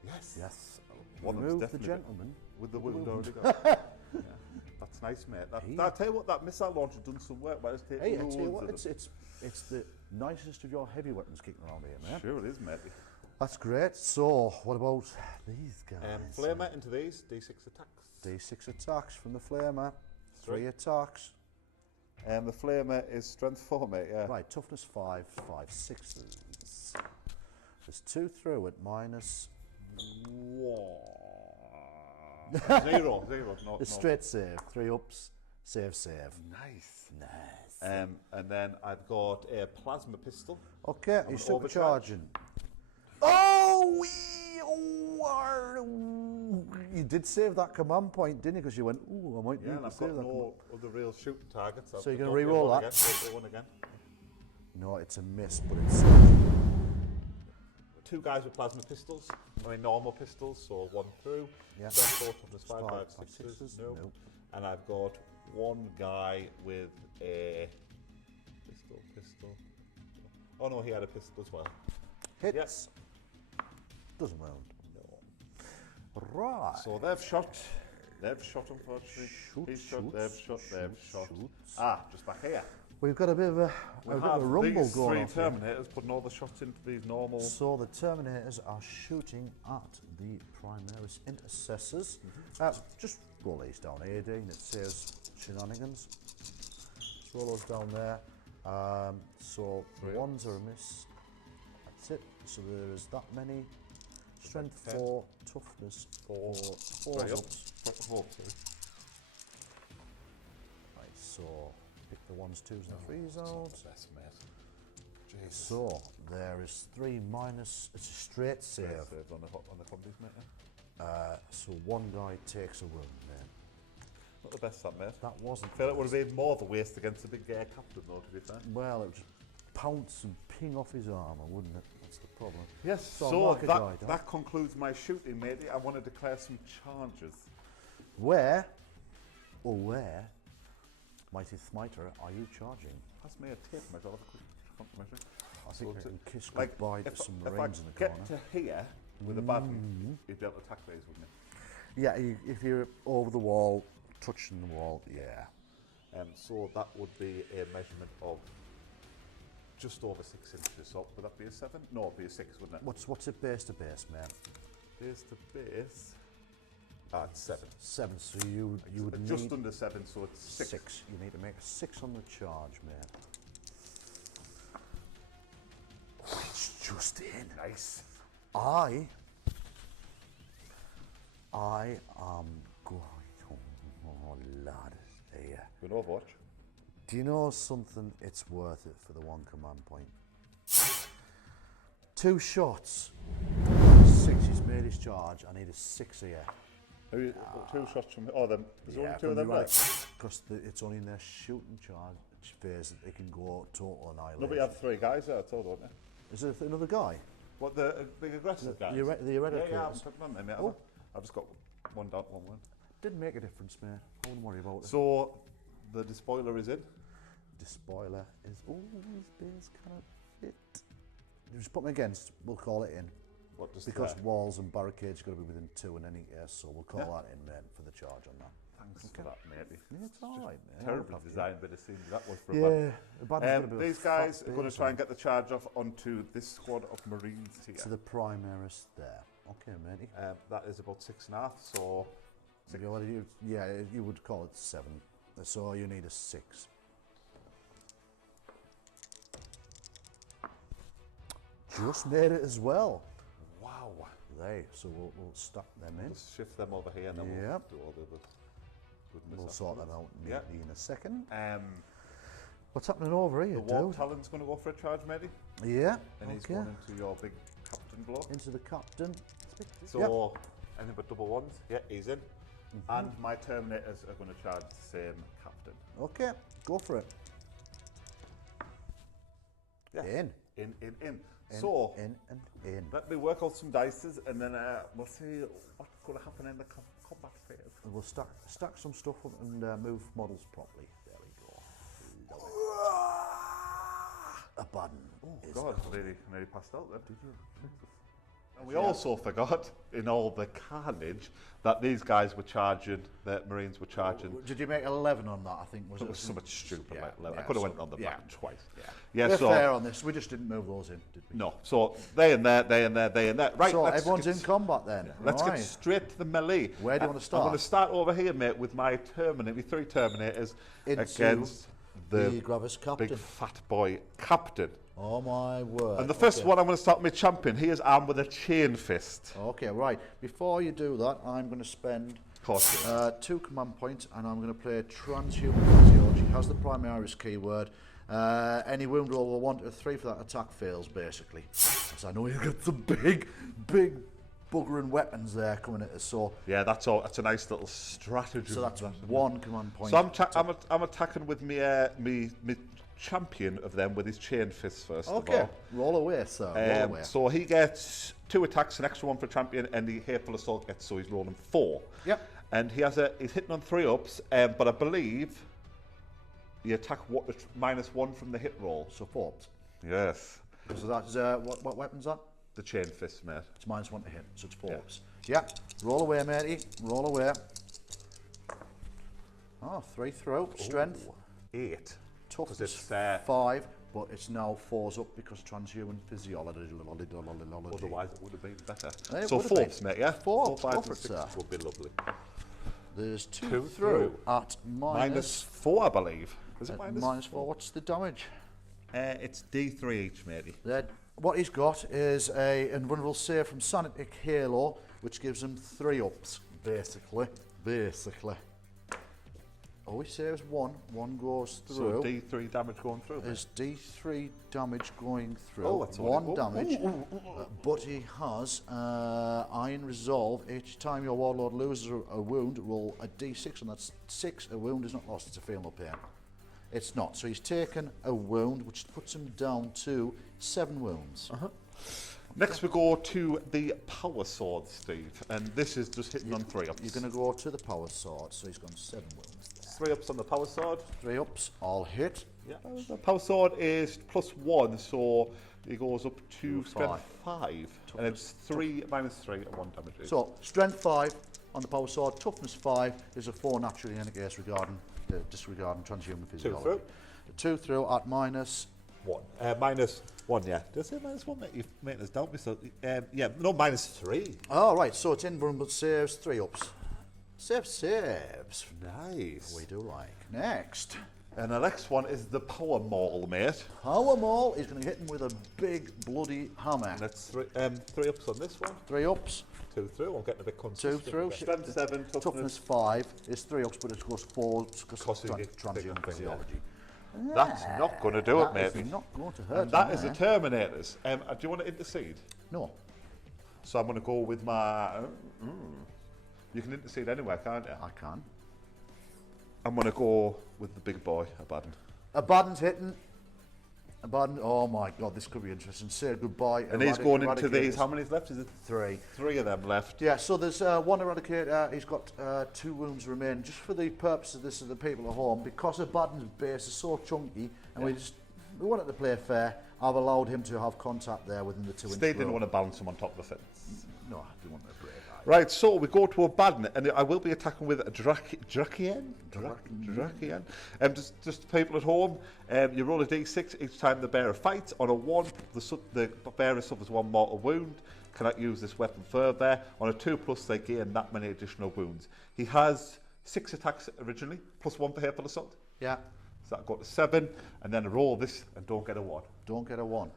Yes. Yes. One of them's Remove the definitely gentleman. with the wound already got. Yeah. That's nice, mate. I'll tell you what, that missile launcher done some work. But Hey, I tell you what, it's the nicest of your heavy weapons kicking around here, man. Sure it is, mate. That's great. So, what about these guys? Flamer into these, D6 attacks. D6 attacks from the Flamer. 3 Three. attacks. The Flamer is strength 4, mate, yeah. Right, toughness 5, 5 6s. There's 2 through at -. Zero. No, It's straight save. 3 ups. Save. Nice. Nice. And then I've got a plasma pistol. Okay, I'm he's an overcharge. supercharging. Oh, you did save that command point, didn't you? Because you went, ooh, I might Yeah, need and to I've save got that. no other real shooting targets. So you're gonna Don't re-roll one that? again, don't do one again. No, it's a miss, but it's 2 guys with plasma pistols. I mean, normal pistols, so 1 through. Yeah. Strength 4, toughness 5, 5 5 6s. 6s. Nope. Nope. And I've got 1 guy with a pistol. Oh no, he had a pistol as well. hits. Yes. Doesn't round. No. Right. So they've shot, unfortunately. He's shot, they've shot. Shoots. Just back here. We've got a bit of a rumble these going three on. Terminators putting all the shots into these normal. So the Terminators are shooting at the Primaris Intercessors. Just roll these down, AD, and it says shenanigans. Just roll those down there. So the ones are a miss. That's it. So there is that many. Strength 4, toughness 4, 4 Three ups. Hopefully. Right, so pick the 1s, 2s and 3s out. That's a mess. Jesus. So there is 3 minus, it's a straight save. Save on the combis, mate. So 1 guy takes a wound then. Not the best, that mate. That wasn't. I feel it would have been more of a waste against the big captain, though, to be fair. Well, it would just pounce and ping off his armour, wouldn't it? That's the problem. Yes, So so mark a guy down. that concludes my shooting, matey. I want to declare some charges. Where, mighty Smiter, are you charging? Pass me a tape measure. I'll have a quick front measure. I think So I can kiss like, goodbye to if, some if I Marines in the get corner. to here with a Abaddon, you'd be able to attack these, wouldn't you? Yeah, if you're over the wall, touching the wall, yeah. So that would be a measurement of just over 6 inches. So would that be a 7? No, it'd be a 6, wouldn't it? What's it base to base, man? Base to base. It's 7. 7, so you would Just need under 7, so it's 6. 6. You need to make a 6 on the charge, man. It's just in. Nice. I am going. Oh, lad, here. Good Overwatch. Do you know something? It's worth it for the 1 command point. 2 shots. 6 he's made his charge. I need a 6 here. 2 shots from. Oh, them. There's only 2 of from them the left. Because it's only in their shooting charge phase that they can go total annihilation. No, but you have 3 guys there, I told you, don't you? Is there another guy? What, the big aggressive guys? The Eradicators. Yeah, I'm talking on them, mate. Oh. I've just got 1 down, 1 win. Didn't make a difference, man. I wouldn't worry about it. So, the Despoiler is in. Despoiler is always base kind of fit. You just put me against, we'll call it in. What, just Because there? walls and barricades got to be within 2 in any case, so we'll call that in, mate, for the charge on that. Thanks for that, matey. Yeah, it's all right, mate. Terribly designed bit of scenery that was for Yeah, Abaddon. These guys are going to try and get the charge off onto this squad of Marines here. to the Primaris there. Okay, matey. That is about 6.5, so You would call it 7. So you need a 6. Just made it as well. wow. So we'll stack them in. Just shift them over here and then we'll Yep. do all the other goodness. We'll sort that out Yeah. neatly in a second. Um, What's happening over here, the War dude? Talon's going to go for a charge, matey, Yeah, and he's okay. going into your big captain block. Into the captain. So, anything but double ones. Yeah, he's in. And my Terminators are going to charge the same captain. Okay, go for it. Yeah. In. In. So, In and in. let me work out some dices and then we'll see what's going to happen in the combat phase. And we'll stack some stuff up and move models properly. There we go. Abaddon. is God, coming. nearly passed out then. Did you? And we also forgot, in all the carnage, that these guys were charging, the Marines were charging. Did you make 11 on that? I think was It it was so much stupid. Yeah, like, I yeah, could have so- went on the yeah. back twice. Yeah, Yeah. We're So fair on this. We just didn't move those in, did we? no. So they and there, they and there, they and there. Right. So let's everyone's get, in combat then. Let's right. get straight to the melee. Where do you want to start? I'm going to start over here, mate, with my Terminator, 3 Terminators Into against the Gravis captain. big fat boy captain. Oh my word. And the first Okay. one I'm going to start with my champion. He is armed with a chain fist. Okay, right. Before you do that, I'm going to spend Of course. 2 command points, and I'm going to play Transhuman Physiology. Has the Primaris keyword. Any wound roll will 1 to 3 for that attack fails, basically. So I know you've got some big buggering weapons there coming at us. So Yeah, that's all. That's a nice little strategy. that's 1 command point. So I'm attacking with me champion of them with his chain fist first Okay, of all. roll away, sir. Roll away. So he gets 2 attacks, an extra 1 for champion, and the hateful assault gets, so he's rolling 4. Yep. And he's hitting on 3 ups, but I believe the attack -1 from the hit roll. So 4 ups. Yes, So that's what weapon's that? the chain fist, mate. It's -1 to hit, so it's 4 Yeah. ups. Yeah. Roll away, matey. Roll away. Oh, 3 through. Strength. Ooh, 8. Toughness it's 5, but it's now 4s up because of transhuman physiology. Otherwise, it would have been better. It So would have 4 been. ups, mate. Yeah, 4 4, ups, 5, go and for it, 6 sir. would be lovely. There's 2 2 through through. at -4, I believe. Is it at minus? -4. What's the damage? It's D3 each, matey. What he's got is a invulnerable save from Sanitic Halo, which gives him 3 ups, basically. Oh, he saves 1. 1 goes So through. D3 damage going through. There's D3 damage going through. Oh, that's all 1 right. damage. But he has Iron Resolve. Each time your Warlord loses a wound, roll a D6, and that's 6. A wound is not lost, it's a fail no pain. It's not. So he's taken a wound, which puts him down to 7 wounds. Next we go to the power sword, Steve, and this is just hitting on 3 ups. You're going to go to the power sword, so he's gone 7 wounds there. 3 ups on the power sword. 3 ups, all hit. Yeah. The power sword is +1, so he goes up to strength 5, and it's 3 -3 and 1 damage. each. So, strength 5 on the power sword, toughness 5 is a 4 naturally in a case disregarding transhuman physiology. through. 2 through at -1. 1. -1, yeah. Did I say -1, mate? You've made us doubt me. So, yeah, no, -3. Oh, right, so it's invulnerable saves, 3 ups. Saves. Nice. We do like. Next. And the next one is the power maul, mate. Power Maul is going to hit him with a big bloody hammer. And that's 3 ups on this one. 3 ups, 2 through. I'm getting a bit 2 consistent. through. Strength 7, Toughness 5 is 3 ups, but it goes 4 because Cost of you get transhuman bigger, physiology. That's not going to do it, That mate. is not going to hurt. And that him is the there. Terminators. Do you want to intercede? No. So I'm going to go with my... You can intercede anywhere, can't you? I can. I'm going to go with the big boy, Abaddon. Abaddon's hitting. Abaddon, oh my god, this could be interesting. Say goodbye. And he's going into Eradicators. these. How many's left? Is it 3. 3 of them left? Yeah, so there's 1 Eradicator. He's got 2 wounds remaining. Just for the purpose of this, of the people at home, because Abaddon's base is so chunky, and we just we wanted to play fair. I've allowed him to have contact there within the 2-inch They didn't row. want to balance him on top of the fence. No, I didn't want to break that. Right, so we go to Abaddon, and I will be attacking with a Drakian. Just people at home, you roll a d6 each time the bearer fights. On a 1, the bearer suffers 1 mortal wound. Cannot use this weapon further. On a 2+, they gain that many additional wounds. He has 6 attacks originally, +1 for hateful assault. Yeah. So that'll go to 7, and then roll this and don't get a 1. Don't get a 1.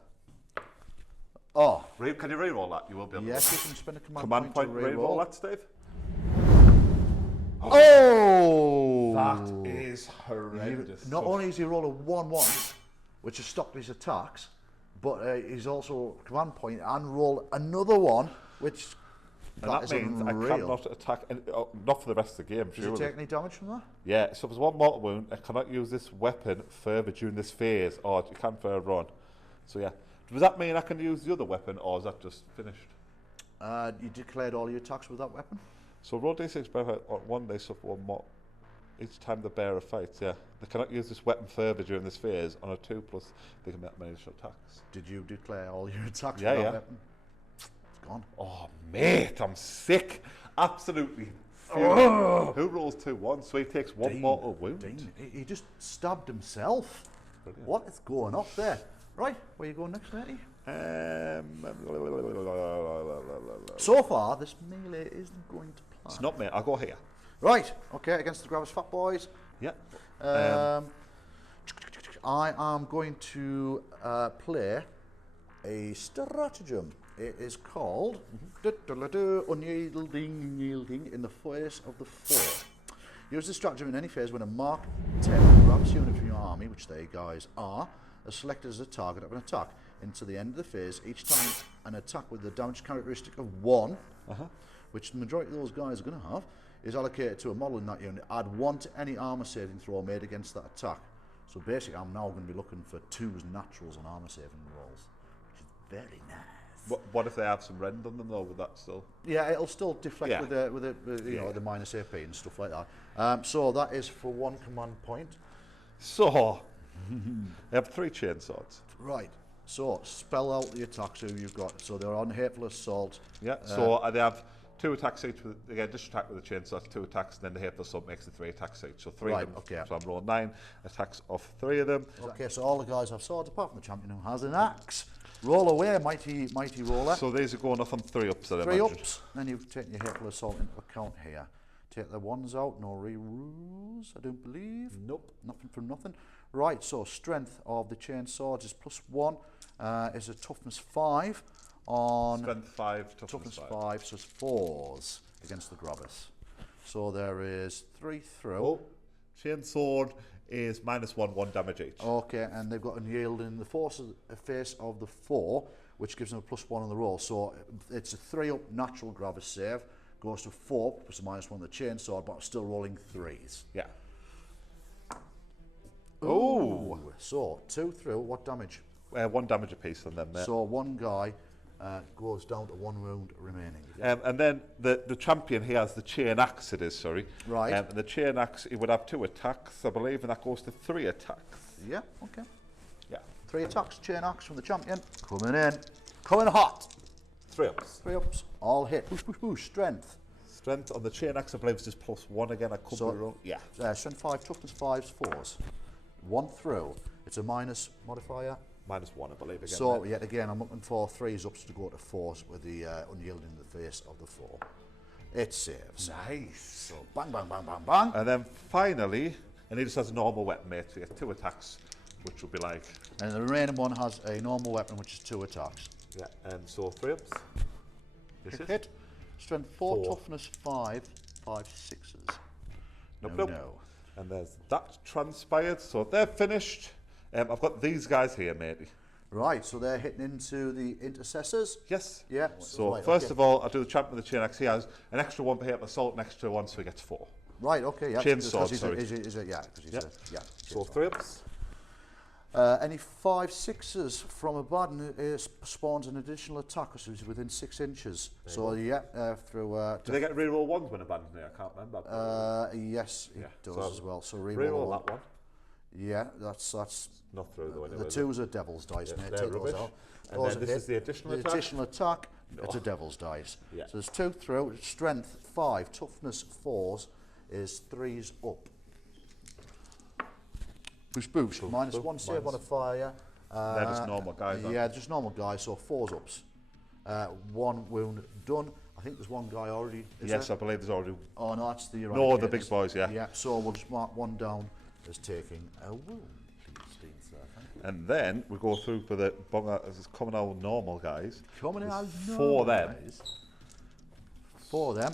Oh. Can you re-roll that? You will be able Yes, to. you can spend a Command point, re-roll that, Steve. Oh! That is horrendous. Not only has he rolled a 1-1, which has stopped his attacks, but he's also command point and rolled another 1, which And that means unreal. I cannot attack, not for the rest of the game, Does he surely. take any damage from that? Yeah, it suffers 1 mortal wound. I cannot use this weapon further during this phase, or you can further on. So yeah. Does that mean I can use the other weapon, or is that just finished? You declared all your attacks with that weapon? So roll d6 bearer on 1, they suffer 1 mortal. Each time the bearer fights, yeah. They cannot use this weapon further during this phase. On a 2+, they can make many additional attacks. Did you declare all your attacks Yeah, with that yeah. weapon? It's gone. Oh, mate, I'm sick. Absolutely furious. Who rolls 2-1? So he takes 1 mortal wound. Dean, he just stabbed himself. Brilliant. What is going on there? Right, where you going next, matey? So far, this melee isn't going to plan. It's not me. I'll go here. Right, okay, against the Gravis Fat Boys. Yeah. I am going to play a stratagem. It is called Unyielding in the Face of the Foe. Use this stratagem in any phase when a Mark 10 Gravis unit from your army, which they guys are selected as a target of an attack. Into the end of the phase, each time an attack with the damage characteristic of 1, which the majority of those guys are going to have, is allocated to a model in that unit. Add 1 to any armor saving throw made against that attack. So basically, I'm now going to be looking for 2s naturals on armor saving rolls, which is very nice. What if they have some rend on them though? Would that still? Yeah, it'll still deflect Yeah. with the minus AP and stuff like that. So that is for 1 command point. So they have 3 chain swords. Right. So spell out the attacks who you've got. So they're on hateful assault. Yeah. So they have 2 attacks each. They get additional attack with the chain, so that's 2 attacks, and then the hateful assault makes it 3 attacks each. So 3 Right, of them. okay. So I'm rolling 9 attacks off 3 of them. Okay, so all the guys have swords apart from the champion who has an axe. Roll away, mighty roller. So these are going off on 3 ups. I 3 imagine. ups. Then you've taken your hateful assault into account here. Take the 1s out. No re-rules, I don't believe. Nope. Nothing from nothing. Right, so strength of the chain swords is +1. Is a toughness 5 on Strength 5, toughness 5, so it's 4s against the Gravis. So there is 3 through. Oh, chain sword is -1 damage each. Okay, and they've got unyielding in the face of the 4, which gives them a +1 on the roll. So it's a 3-up natural Gravis save, goes to 4 plus a -1 on the chain sword, but I'm still rolling 3s. Yeah. Ooh. So 2 through, what damage? 1 damage apiece on them there. So one guy goes down to 1 wound remaining. And then the champion, he has the chain axe, it is, sorry. Right. And the chain axe, he would have 2 attacks, I believe, and that goes to 3 attacks. Yeah, okay. Yeah. 3 attacks, chain axe from the champion. Coming in. Coming hot. 3 ups. 3 ups. All hit. Push, push, push. Strength. Strength on the chain axe, I believe, is just +1 again. I could So- be wrong. Yeah. Strength 5, toughness 5s, 4s. 1 through. It's a minus modifier. -1, I believe, again. So there. yet again, I'm looking for 3s ups to go to 4s with the unyielding in the face of the 4. It saves. Nice. So bang, bang, bang, bang, bang. And then finally, and he just has a normal weapon, mate, so he gets 2 attacks, which would be like, And the remaining one has a normal weapon, which is 2 attacks. yeah, and so 3 ups. This is Hit. Strength 4, 4. toughness 5, 5 6s. Nope. No. And there's that transpired, so they're finished. I've got these guys here, matey. Right, so they're hitting into the intercessors. Yes. Yeah. So right, first okay. of all, I'll do the champion with the chain axe. He has an extra 1 per hit assault, an extra 1, so he gets 4. Right, okay, yeah. Chain because sword, he's sorry. yeah, because he's Yeah. yeah. So 3 ups. Any 5 6s from Abaddon spawns an additional attacker, so he's within 6 inches. So yeah, through. Do they get reroll 1s when abandoned? I can't remember. Yes, it Yeah, does so as well. So reroll reroll that one. Yeah, that's Not through though. the Anyway, twos are devil's dice, mate. they're Take those rubbish. out. And Those then are this hit. is the additional The attack. additional attack. It's a devil's dice. Yeah. So there's 2 through. Strength 5, toughness 4s is 3s up. Boost, boost. Minus boost, 1 save on a fire. They're just normal guys. Yeah, just normal guys. So 4s ups. 1 wound done. I think there's one guy already. Is Yes, there? I believe there's already. Oh no, that's the No, the Eradicators. big boys, yeah. Yeah. So we'll just mark 1 down as taking a wound. Please, Dean, sir. Thank you. And then we go through for the coming out normal guys. Coming out for them. guys. For them.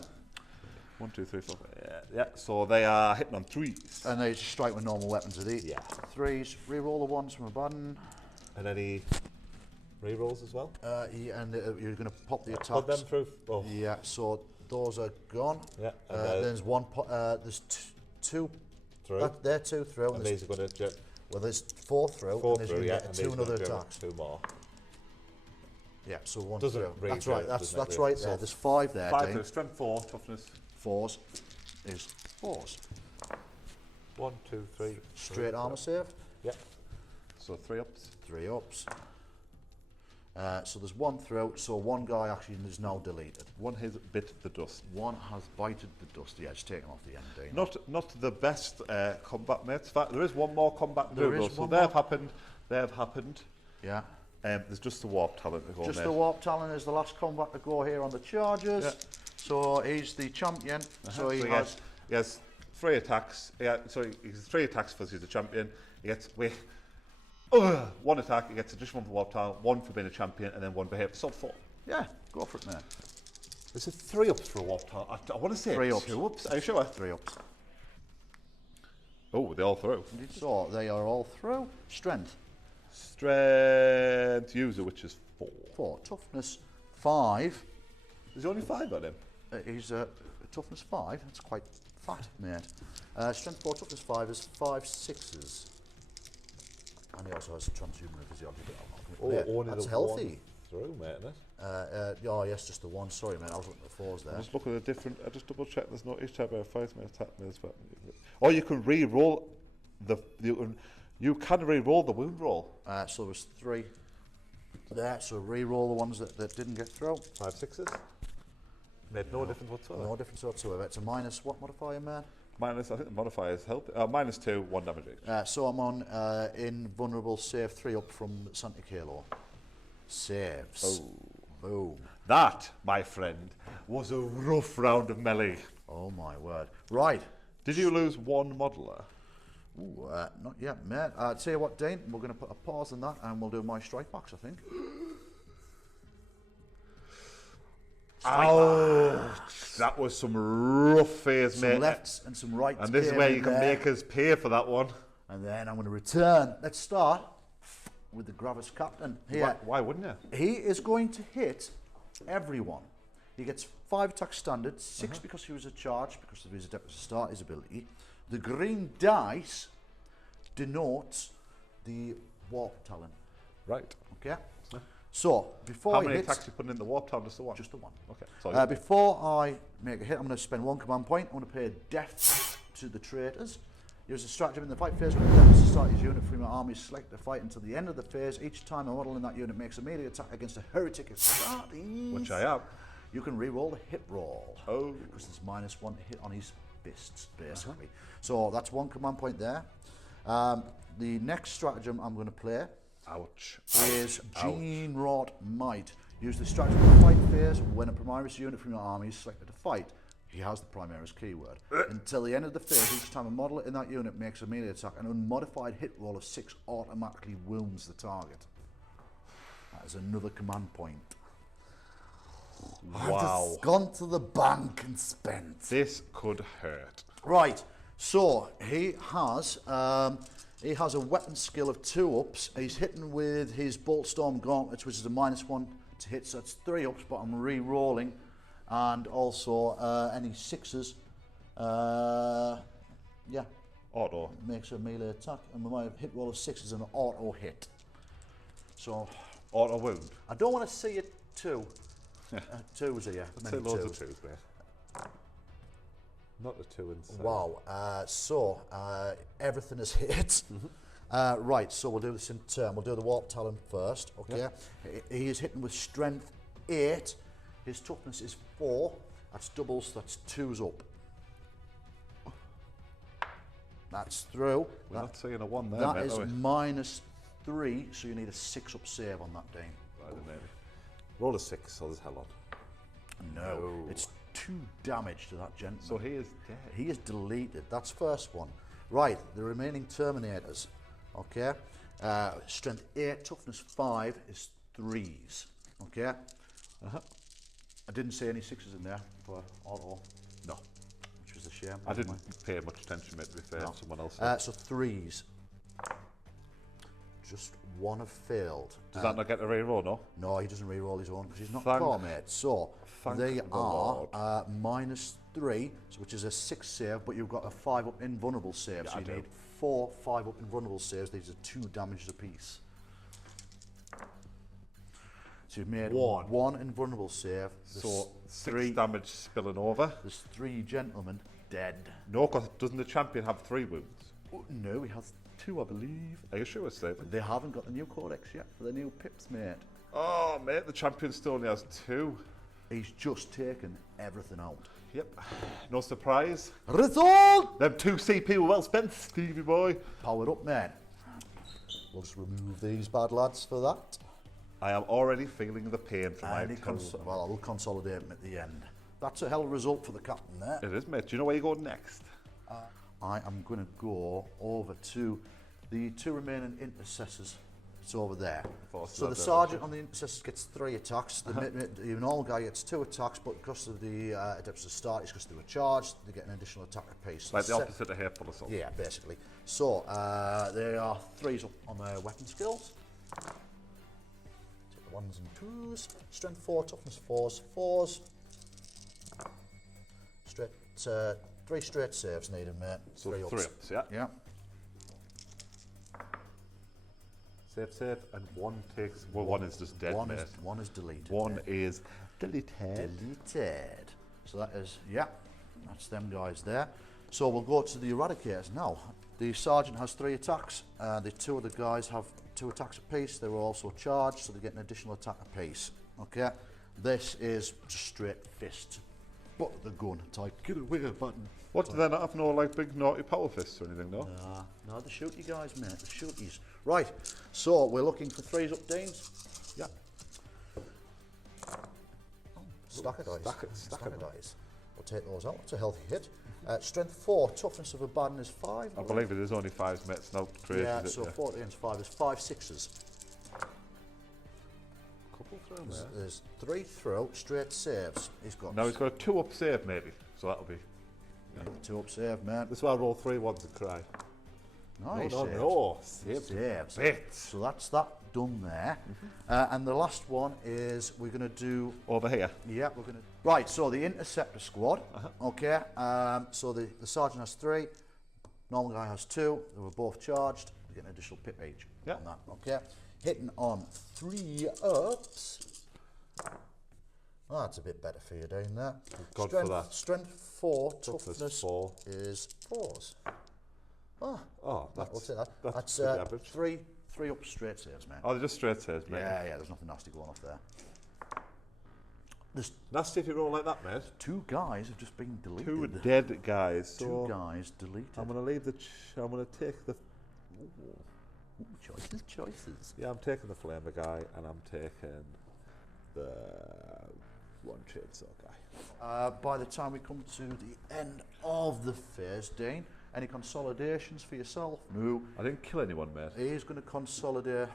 1, 2, 3, 4. Yeah. So they are hitting on 3s. And they just strike with normal weapons of these. Yeah. 3s. Reroll the 1s from Abaddon. And any rerolls as well. Yeah, and you're going to pop the attacks. Put them through. Oh. Yeah. So those are gone. Yeah. There's one. There's 2 through. They're 2 through. And these are going to well, there's 4 through. 4 and there's through. gonna Yeah. get And 2 these another gonna do attacks. 2 more. Yeah. So 1 Doesn't through. read That's right. it, That's doesn't it, right really? there. So There's 5 there. 5 Dean. through. Strength 4, toughness. 4s is 4s. 1, 2, 3. Straight armor save. Yeah. So 3 ups. 3 ups. So there's 1 through. So 1 guy actually is now deleted. 1 has bit the dust. 1 has bited the dust. Yeah, it's taken off the end. Dean. Not the best combat mates. In fact, there is 1 more combat There duel. is So one they've more. happened. They've happened. Yeah. There's just the warp talent to go Just on the there. Warp Talon is the last combat to go here on the Chargers. Yeah. So he's the champion. So he has. He has 3 attacks. Yeah, so he has 3 attacks because he's the champion. He gets 1 attack. He gets additional 1 for warp talent, 1 for being a champion, and then 1 for hit. So 4. Yeah, go for it, man. This is 3 ups for a warp talent. I want to say 3 ups. 2 ups. Are you sure? 3 ups. Oh, they're all through. So they are all through. Strength Strength user, which is 4. 4. Toughness 5. There's only 5 on him. He's toughness 5. That's quite fat, mate. Strength 4, toughness 5 is 5 6s. And he also has transhuman physiology. That's healthy. Through, mate, isn't it? Oh yes, just the 1. Sorry, mate. I was looking at the 4s there. Just look at the different. I just double check. There's no each type of fight may attack me as well. Or you can re-roll you can re-roll the wound roll. So there's 3 there. So re-roll the ones that didn't get through. 5 6s. Made no difference whatsoever. No difference whatsoever. It's a minus what modifier, man? Minus, I think the modifier is health. -2, 1 damage each. So I'm on invulnerable save 3 up from Santikalo. Saves. Boom. That, my friend, was a rough round of melee. Oh my word. Right. Did you lose 1 modeler? Ooh, not yet, mate. Tell you what, Dean, we're going to put a pause on that and we'll do my strike backs, I think. Ouch! That was some rough phase, Some mate. lefts and some rights. And this is came where in you can there. make us pay for that one. And then I'm going to return. Let's start with the Gravis Captain here. Why wouldn't you? He is going to hit everyone. He gets 5 attack standard, 6 because he was a charge, because of his adept to start his ability. The green dice denotes the warp talent. Right. Okay? So, before How he many hits, attacks you putting in the warp town? Just the 1? just the 1. Okay. So Before I make a hit, I'm going to spend 1 command point. I'm going to pay death to the traitors. Use a stratagem in the fight phase when the attempts to start his unit from your army. Select the fight until the end of the phase. Each time a model in that unit makes a melee attack against a heretic starting, which I am. you can re-roll the hit roll. Oh. Because there's -1 hit on his fists, basically. So that's 1 command point there. The next stratagem I'm going to play Ouch. is Gene Wrought Might. Use the stratagem in the fight phase when a Primaris unit from your army is selected to fight. He has the Primaris keyword. Until the end of the phase, each time a model in that unit makes a melee attack, an unmodified hit roll of 6 automatically wounds the target. That is another command point. I've Wow. just gone to the bank and spent. This could hurt. Right, so he has a weapon skill of 2 ups. He's hitting with his Bolt Storm Gauntlets, which is a -1 to hit, so that's 3 ups, but I'm re-rolling. And also any 6s, yeah, Auto. makes a melee attack. And my hit roll of 6 is an auto hit. So Auto wound. I don't want to see it 2. 2s here. Say loads of 2s, mate. Not a 2 inside. Wow. Everything is hit. Right, so we'll do this in turn. We'll do the Warp Talon first, okay? He is hitting with strength 8. His toughness is 4. That's doubles, so that's 2s up. That's through. We're not seeing a 1 there, That mate, is are we? -3, so you need a 6 up save on that, Dean. Right, then, maybe. Roll a 6, so there's hell on. No, it's 2 damage to that gentleman. So he is dead. He is deleted. That's first one. Right, the remaining Terminators. Okay. Strength 8, toughness 5 is 3s. Okay. I didn't see any 6s in there for auto. No. Which was a shame. I didn't pay much attention, mate, to be fair. No. Someone else. So 3s. Just one have failed. Does that not get a reroll, no? No, he doesn't re-roll his own because he's not Thank- core, mate. So thank they the are Lord. -3, so which is a 6 save, but you've got a 5 up invulnerable save. Yeah, so I you do. need 4 5 up invulnerable saves. These are 2 damages apiece. So you've made one invulnerable save. There's So 6 three. damage spilling over. There's 3 gentlemen dead. No, because doesn't the champion have 3 wounds? Oh, no, he has 2, I believe. Are you sure, Stephen? They haven't got the new codex yet for the new pips, mate. Oh, mate, the champion still only has 2. He's just taken everything out. Yep. No surprise. Result! Them 2 CP were well spent, Stevie boy. Powered up, man. We'll just remove these bad lads for that. I am already feeling the pain from my And he toe. well, I will consolidate him at the end. That's a hell of a result for the captain there. It is, mate. Do you know where you go next? I am going to go over to the 2 remaining intercessors. It's over there. So the sergeant on the intercessors gets 3 attacks. The normal guy gets 2 attacks, but because of the adepts at start, it's because they were charged, they get an additional attack apiece. Like the opposite of Hateful Assault. Yeah, basically. So there are 3s up on their weapon skills. Take the 1s and 2s. Strength 4, toughness 4s, 4s. Straight, 3 straight saves needed, mate. So 3 3 ups. ups, yeah. Yeah. Save, and 1 takes. Well, 1 is just dead, mate. One is deleted. 1 is deleted. Deleted. So that is, yeah, that's them guys there. So we'll go to the Eradicators now. The sergeant has 3 attacks. The 2 of the guys have 2 attacks apiece. They were also charged, so they get an additional attack apiece. Okay, this is just straight fist, butt of the gun type. Get away, button. What, do they not have no, like, big naughty power fists or anything, no? No, the shooty guys, mate, the shooties. Right, so we're looking for 3s up, Deans. Yeah. Stack of dice. Stack of dice. We'll take those out. It's a healthy hit. Strength 4, toughness of Abaddon is 5. I believe it is only 5 mates now. Traitors, Yeah, is it? so 4 against 5 is 5 6s. Couple through there. There's 3 through, straight saves. He's got Now he's got a 2 up save, maybe. So that'll be. 2 up save, man. This is why I roll 3 ones and cry. Nice No, saves. no. Save. Saves. Bits. So that's that done there. And the last one is we're going to do. Over here. Yeah, we're going to. Right, so the interceptor squad. Okay. So the sergeant has 3, normal guy has 2. They were both charged. They get an additional pip each Yeah. on that. Okay. Hitting on 3 ups. Oh, that's a bit better for you down there. God for that. Strength 4, Toughness toughness 4. is 4s. Oh, Oh, we'll that's take that. that's pretty average. 3 up straight saves, man. Oh, they're just straight saves, mate. Yeah, there's nothing nasty going off there. There's Nasty if you roll like that, mate. 2 guys have just been deleted. 2 dead guys. 2 So guys deleted. I'm gonna leave the. I'm gonna take the. Ooh, choices. Yeah, I'm taking the flamer guy, and I'm taking the 1 chainsaw guy. By the time we come to the end of the phase, Dean, any consolidations for yourself? No. I didn't kill anyone, mate. He's going to consolidate.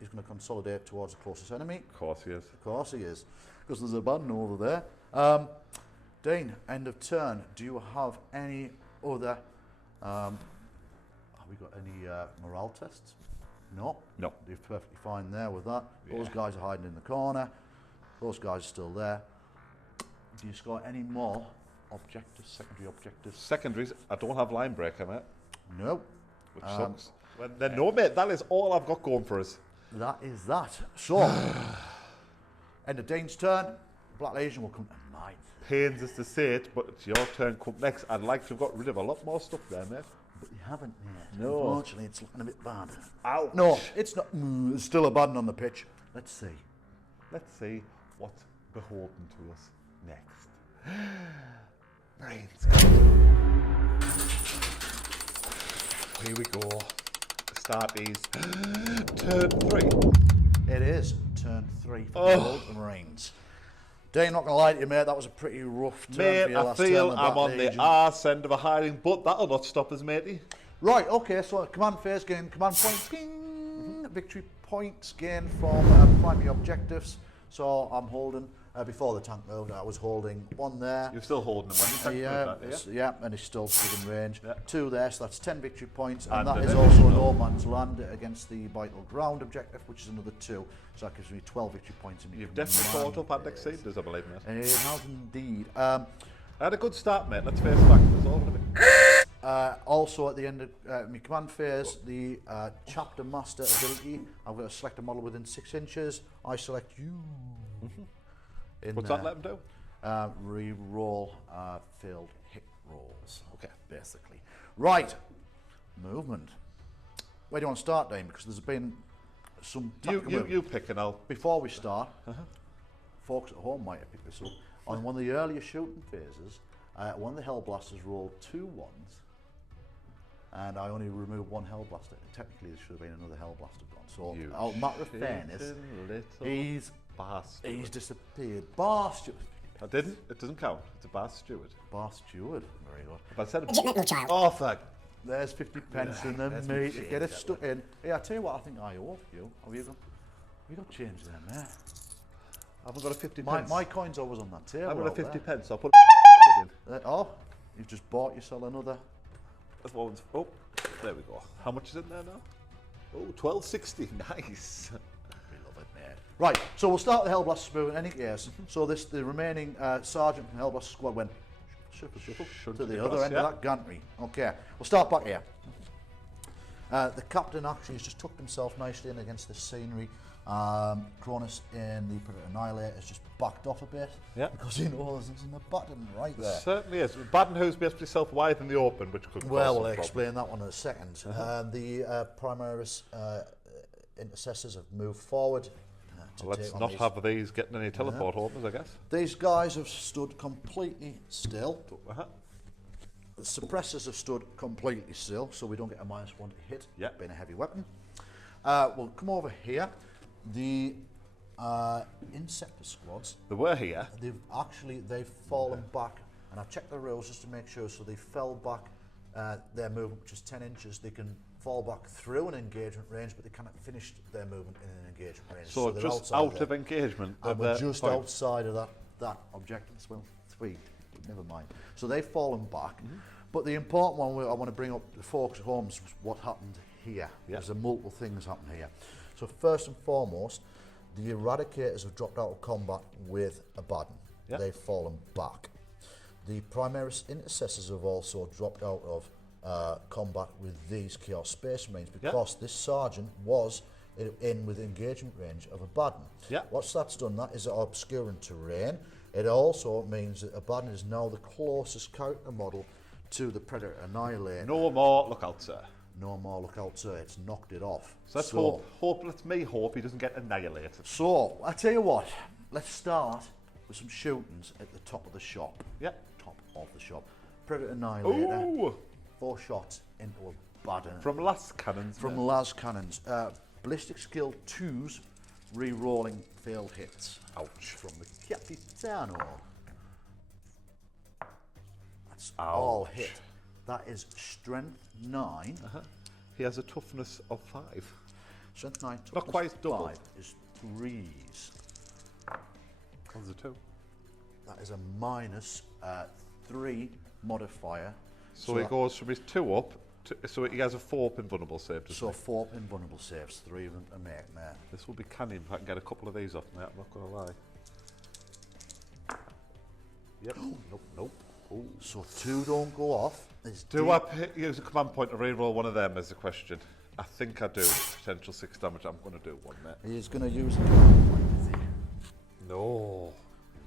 He's going to consolidate towards the closest enemy. Of course he is. Of course he is, because there's a Abaddon over there. Dean, end of turn. Do you have any other? Have we got any morale tests? No. No. You're perfectly fine there with that. Those guys are hiding in the corner. Those guys are still there. Do you score any more objectives, secondary objectives? Secondaries. I don't have line breaker, mate, No. which sucks. Well, then no, mate. That is all I've got going for us. That is that. So, end of Dean's turn. Black Legion will come tonight. Pains us to say it, but it's your turn come next. I'd like to have got rid of a lot more stuff there, mate. But you haven't yet. No. Unfortunately, it's looking a bit bad. Ouch. No, it's not. There's still Abaddon on the pitch. Let's see. Let's see what's beholden to us next. Brains. Here we go. Start these. Turn 3. It is turn 3 for the Ultramarines. Dane, not going to lie to you, mate, that was a pretty rough turn for Mate, you I last feel turn. I'm on the arse end of a hiding, but that'll not stop us, matey. Right, okay, so command phase gain, command points, ding, victory points gained from primary objectives. So I'm holding, before the tank moved, I was holding 1 there. You're still holding them when you tank that, yeah? Yeah, and he's still within range. Yeah. 2 there, so that's 10 victory points, and And that an is also no man's land against the vital ground objective, which is another 2. So that gives me 12 victory points. In You've definitely caught up and exceeded us, I believe, mate. It has indeed. I had a good start, mate. Let's face facts. That's all of it. Also, at the end of my command phase, the chapter master ability, I've got to select a model within 6 inches. I select you. What's that let them do? Re-roll failed hit rolls. Okay, basically. Right, movement. Where do you want to start, Dane? Because there's been some tactical movement. You pick and I'll... Before we start, folks at home might have picked this up. On one of the earlier shooting phases, one of the Hellblasters rolled 2 1s, and I only removed 1 Hellblaster. Technically, there should have been another Hellblaster gone. So, a matter of fairness, he's disappeared. Bar Steward. I didn't. It doesn't count. It's a Bar Steward. Bar Steward. Very good. If I said it... Oh, fuck. There's 50 pence in them, mate. Get it stuck in. Hey, I tell you what, I think I owe you. Have you got change there, mate? I haven't got a 50 pence. My coin's always on that table. I've got a out 50 there. pence. I'll put in. Oh, you've just bought yourself another. That's one. Oh, there we go. How much is in there now? Oh, 12.60. Nice. We love it, mate. Right, so we'll start the Hellblaster spoon in any case. So the remaining sergeant from Hellblaster squad went shuffle to the other end of that gantry. Okay, we'll start back here. The captain actually has just tucked himself nicely in against the scenery. Cronus in the Predator Annihilator has just backed off a bit because he knows there's an Abaddon right there. Certainly is. Abaddon who's basically self-wide in the open, which could Well, we'll explain that one in a second. The Primaris intercessors have moved forward. Let's not have these getting any teleport homers, I guess. These guys have stood completely still. Uh-huh. The suppressors have stood completely still, so we don't get a -1 to hit, being a heavy weapon. We'll come over here. The Inceptor squads. They were here. They've fallen back, and I've checked the rules just to make sure. So they fell back. Their movement, which is 10 inches, they can fall back through an engagement range, but they cannot finish their movement in an engagement range. So they're just outside out there. of engagement. And we're just point. outside of that objective as well. 3, but never mind. So they've fallen back. But the important one I want to bring up the folks at home is what happened here. There's multiple things happening here. So first and foremost, the Eradicators have dropped out of combat with Abaddon. They've fallen back. The Primaris Intercessors have also dropped out of combat with these Chaos Space Marines because this sergeant was in with engagement range of Abaddon. What's that's done? That is obscuring terrain. It also means that Abaddon is now the closest character model to the Predator Annihilator. No more lookouts, sir. No more lookouts, sir. It's knocked it off. So let's hope he doesn't get annihilated. So, I tell you what, let's start with some shootings at the top of the shop. Top of the shop. Predator Annihilator. Ooh. 4 shots into Abaddon. From las cannons. From las cannons. Ballistic skill 2s, re-rolling failed hits. Ouch. From the Capitano. That's all hit. That is strength 9. He has a toughness of 5. Strength 9, toughness Not quite double. 5 is 3s. That's a 2. That is a -3 modifier. So he goes from his 2 up, so he has a 4 invulnerable save. So 4 invulnerable saves, 3 of them to make, mate. This will be canny if I can get a couple of these off, mate. I'm not going to lie. Yep. Nope. Ooh. So 2 don't go off. Do I use a command point to reroll one of them as a question? I think I do. Potential 6 damage. I'm going to do one, mate. He's going to use a command point, is he? No.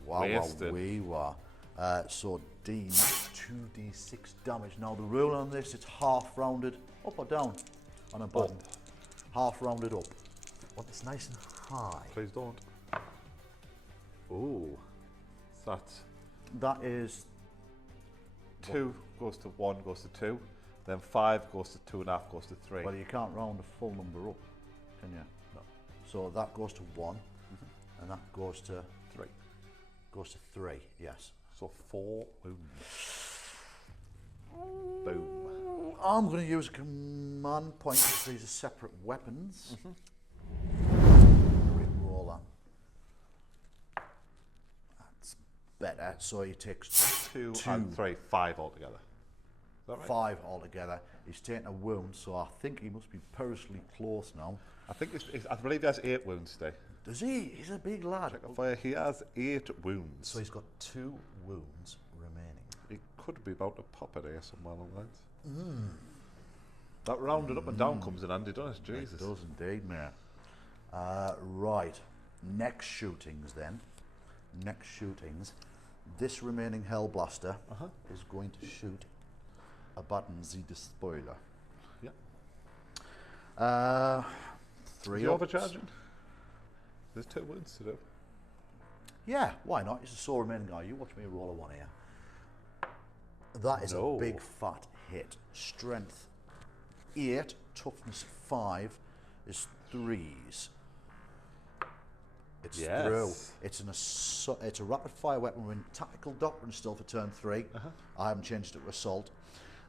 Wow, Wasted. we were. So D, 2d6 damage. Now the rule on this, it's half rounded up or down on a button. Half rounded up. Want this nice and high. Please don't. Ooh. That's That is 2 goes to 1 goes to 2. Then 5 goes to 2.5 goes to 3. well, you can't round a full number up, can you? No. So that goes to 1, and that goes to 3. 3. Yes. So 4 wounds. Boom. I'm going to use a command point because these are separate weapons. Re-roll that. That's better. So he takes 2 and 3, 5 altogether. Is that right? 5 altogether. He's taken a wound, so I think he must be perilously close now. I think I believe he has 8 wounds today. Does he? He's a big lad. Check the fire. He has 8 wounds. So he's got 2 wounds remaining. He could be about to pop it here somewhere along the lines. That rounded up and down comes in handy, doesn't it? Jesus. It does indeed, mate. Right. Next shootings then. Next shootings. This remaining Hellblaster is going to shoot Abaddon the Despoiler. Yeah. 3 Is he ups. overcharging? There's 2 wounds to do. Yeah, why not? He's a sole remaining guy. You watch me roll a 1 here. That is No. a big fat hit. Strength 8, toughness 5 is 3s. It's Yes. through. It's a rapid fire weapon. We're in tactical doctrine still for turn 3. I haven't changed it to assault.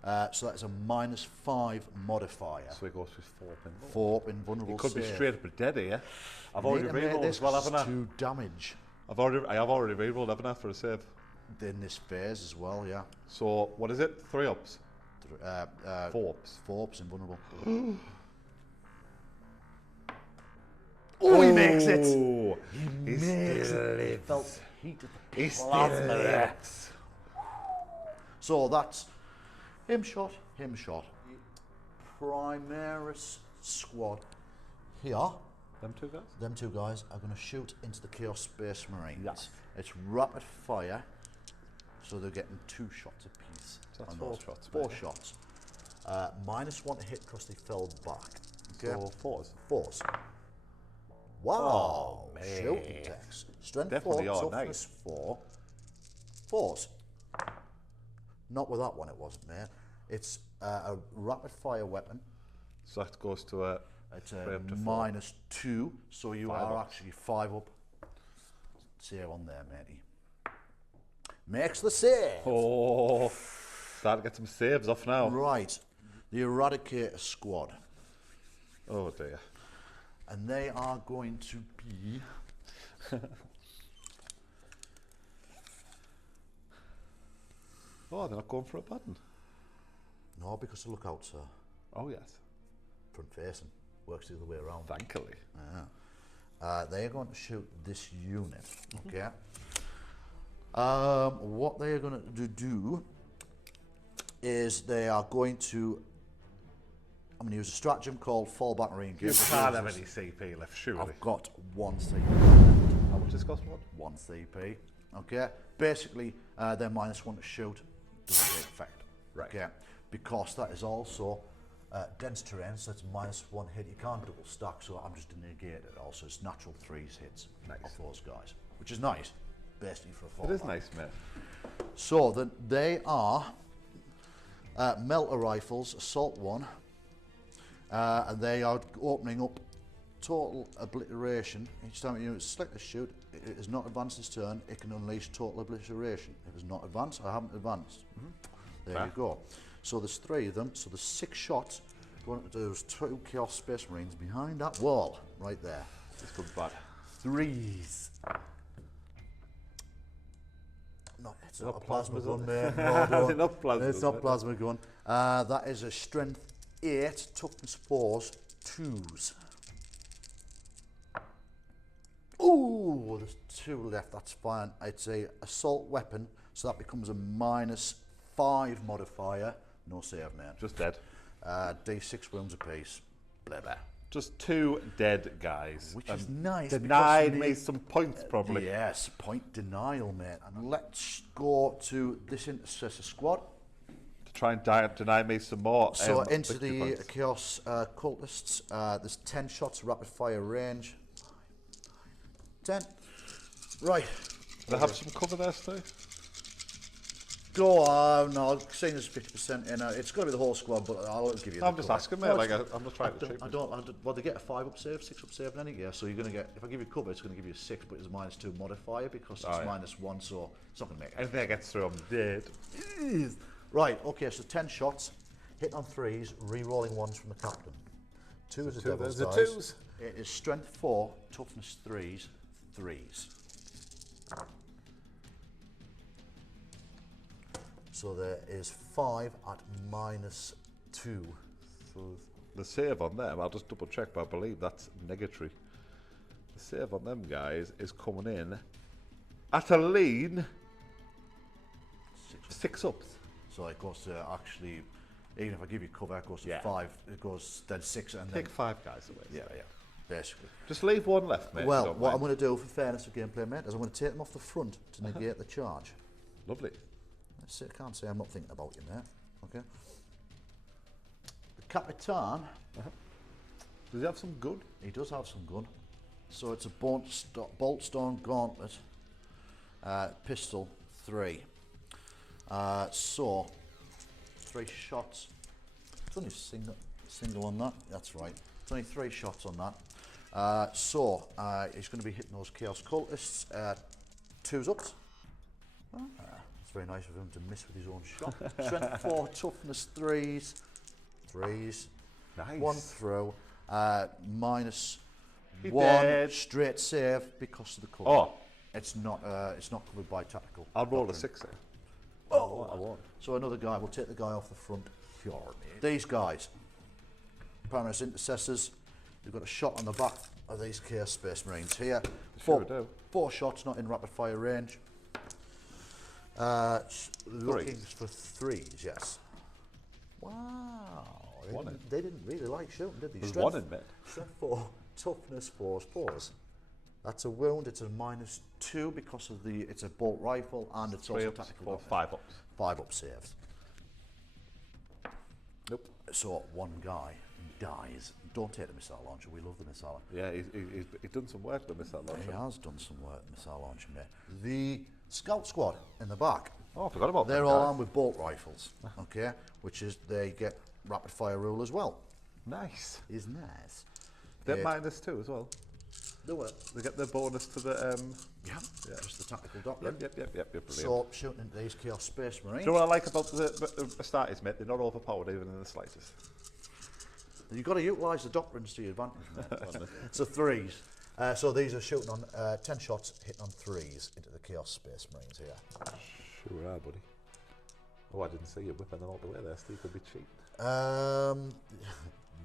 So that is a -5 modifier. So he goes with 4 pin. 4 invulnerable He could be save. straight up dead here. I've You already need to make rerolled this as well, 'cause haven't I? it's 2 damage I have already rerolled, haven't I, for a save? in this phase as well, yeah. So what is it? 3 ups, 4 ups. 4 ups invulnerable. Oh, he makes it! Oh, He makes it. Felt heat of the He still plasma there. lives. So that's him shot. Primaris squad here. Them 2 guys? Them 2 guys are going to shoot into the Chaos Space Marines. Yes. It's rapid fire, so they're getting 2 shots apiece. So that's on 4 those. shots, 4 maybe. shots. -1 to hit because they fell back. Okay. So 4s. 4s. Wow. Oh, man. Shooting text. Strength Definitely 4, are toughness nice. 4. 4s. Not with that one, it wasn't, mate. It's a rapid fire weapon. So that goes to a It's Three a up to 4. -2, so you 5 are ups. actually 5 up. Save on there, matey. Makes the save. Oh, start to get some saves off now. Right, the Eradicator squad, Oh dear. and they are going to be. Oh, they're not going for a button. No, because the lookout, sir. Oh yes. Front facing works the other way around. Thankfully. They are going to shoot this unit. Okay. What they are going to do is they are going to. I'm going to use a stratagem called Fallback Marine. You can't have any CP left, surely. I've got 1 CP. How much does it cost? What? 1 CP. Okay. Basically, they're -1 to shoot. Doesn't take effect. Right. Okay. Because that is also dense terrain, so it's -1 hit. You can't double stack, so I'm just negating it. Also, it's natural 3s hits Nice. of those guys, which is nice, basically for a fall. It is nice, mate. So then they are melter rifles, assault 1, and they are opening up total obliteration. Each time you select a shoot, it is not advanced this turn, it can unleash total obliteration. If it's not advanced, I haven't advanced. There Fair. you go. So there's 3 of them, so there's 6 shots going to those 2 Chaos Space Marines behind that wall, right there. This could be bad. 3s. No, it's not a plasma plasma, gun, is mate. it? No, don't. It's not plasma, It's is not it? plasma gun. That is a strength 8, toughness 4s, 2s. Ooh, there's 2 left. That's fine. It's a assault weapon, so that becomes a -5 modifier. No save, man. Just dead. D6 wounds apiece. Blah blah. Just 2 dead guys. Which is nice. Denied because me some points, probably. Yes, point denial, mate. And let's go to this intercessor squad. To try and deny me some more. So into victory the points. Chaos Cultists, there's 10 shots, rapid fire range. 10. Right. Do they have some cover there, Steve? Go on, no, seeing there's 50% in it's got to be the whole squad, but I'll give you the I'm just cover. asking, mate. No, Like, it's- I'm not trying to cheat. I don't, well, they get a 5 up save, 6 up save, and anything, yeah. So you're going to get, if I give you cover, it's going to give you a 6, but it's a -2 modifier because it's yeah. -1, so it's not going to make it. Anything that gets through, I'm dead. Right, okay, so 10 shots, hit on 3s, re-rolling 1s from the captain. 2 is a devil's there's dice. the 2s. It is strength 4, toughness 3s, 3s. So there is 5 at -2. So the save on them, I'll just double check, but I believe that's negatory. The save on them guys is coming in at a lean 6 ups. So it goes to actually, even if I give you cover, it goes to Yeah. 5, it goes then 6 and then, Take 5 guys away. yeah, basically. Just leave 1 left, mate. if you Well, don't what I'm mind. going to do for fairness of gameplay, mate, is I'm going to take them off the front to negate the charge. Lovely. I can't say I'm not thinking about you, mate. Okay. The Capitan, Does he have some good? he does have some gun. So it's a bolt stone gauntlet, pistol 3. So 3 shots. It's only single on that. That's right. It's only 3 shots on that. So he's going to be hitting those Chaos Cultists. 2s up. It's very nice of him to miss with his own shot. Strength 4, toughness 3s. 3s. Nice. 1 throw. -1 dead. straight save because of the cover. Oh, It's not covered by tactical. I'll roll a doctrine. 6 there. Oh, I won't. So another guy, we'll take the guy off the front. These guys, Primaris Intercessors, you've got a shot on the back of these Chaos Space Marines here. Sure do. 4 shots, not in rapid fire range. Looking for 3s, yes. Wow. They didn't really like shooting, did they? There's 1 in mid. Strength 4, toughness 4s. That's a wound, it's a -2 because of it's a bolt rifle and it's 3 also ups, tactical. 4, doctrine. 5 ups. 5 up saves. Nope. So 1 guy dies. Don't take the missile launcher, we love the missile launcher. Yeah, he's done some work with missile He launcher. has done some work, missile launcher, mate. The scout squad in the back, Oh, I forgot about they're that all guy. armed with bolt rifles, okay? Which is, they get rapid fire rule as well. Nice. Is nice. They're Yeah. -2 as well. Do it. They get their bonus to the. Yeah, just the tactical doctrine. Yep. Brilliant. So, shooting into these Chaos Space Marines. Do you know what I like about the Astartes, mate? They're not overpowered even in the slightest. You've got to utilise the doctrines to your advantage, mate. So 3s. So these are shooting on 10 shots, hitting on 3s into the Chaos Space Marines here. Sure are, buddy. Oh, I didn't see you whipping them all the way there, Steve. Could be cheap.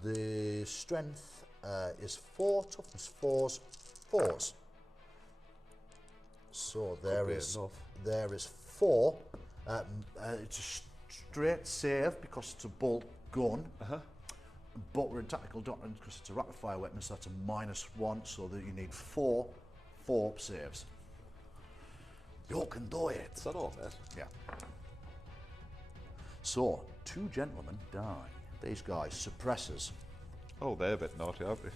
The strength is 4, toughness 4s, 4s. So there be is enough. 4. It's a straight save because it's a bolt gun. But we're in tactical doctrine because it's a rapid fire weapon, so that's a -1, so that you need 4 up saves. You can do it. Is that all, mate? Yeah. So 2 gentlemen die. These guys, suppressors. Oh, they're a bit naughty, aren't they?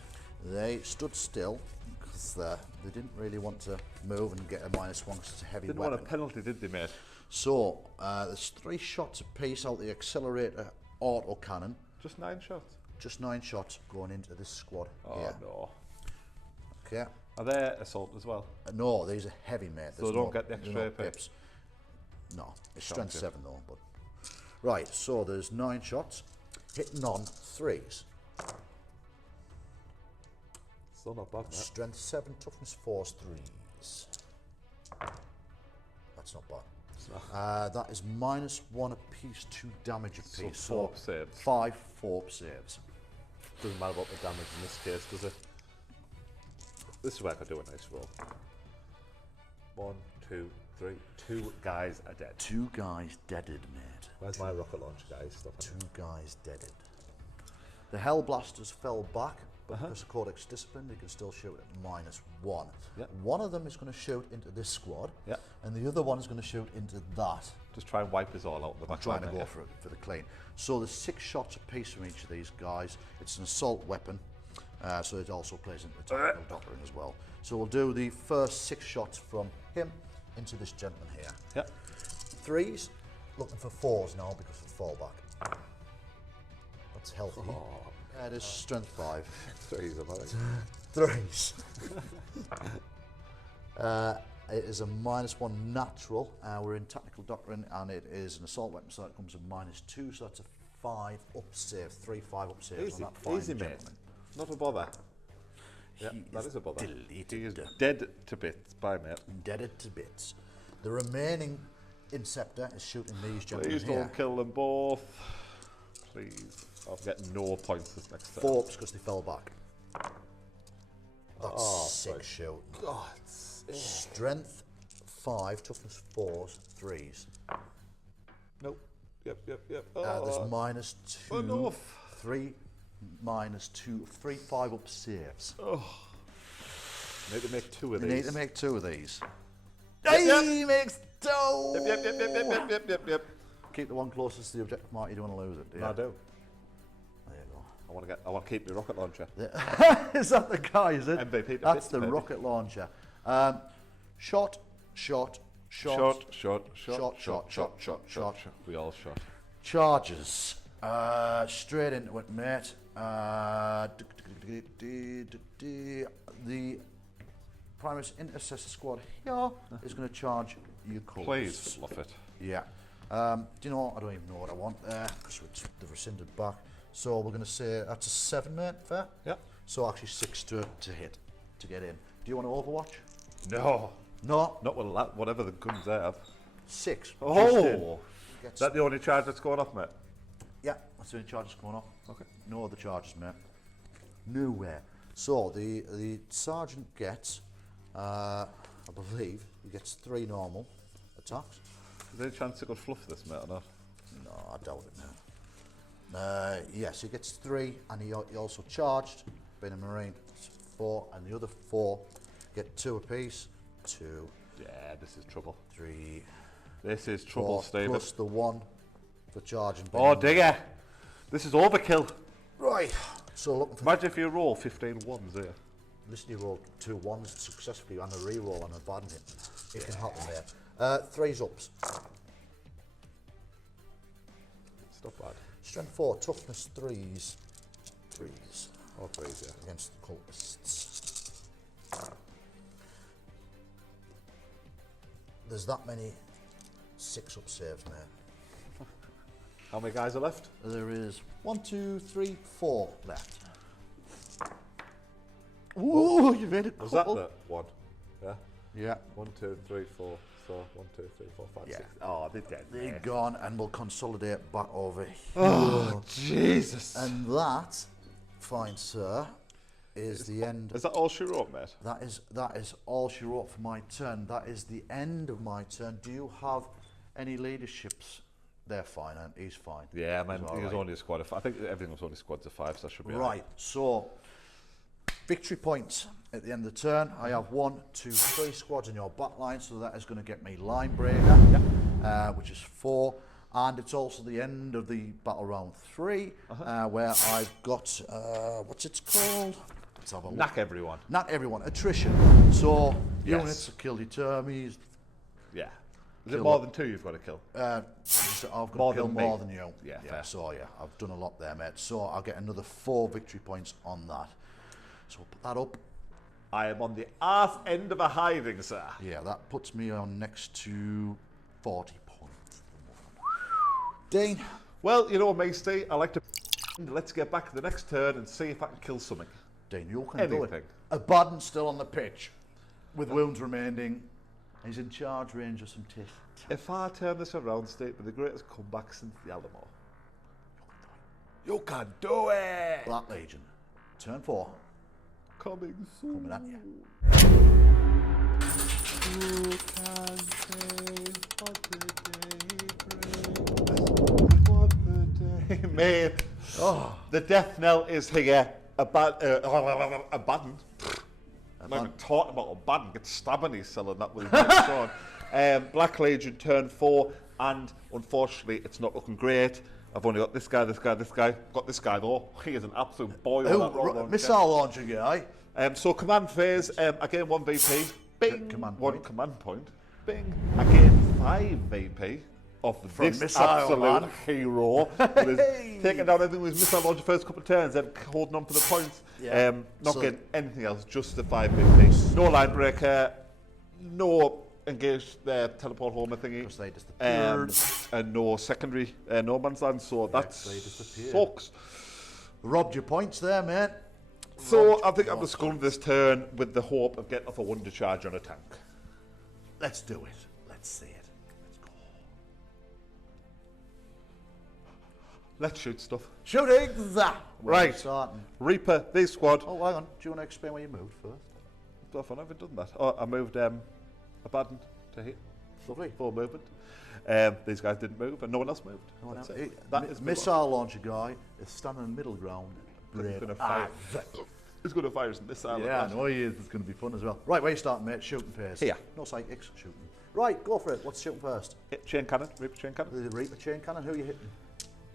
They stood still because they didn't really want to move and get a -1 because it's a heavy Didn't weapon. want a penalty, did they, mate? So there's 3 shots apiece out the accelerator auto cannon. Just 9 shots. Just 9 shots going into this squad. Oh here. no. Okay. Are they assault as well? No, these are heavy, mate. So they don't get the there's no extra pips. No, it's strength Gotcha. 7 though. But right, so there's 9 shots, hitting on 3s. Still not bad, mate. Strength 7, toughness 4s, 3s. That's not bad. That is -1 apiece, 2 damage apiece. So 4 saves. 5 4 saves. Doesn't matter about the damage in this case, does it? This is where I could do a nice roll. 1, 2, 3. 2 guys are dead. 2 guys deaded, mate. Where's my rocket launcher, guys? Stuff. 2 guys deaded. The Hellblasters fell back but because the Codex Discipline, they can still shoot at -1. Yep. One of them is going to shoot into this squad, Yep. and the other one is going to shoot into that. Just try and wipe us all out in the back. Trying to go for the clean. So there's 6 shots apiece from each of these guys. It's an assault weapon, so it also plays into the tactical doctrine as well. So we'll do the first 6 shots from him into this gentleman here. Yep. 3s, looking for 4s now because of fallback. That's healthy. That is strength 5. 3s, am I right? 3s. It is a -1 natural. We're in tactical doctrine, and it is an assault weapon, so it comes with -2. So that's a 5 up save, 3 5 up saves on that fine Easy, mate. gentleman. Not a bother. Yeah, He that is a bother. deleted. He is dead to bits. Bye, mate. Deaded to bits. The remaining Inceptor is shooting these gentlemen Please here. don't kill them both. Please. I'm getting no points this next turn. 4 ups because they fell back. That's Oh, 6 shooting. Strength 5, toughness 4s, 3s. Nope. Yep. There's Oh, -2, enough. 3, -2, 3 5 up saves. need to make 2 of We these. need to make 2 of these. Yep. He makes 2! Yep. Keep the one closest to the objective mark. You don't want to lose it, do you? I do. There you go. I want to keep the rocket launcher. Is that the guy, is it? MVP to That's bits, the baby. rocket launcher. Shot. Shot. We all shot. Charges. Straight into it, mate. The Primus Intercessor Squad here is going to charge you colours. Please, fluff it. Yeah. Do you know what? I don't even know what I want there because they've rescinded back. So we're going to say that's a 7, mate, fair? Yep. So actually 6 to hit, to get in. Do you want to Overwatch? No. No. Not with whatever the guns they have. 6. Oh! Gets- Is that the only charge that's going off, mate? Yeah, that's the only charges going off. Okay. No other charges, mate. Nowhere. So the sergeant gets, I believe, he gets 3 normal attacks. Is there any chance it could fluff this, mate, or not? No, I doubt it, mate. Yes, he gets 3, and he also charged, being a Marine, 4, and the other 4 get 2 apiece. 2, Yeah, this is trouble. 3, This is trouble, 4, Stephen. plus the 1 for charging. Oh, dear. This is overkill. Right. So looking for. Imagine if you roll 15 ones here. Listen, you rolled 2 1s successfully and a re-roll on a Abaddon hit. It can happen there. 3s ups. It's not bad. Strength 4, toughness 3s. 3s Oh, please, yeah. against the cultists. There's that many 6 up saves, mate. How many guys are left? There is 1, 2, 3, 4 left. Ooh, you made a Was that couple. the one? Yeah. Yeah. 1, 2, 3, 4. So 1, 2, 3, 4, 5, Yeah. 6. Oh, they're dead. They're gone, and we'll consolidate back over here. Oh, Jesus. And that, fine sir, is the end. Is that all she wrote, mate? That is all she wrote for my turn. That is the end of my turn. Do you have any leaderships? They're fine, and he's fine. Yeah, man. He's He was alright. only a squad of 5. I think everything was only squads of 5, so that should be Right, so victory points at the end of the turn. I have 1, 2, 3 squads in your back line, so that is going to get me line breaker, which is 4. And it's also the end of the battle round 3, where I've got, what's it called? Let's have a look. Knack everyone. Not everyone, attrition. So Yes. units have killed your termies. Yeah. Is it Kill more them. than 2 you've got to kill? I've got More to kill than me. more than you. Yeah, fair. So yeah, I've done a lot there, mate. So I'll get another 4 victory points on that. So we'll put that up. I am on the arse end of a hiding, sir. Yeah, that puts me on next to 40 points. Dean, Well, you know me, Steve. I like to. Let's get back to the next turn and see if I can kill something. Dean, you can do Anything. it. Abaddon's still on the pitch, with wounds remaining. He's in charge range of some teeth. If I turn this around, Steve, with the greatest comeback since the Alamo. You can do it! Black Legion, turn 4, Coming soon. coming at you. You can say what the day brings. What the day. Mate, the death knell is here. Abaddon. I'm not even talking about Abaddon. Get stabbing he's selling that with his next on. Black Legion turn 4, and unfortunately it's not looking great. I've only got this guy, this guy, this guy. Got this guy though. He is an absolute boy. Missile launcher guy. So command phase, again 1 VP. Bing. Command 1 point. command point. Bing. Again 5 VP. Of this Missile absolute man. hero. Taking down everything with his missile launcher first couple of turns, then holding on for the points. Yeah. Not So- getting anything else, just the 5 VP. No line breaker, no engaged teleport homer thingy. Because they disappeared. And no secondary no man's land, so that they disappeared. sucks. Robbed your points there, mate. So I think I'm just going this turn with the hope of getting off a wonder charge on a tank. Let's do it. Let's see it. Let's shoot stuff. Shooting that. Right. Starting. Reaper, this squad. Oh, hang on. Do you want to explain where you moved first? I've never done that. Oh, I moved Abaddon to here. Lovely. 4 movement. These guys didn't move, and no one else moved. That's it. That is Missile launcher guy is standing in the middle ground. He's Great. going to fire. He's going to fire his missile. Yeah, I at that. know he is. It's going to be fun as well. Right, where you starting, mate? Shooting pace. Here. No psychics, shooting. Right, go for it. What's shooting first? Chain cannon, Reaper chain cannon. The Reaper chain cannon. Who are you hitting?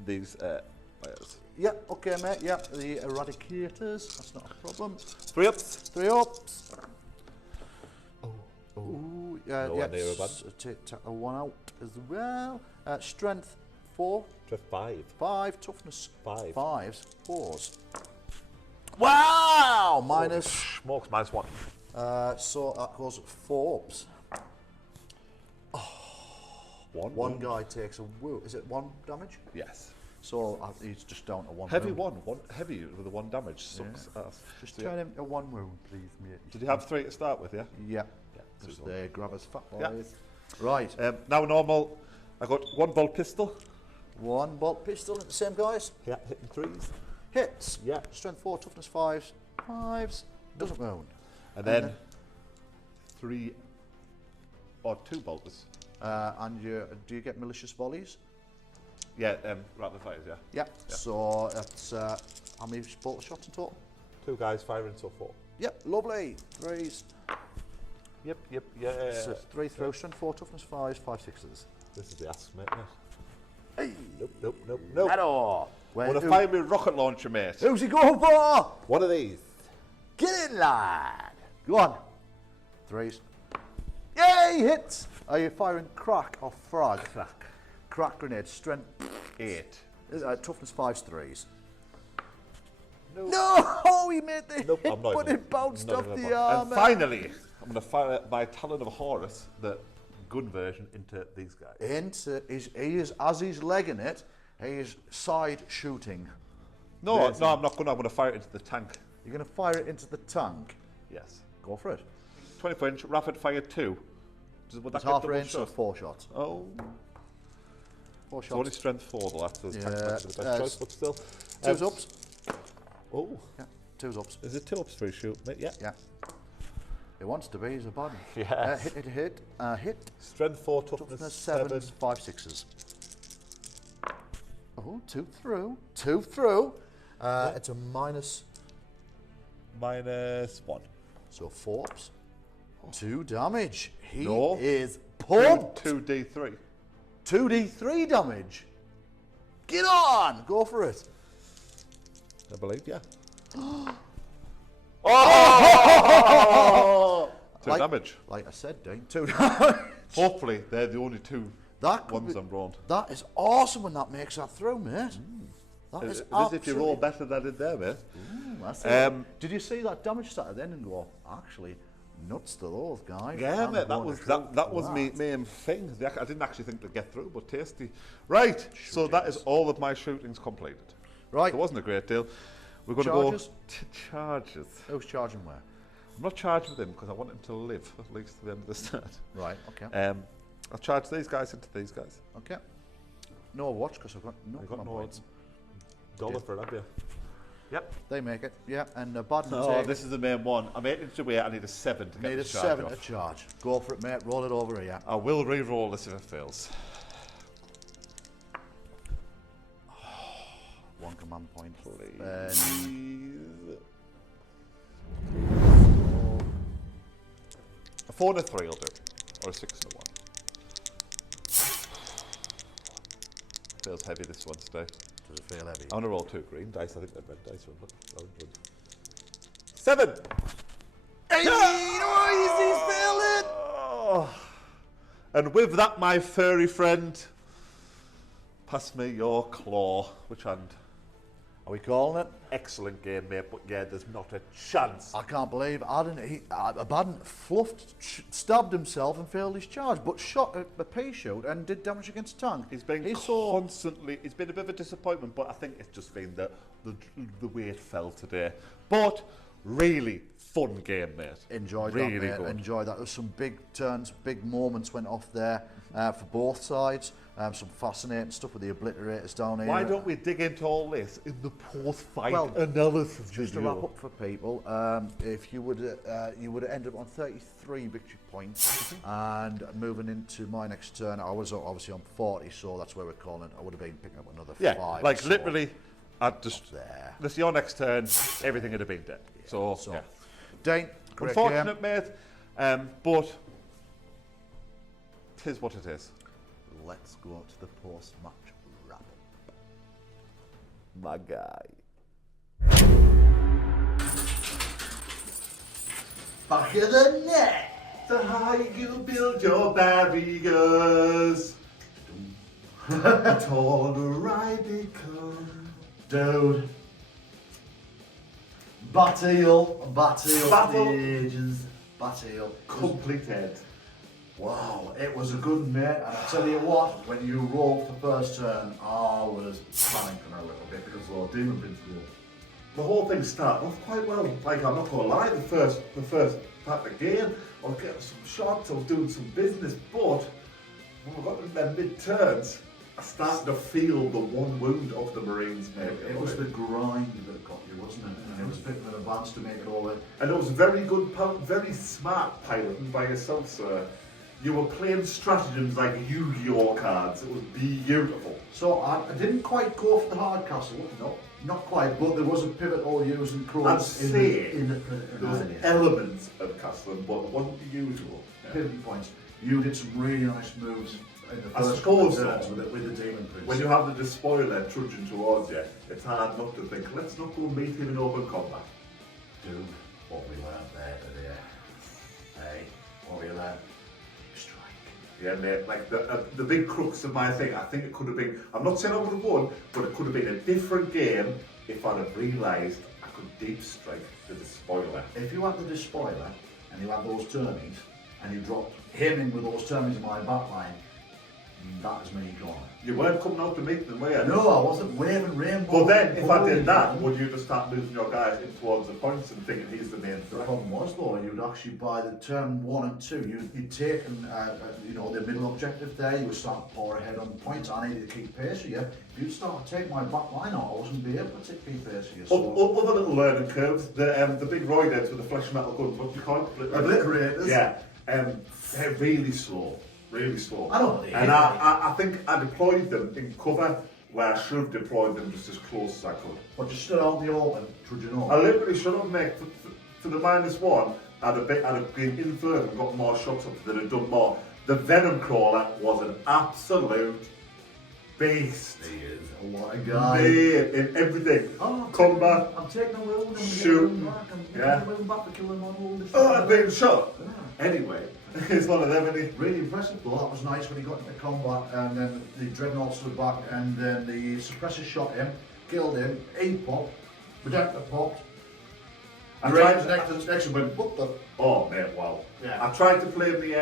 These fires. Yeah, okay, mate. Yeah, the Eradicators. That's not a problem. 3 ups. 3 ups. Ooh, yeah, No yeah. one near Abaddon. Take a 1 out as well. Strength 4, To 5. 5. Toughness 5. 5s, 4s. Wow! Minus. Smokes -1. So that goes 4 ups. 1. One guy takes a wound. Is it 1 damage? Yes. So he's just down to 1 Heavy wound. one heavy with the 1 damage. Sucks ass. Just turn him to 1 wound, please, mate. Did you have 3 to start with, yeah? Yeah. Yeah. Just there, grab his fat Yeah. boys. Right. Now normal, I got 1 bolt pistol. 1 bolt pistol at the same guys. Yeah, hitting 3s. Hits. Yeah. Strength 4, toughness 5s. 5s. Doesn't wound. And then 3 or 2 bolters. And do you get malicious volleys? Yeah, rapid fires, yeah. Yeah. So that's how many bolter shots in total? 2 guys firing, so 4. Yep. Lovely. 3s. Yep, yeah. So 3 throw, strength 4, toughness 5s, 5 6s. This is the ass, mate. Hey. Nope. Hello. Want to fire me a rocket launcher, mate? Who's he going for? One of these. Get in, lad. Go on. 3s. Yay, hits. Are you firing crack or frag? Crack. Crack grenade, strength 8. toughness 5s, 3s. No, he made the Nope, hit, I'm not but even- it bounced not off even the about- armor. And finally, I'm going to fire my Talon of Horus, the gun version, into these guys. He is, as he's legging it, he is side shooting. No, I'm not going to. I'm going to fire it into the tank. You're going to fire it into the tank. Yes. Go for it. 24-inch, rapid fire 2. Would that It's get half double range, so shot? 4 shots. Oh. 4 It's only shots. strength 4 though, after the tank Yeah, might be the best choice, but still. 2's ups. Oh. Yeah, 2's ups. Is it 2 ups for a shoot, mate? Yeah. Yeah. He wants to be, he's a body. Yes. Hit. Strength 4, Toughness toughness 7, 7. 5 6s. Oh, 2 through. 2 through. It's a minus, -1. so 4 ups. 2 damage. He No. is pumped. 2d3. 2d3 damage. Get on! Go for it. I believe, yeah. Oh! 2 damage. Like I said, Dean, 2 damage. Hopefully, they're the only 2 That could ones be- I'm rolled. That is awesome when that makes that through, mate. That It is is if you roll absolutely- better than I did there, mate. That's it. Did you see that damage stat then and go, actually, nuts to those guys. Yeah, I'm mate, that going was to that shoot was that. me main thing. I didn't actually think they'd get through, but tasty. Right, so that is all of my shootings completed. Right. It wasn't a great deal. We're going Charges? to go to charges. Who's charging where? I'm not charged with him because I want him to live at least to the end of the start. Right, okay. I'll charge these guys into these guys. Okay. No watch because I've got no You've got command no points. dollar for it, have you? Yep. They make it. Yeah, and Abaddon Oh, take this is the main one. I'm 8 inches away. I need a 7 to get need a the charge 7 off. to charge. Go for it, mate. Roll it over here. I will re-roll this if it fails. 1 command point. Please. 4 and a 3 will do. Or a 6 and a 1. Feels heavy this one today. Does it feel heavy? I'm going to roll 2 green dice. I think they're red dice. 7! Hey, noise, he's feeling! And with that, my furry friend, pass me your claw. Which hand? Are we calling it? Excellent game, mate, but yeah, there's not a chance. I can't believe Abaddon stabbed himself and failed his charge, but shot a pea shoot and did damage against a tank. He's been constantly, it's been a bit of a disappointment, but I think it's just been the way it fell today. But really fun game, mate. Enjoyed really that, mate. good. Enjoyed that. There was some big turns, big moments went off there for both sides. Some fascinating stuff with the obliterators down here. Why don't we dig into all this in the post-fight Well, analysis just video? to wrap up for people, if you would have ended up on 33 victory points, and moving into my next turn, I was obviously on 40, so that's where we're calling it. I would have been picking up another 5. like so literally, I'd just there. this is your next turn, everything would have been dead. So yeah. Dane, great Unfortunate, game. mate, but tis what it is. Let's go to the post-match wrap-up. My guy. Back of the net. So how you build your barriers? Tall radical. Dude. Battle Battle. the ages. Battle. Completed. Wow, it was a good mate, and I tell you what, when you rolled the first turn, I was panicking a little bit because of the demon prince roll. The whole thing started off quite well. Like, I'm not gonna lie, the first part of the game, I was getting some shots, I was doing some business, but when we got to their mid-turns, I started to feel the one wound of the Marines, mate. It was the grind that got you, wasn't it? And it was a bit of an advance to make it all in. And it was very good, very smart piloting by yourself, sir. You were playing stratagems like Yu-Gi-Oh cards. It was beautiful. So I didn't quite go for the hard castle, no, not quite, but there was a pivotal using crows I'd say in the there was elements of castling, but it wasn't the usual. pivot points. You did some really nice moves in the I first suppose couple of so. turns with the demon prince. When you have the Despoiler trudging towards you, it's hard not to think, let's not go meet him in open combat. Dude, what we learned there today. Hey, what we learned. Strike. Yeah, mate, like the big crux of my thing, I think it could have been, I'm not saying I would have won, but it could have been a different game if I'd have realised I could deep strike the Despoiler. If you had the Despoiler and you had those turnies and you dropped him in with those turnies in my back line, that is me gone. You weren't coming out to meet them, were you? No, I wasn't waving rainbow. But then, if I did that, would you just start moving your guys in towards the points and thinking he's the main The threat? problem was though, you'd actually by the turn 1 and 2, you'd taken the middle objective there, you would start to pour ahead on points. I needed to keep pace with you. If you'd start to take my back line out, I wasn't be able to keep pace with you. So. Other little learning curves, the big roidheads with the flesh metal guns, what do you call it? Obliterators. Yeah, they're really slow. Really slow. I don't believe And it. I think I deployed them in cover where I should have deployed them just as close as I could. But you stood out in the open, trudging on. I literally should have made, for the -1, I'd have been in further and got more shots up than I'd done more. The Venom Crawler was an absolute beast. He is a what a guy. Mate, in everything. Oh, Combat. I'm taking a wound, I'm Shooting. back, I'm Yeah. taking a wound back for killing one wound. Oh, I've been shot. Anyway, it's one of them, isn't it? Really impressive though, that was nice when he got into combat and then the Dreadnought stood back and then the suppressor shot him, killed him, he popped, Redemptor popped. I The tried range to- next to went, what the? Oh, mate, wow. Yeah. I tried to play the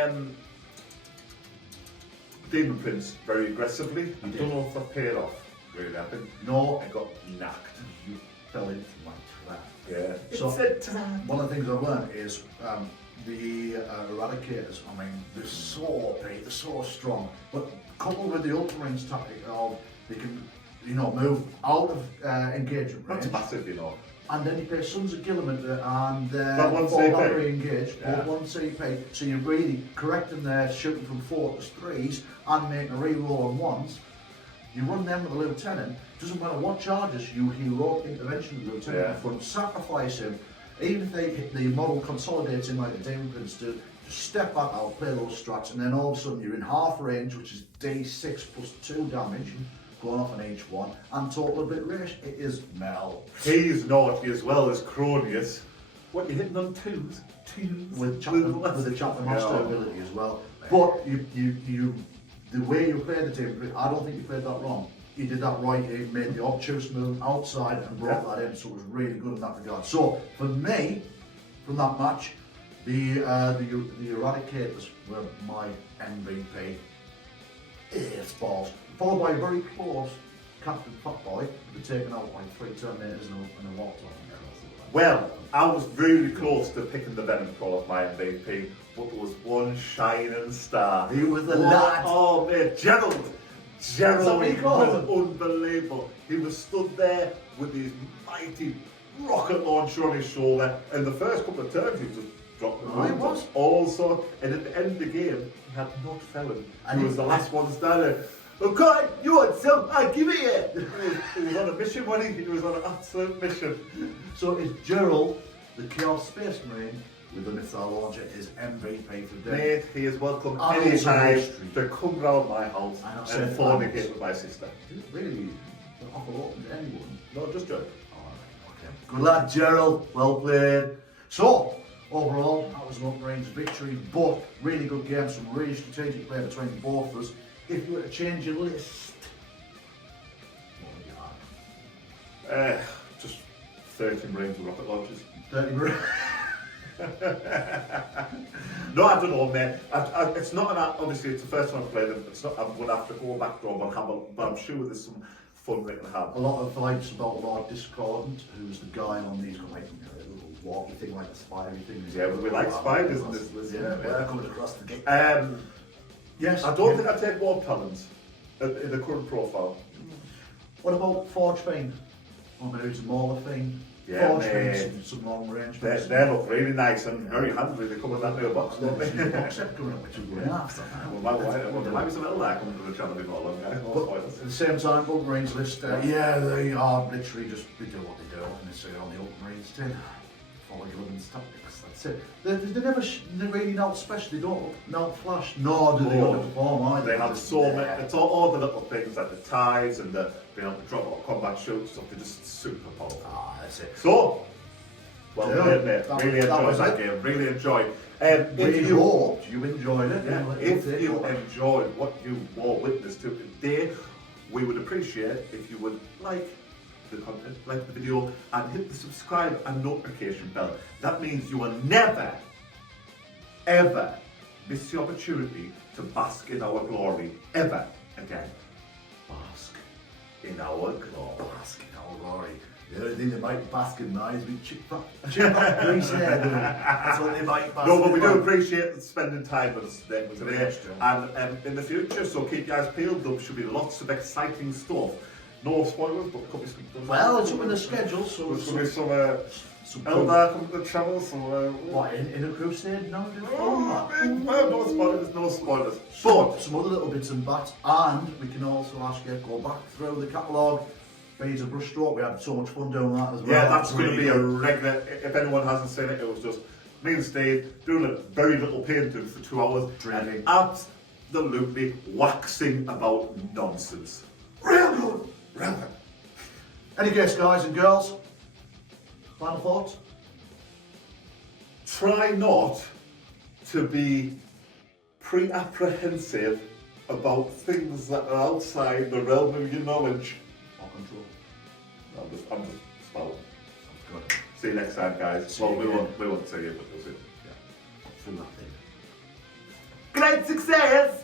Demon Prince very aggressively. I don't know if that paid off, really. I think No, I got knocked. you fell into my trap. Yeah. So- It's a trap. One of the things I've learned is the Eradicators, I mean, they're so OP, they're so strong, but coupled with the Ultramarines tactic of they can, move out of engagement range, That's massive, you know. and then you play Sons of Gilliman and That one four CP. battery engaged, Yeah. both one CP, so you're really correcting their shooting from 4s to 3s and making a reroll on 1s. You run them with a lieutenant, doesn't matter what charges, you heroic intervention with the lieutenant Yeah. in front, sacrifice him, even if the model consolidates in like the Demon Prince do, Just step back out, play those strats, and then all of a sudden you're in half range, which is D6 plus 2 damage, going off an H1, and total obliteration. It is Mel. He's naughty as well as Cronius. What, you hitting on twos? With the chapter master ability as well. But the way you played the team, I don't think you played that wrong. You did that right. You made the obtuse move outside and brought that in, so it was really good in that regard. So for me, from that match, the Eradicators were my MVP. It's balls. Followed by a very close Captain Fatboy, who taken out like 3 Terminators and a Warthog. Well, I was really close to picking the Venom Crawl as my MVP, but there was one shining star. He was the lad. Oh man, Gerald what you call was him? unbelievable. He was stood there with his mighty rocket launcher on his shoulder, and the first couple of turns he was just dropping the Oh, he wounds was. also, and at the end of the game, he had not fallen. And He was the last one standing. Okay, you want some? I give it you. He was on a mission, wasn't he? He was on an absolute mission. So is Gerald, the Chaos Space Marine with the missile launcher, is MVP for the day? Mate, he is welcome And anytime also history. to come round my house And I've and said fornicate thanks. with my sister. Really, the offer open to anyone. No, just joke. Okay. Good lad, Gerald. Well played. So, overall, that was an Ultramarines victory, but really good game, some really strategic play between both of us. If you were to change your list, what would you have? Just 13 Marines with rocket launchers. 30 Marines. No, I don't know, mate. It's not an obviously it's the first time I play them. It's not. I'm going to have to go back to Warhammer, but I'm sure there's some fun they can have. A lot of vibes about Lord Discordant, who's the guy on these like a little walkie thing, like a spidery thing. Yeah, we like spiders in this list. Yeah, coming across the gate. Yes. I don't think I take War Talons in the current profile. What about Forge Fiend? Or maybe it's a Mauler Fiend? Yeah, Forge mate. Fiend, some long range. They look really nice and very handy. They come in that little box, don't they? Coming up with 2 grand after. There might be some little there coming to the channel before long, guys. No But spoilers. at the same time, Ultramarines list, yeah, they are literally just, they do what they do, and they say on the Ultramarines tin, follow your women's tactics, that's it. They never, they're really not special, they don't not flash, nor do they underperform either. They have so many, it's all the little things like the ties and the being able to drop out combat shoots stuff, they're just super powerful. Ah, that's it. So, well Yeah, played, mate. that Really was enjoyed that it. game, really enjoyed. We hope you enjoyed it. Yeah, if you enjoyed what you bore witness to today, we would appreciate if you would like the content, like the video, and hit the subscribe and notification bell. That means you will never, ever miss the opportunity to bask in our glory, ever again. Bask in our glory. Bask in our glory. The only thing they might bask in now is with chip grease hair, don't they? That's what they might bask No, but we in. do appreciate spending time with us today Yes, John. and in the future, so keep your eyes peeled. There should be lots of exciting stuff. No spoilers, but there could be some. Well, it's up in the schedule, so There's going to be some some Eldar coming to the channel, so. what, in a crusade now? No spoilers, no spoilers. But Some other little bits and bats, and we can also ask you to go back through the catalogue. Beads of brushstroke, we had so much fun doing that as well. yeah, that's going to Really be a good. regular. If anyone hasn't seen it, it was just me and Steve doing a very little painting for 2 hours, Drinking. and absolutely waxing about nonsense. Real good. Real good. Any guess, guys and girls? Final thoughts? Try not to be pre-apprehensive about things that are outside the realm of your knowledge. Or control. I'm just spouting. Good. See you next time, guys. See Well, you we again. won't see you, but we'll see. Through that thing. Great success!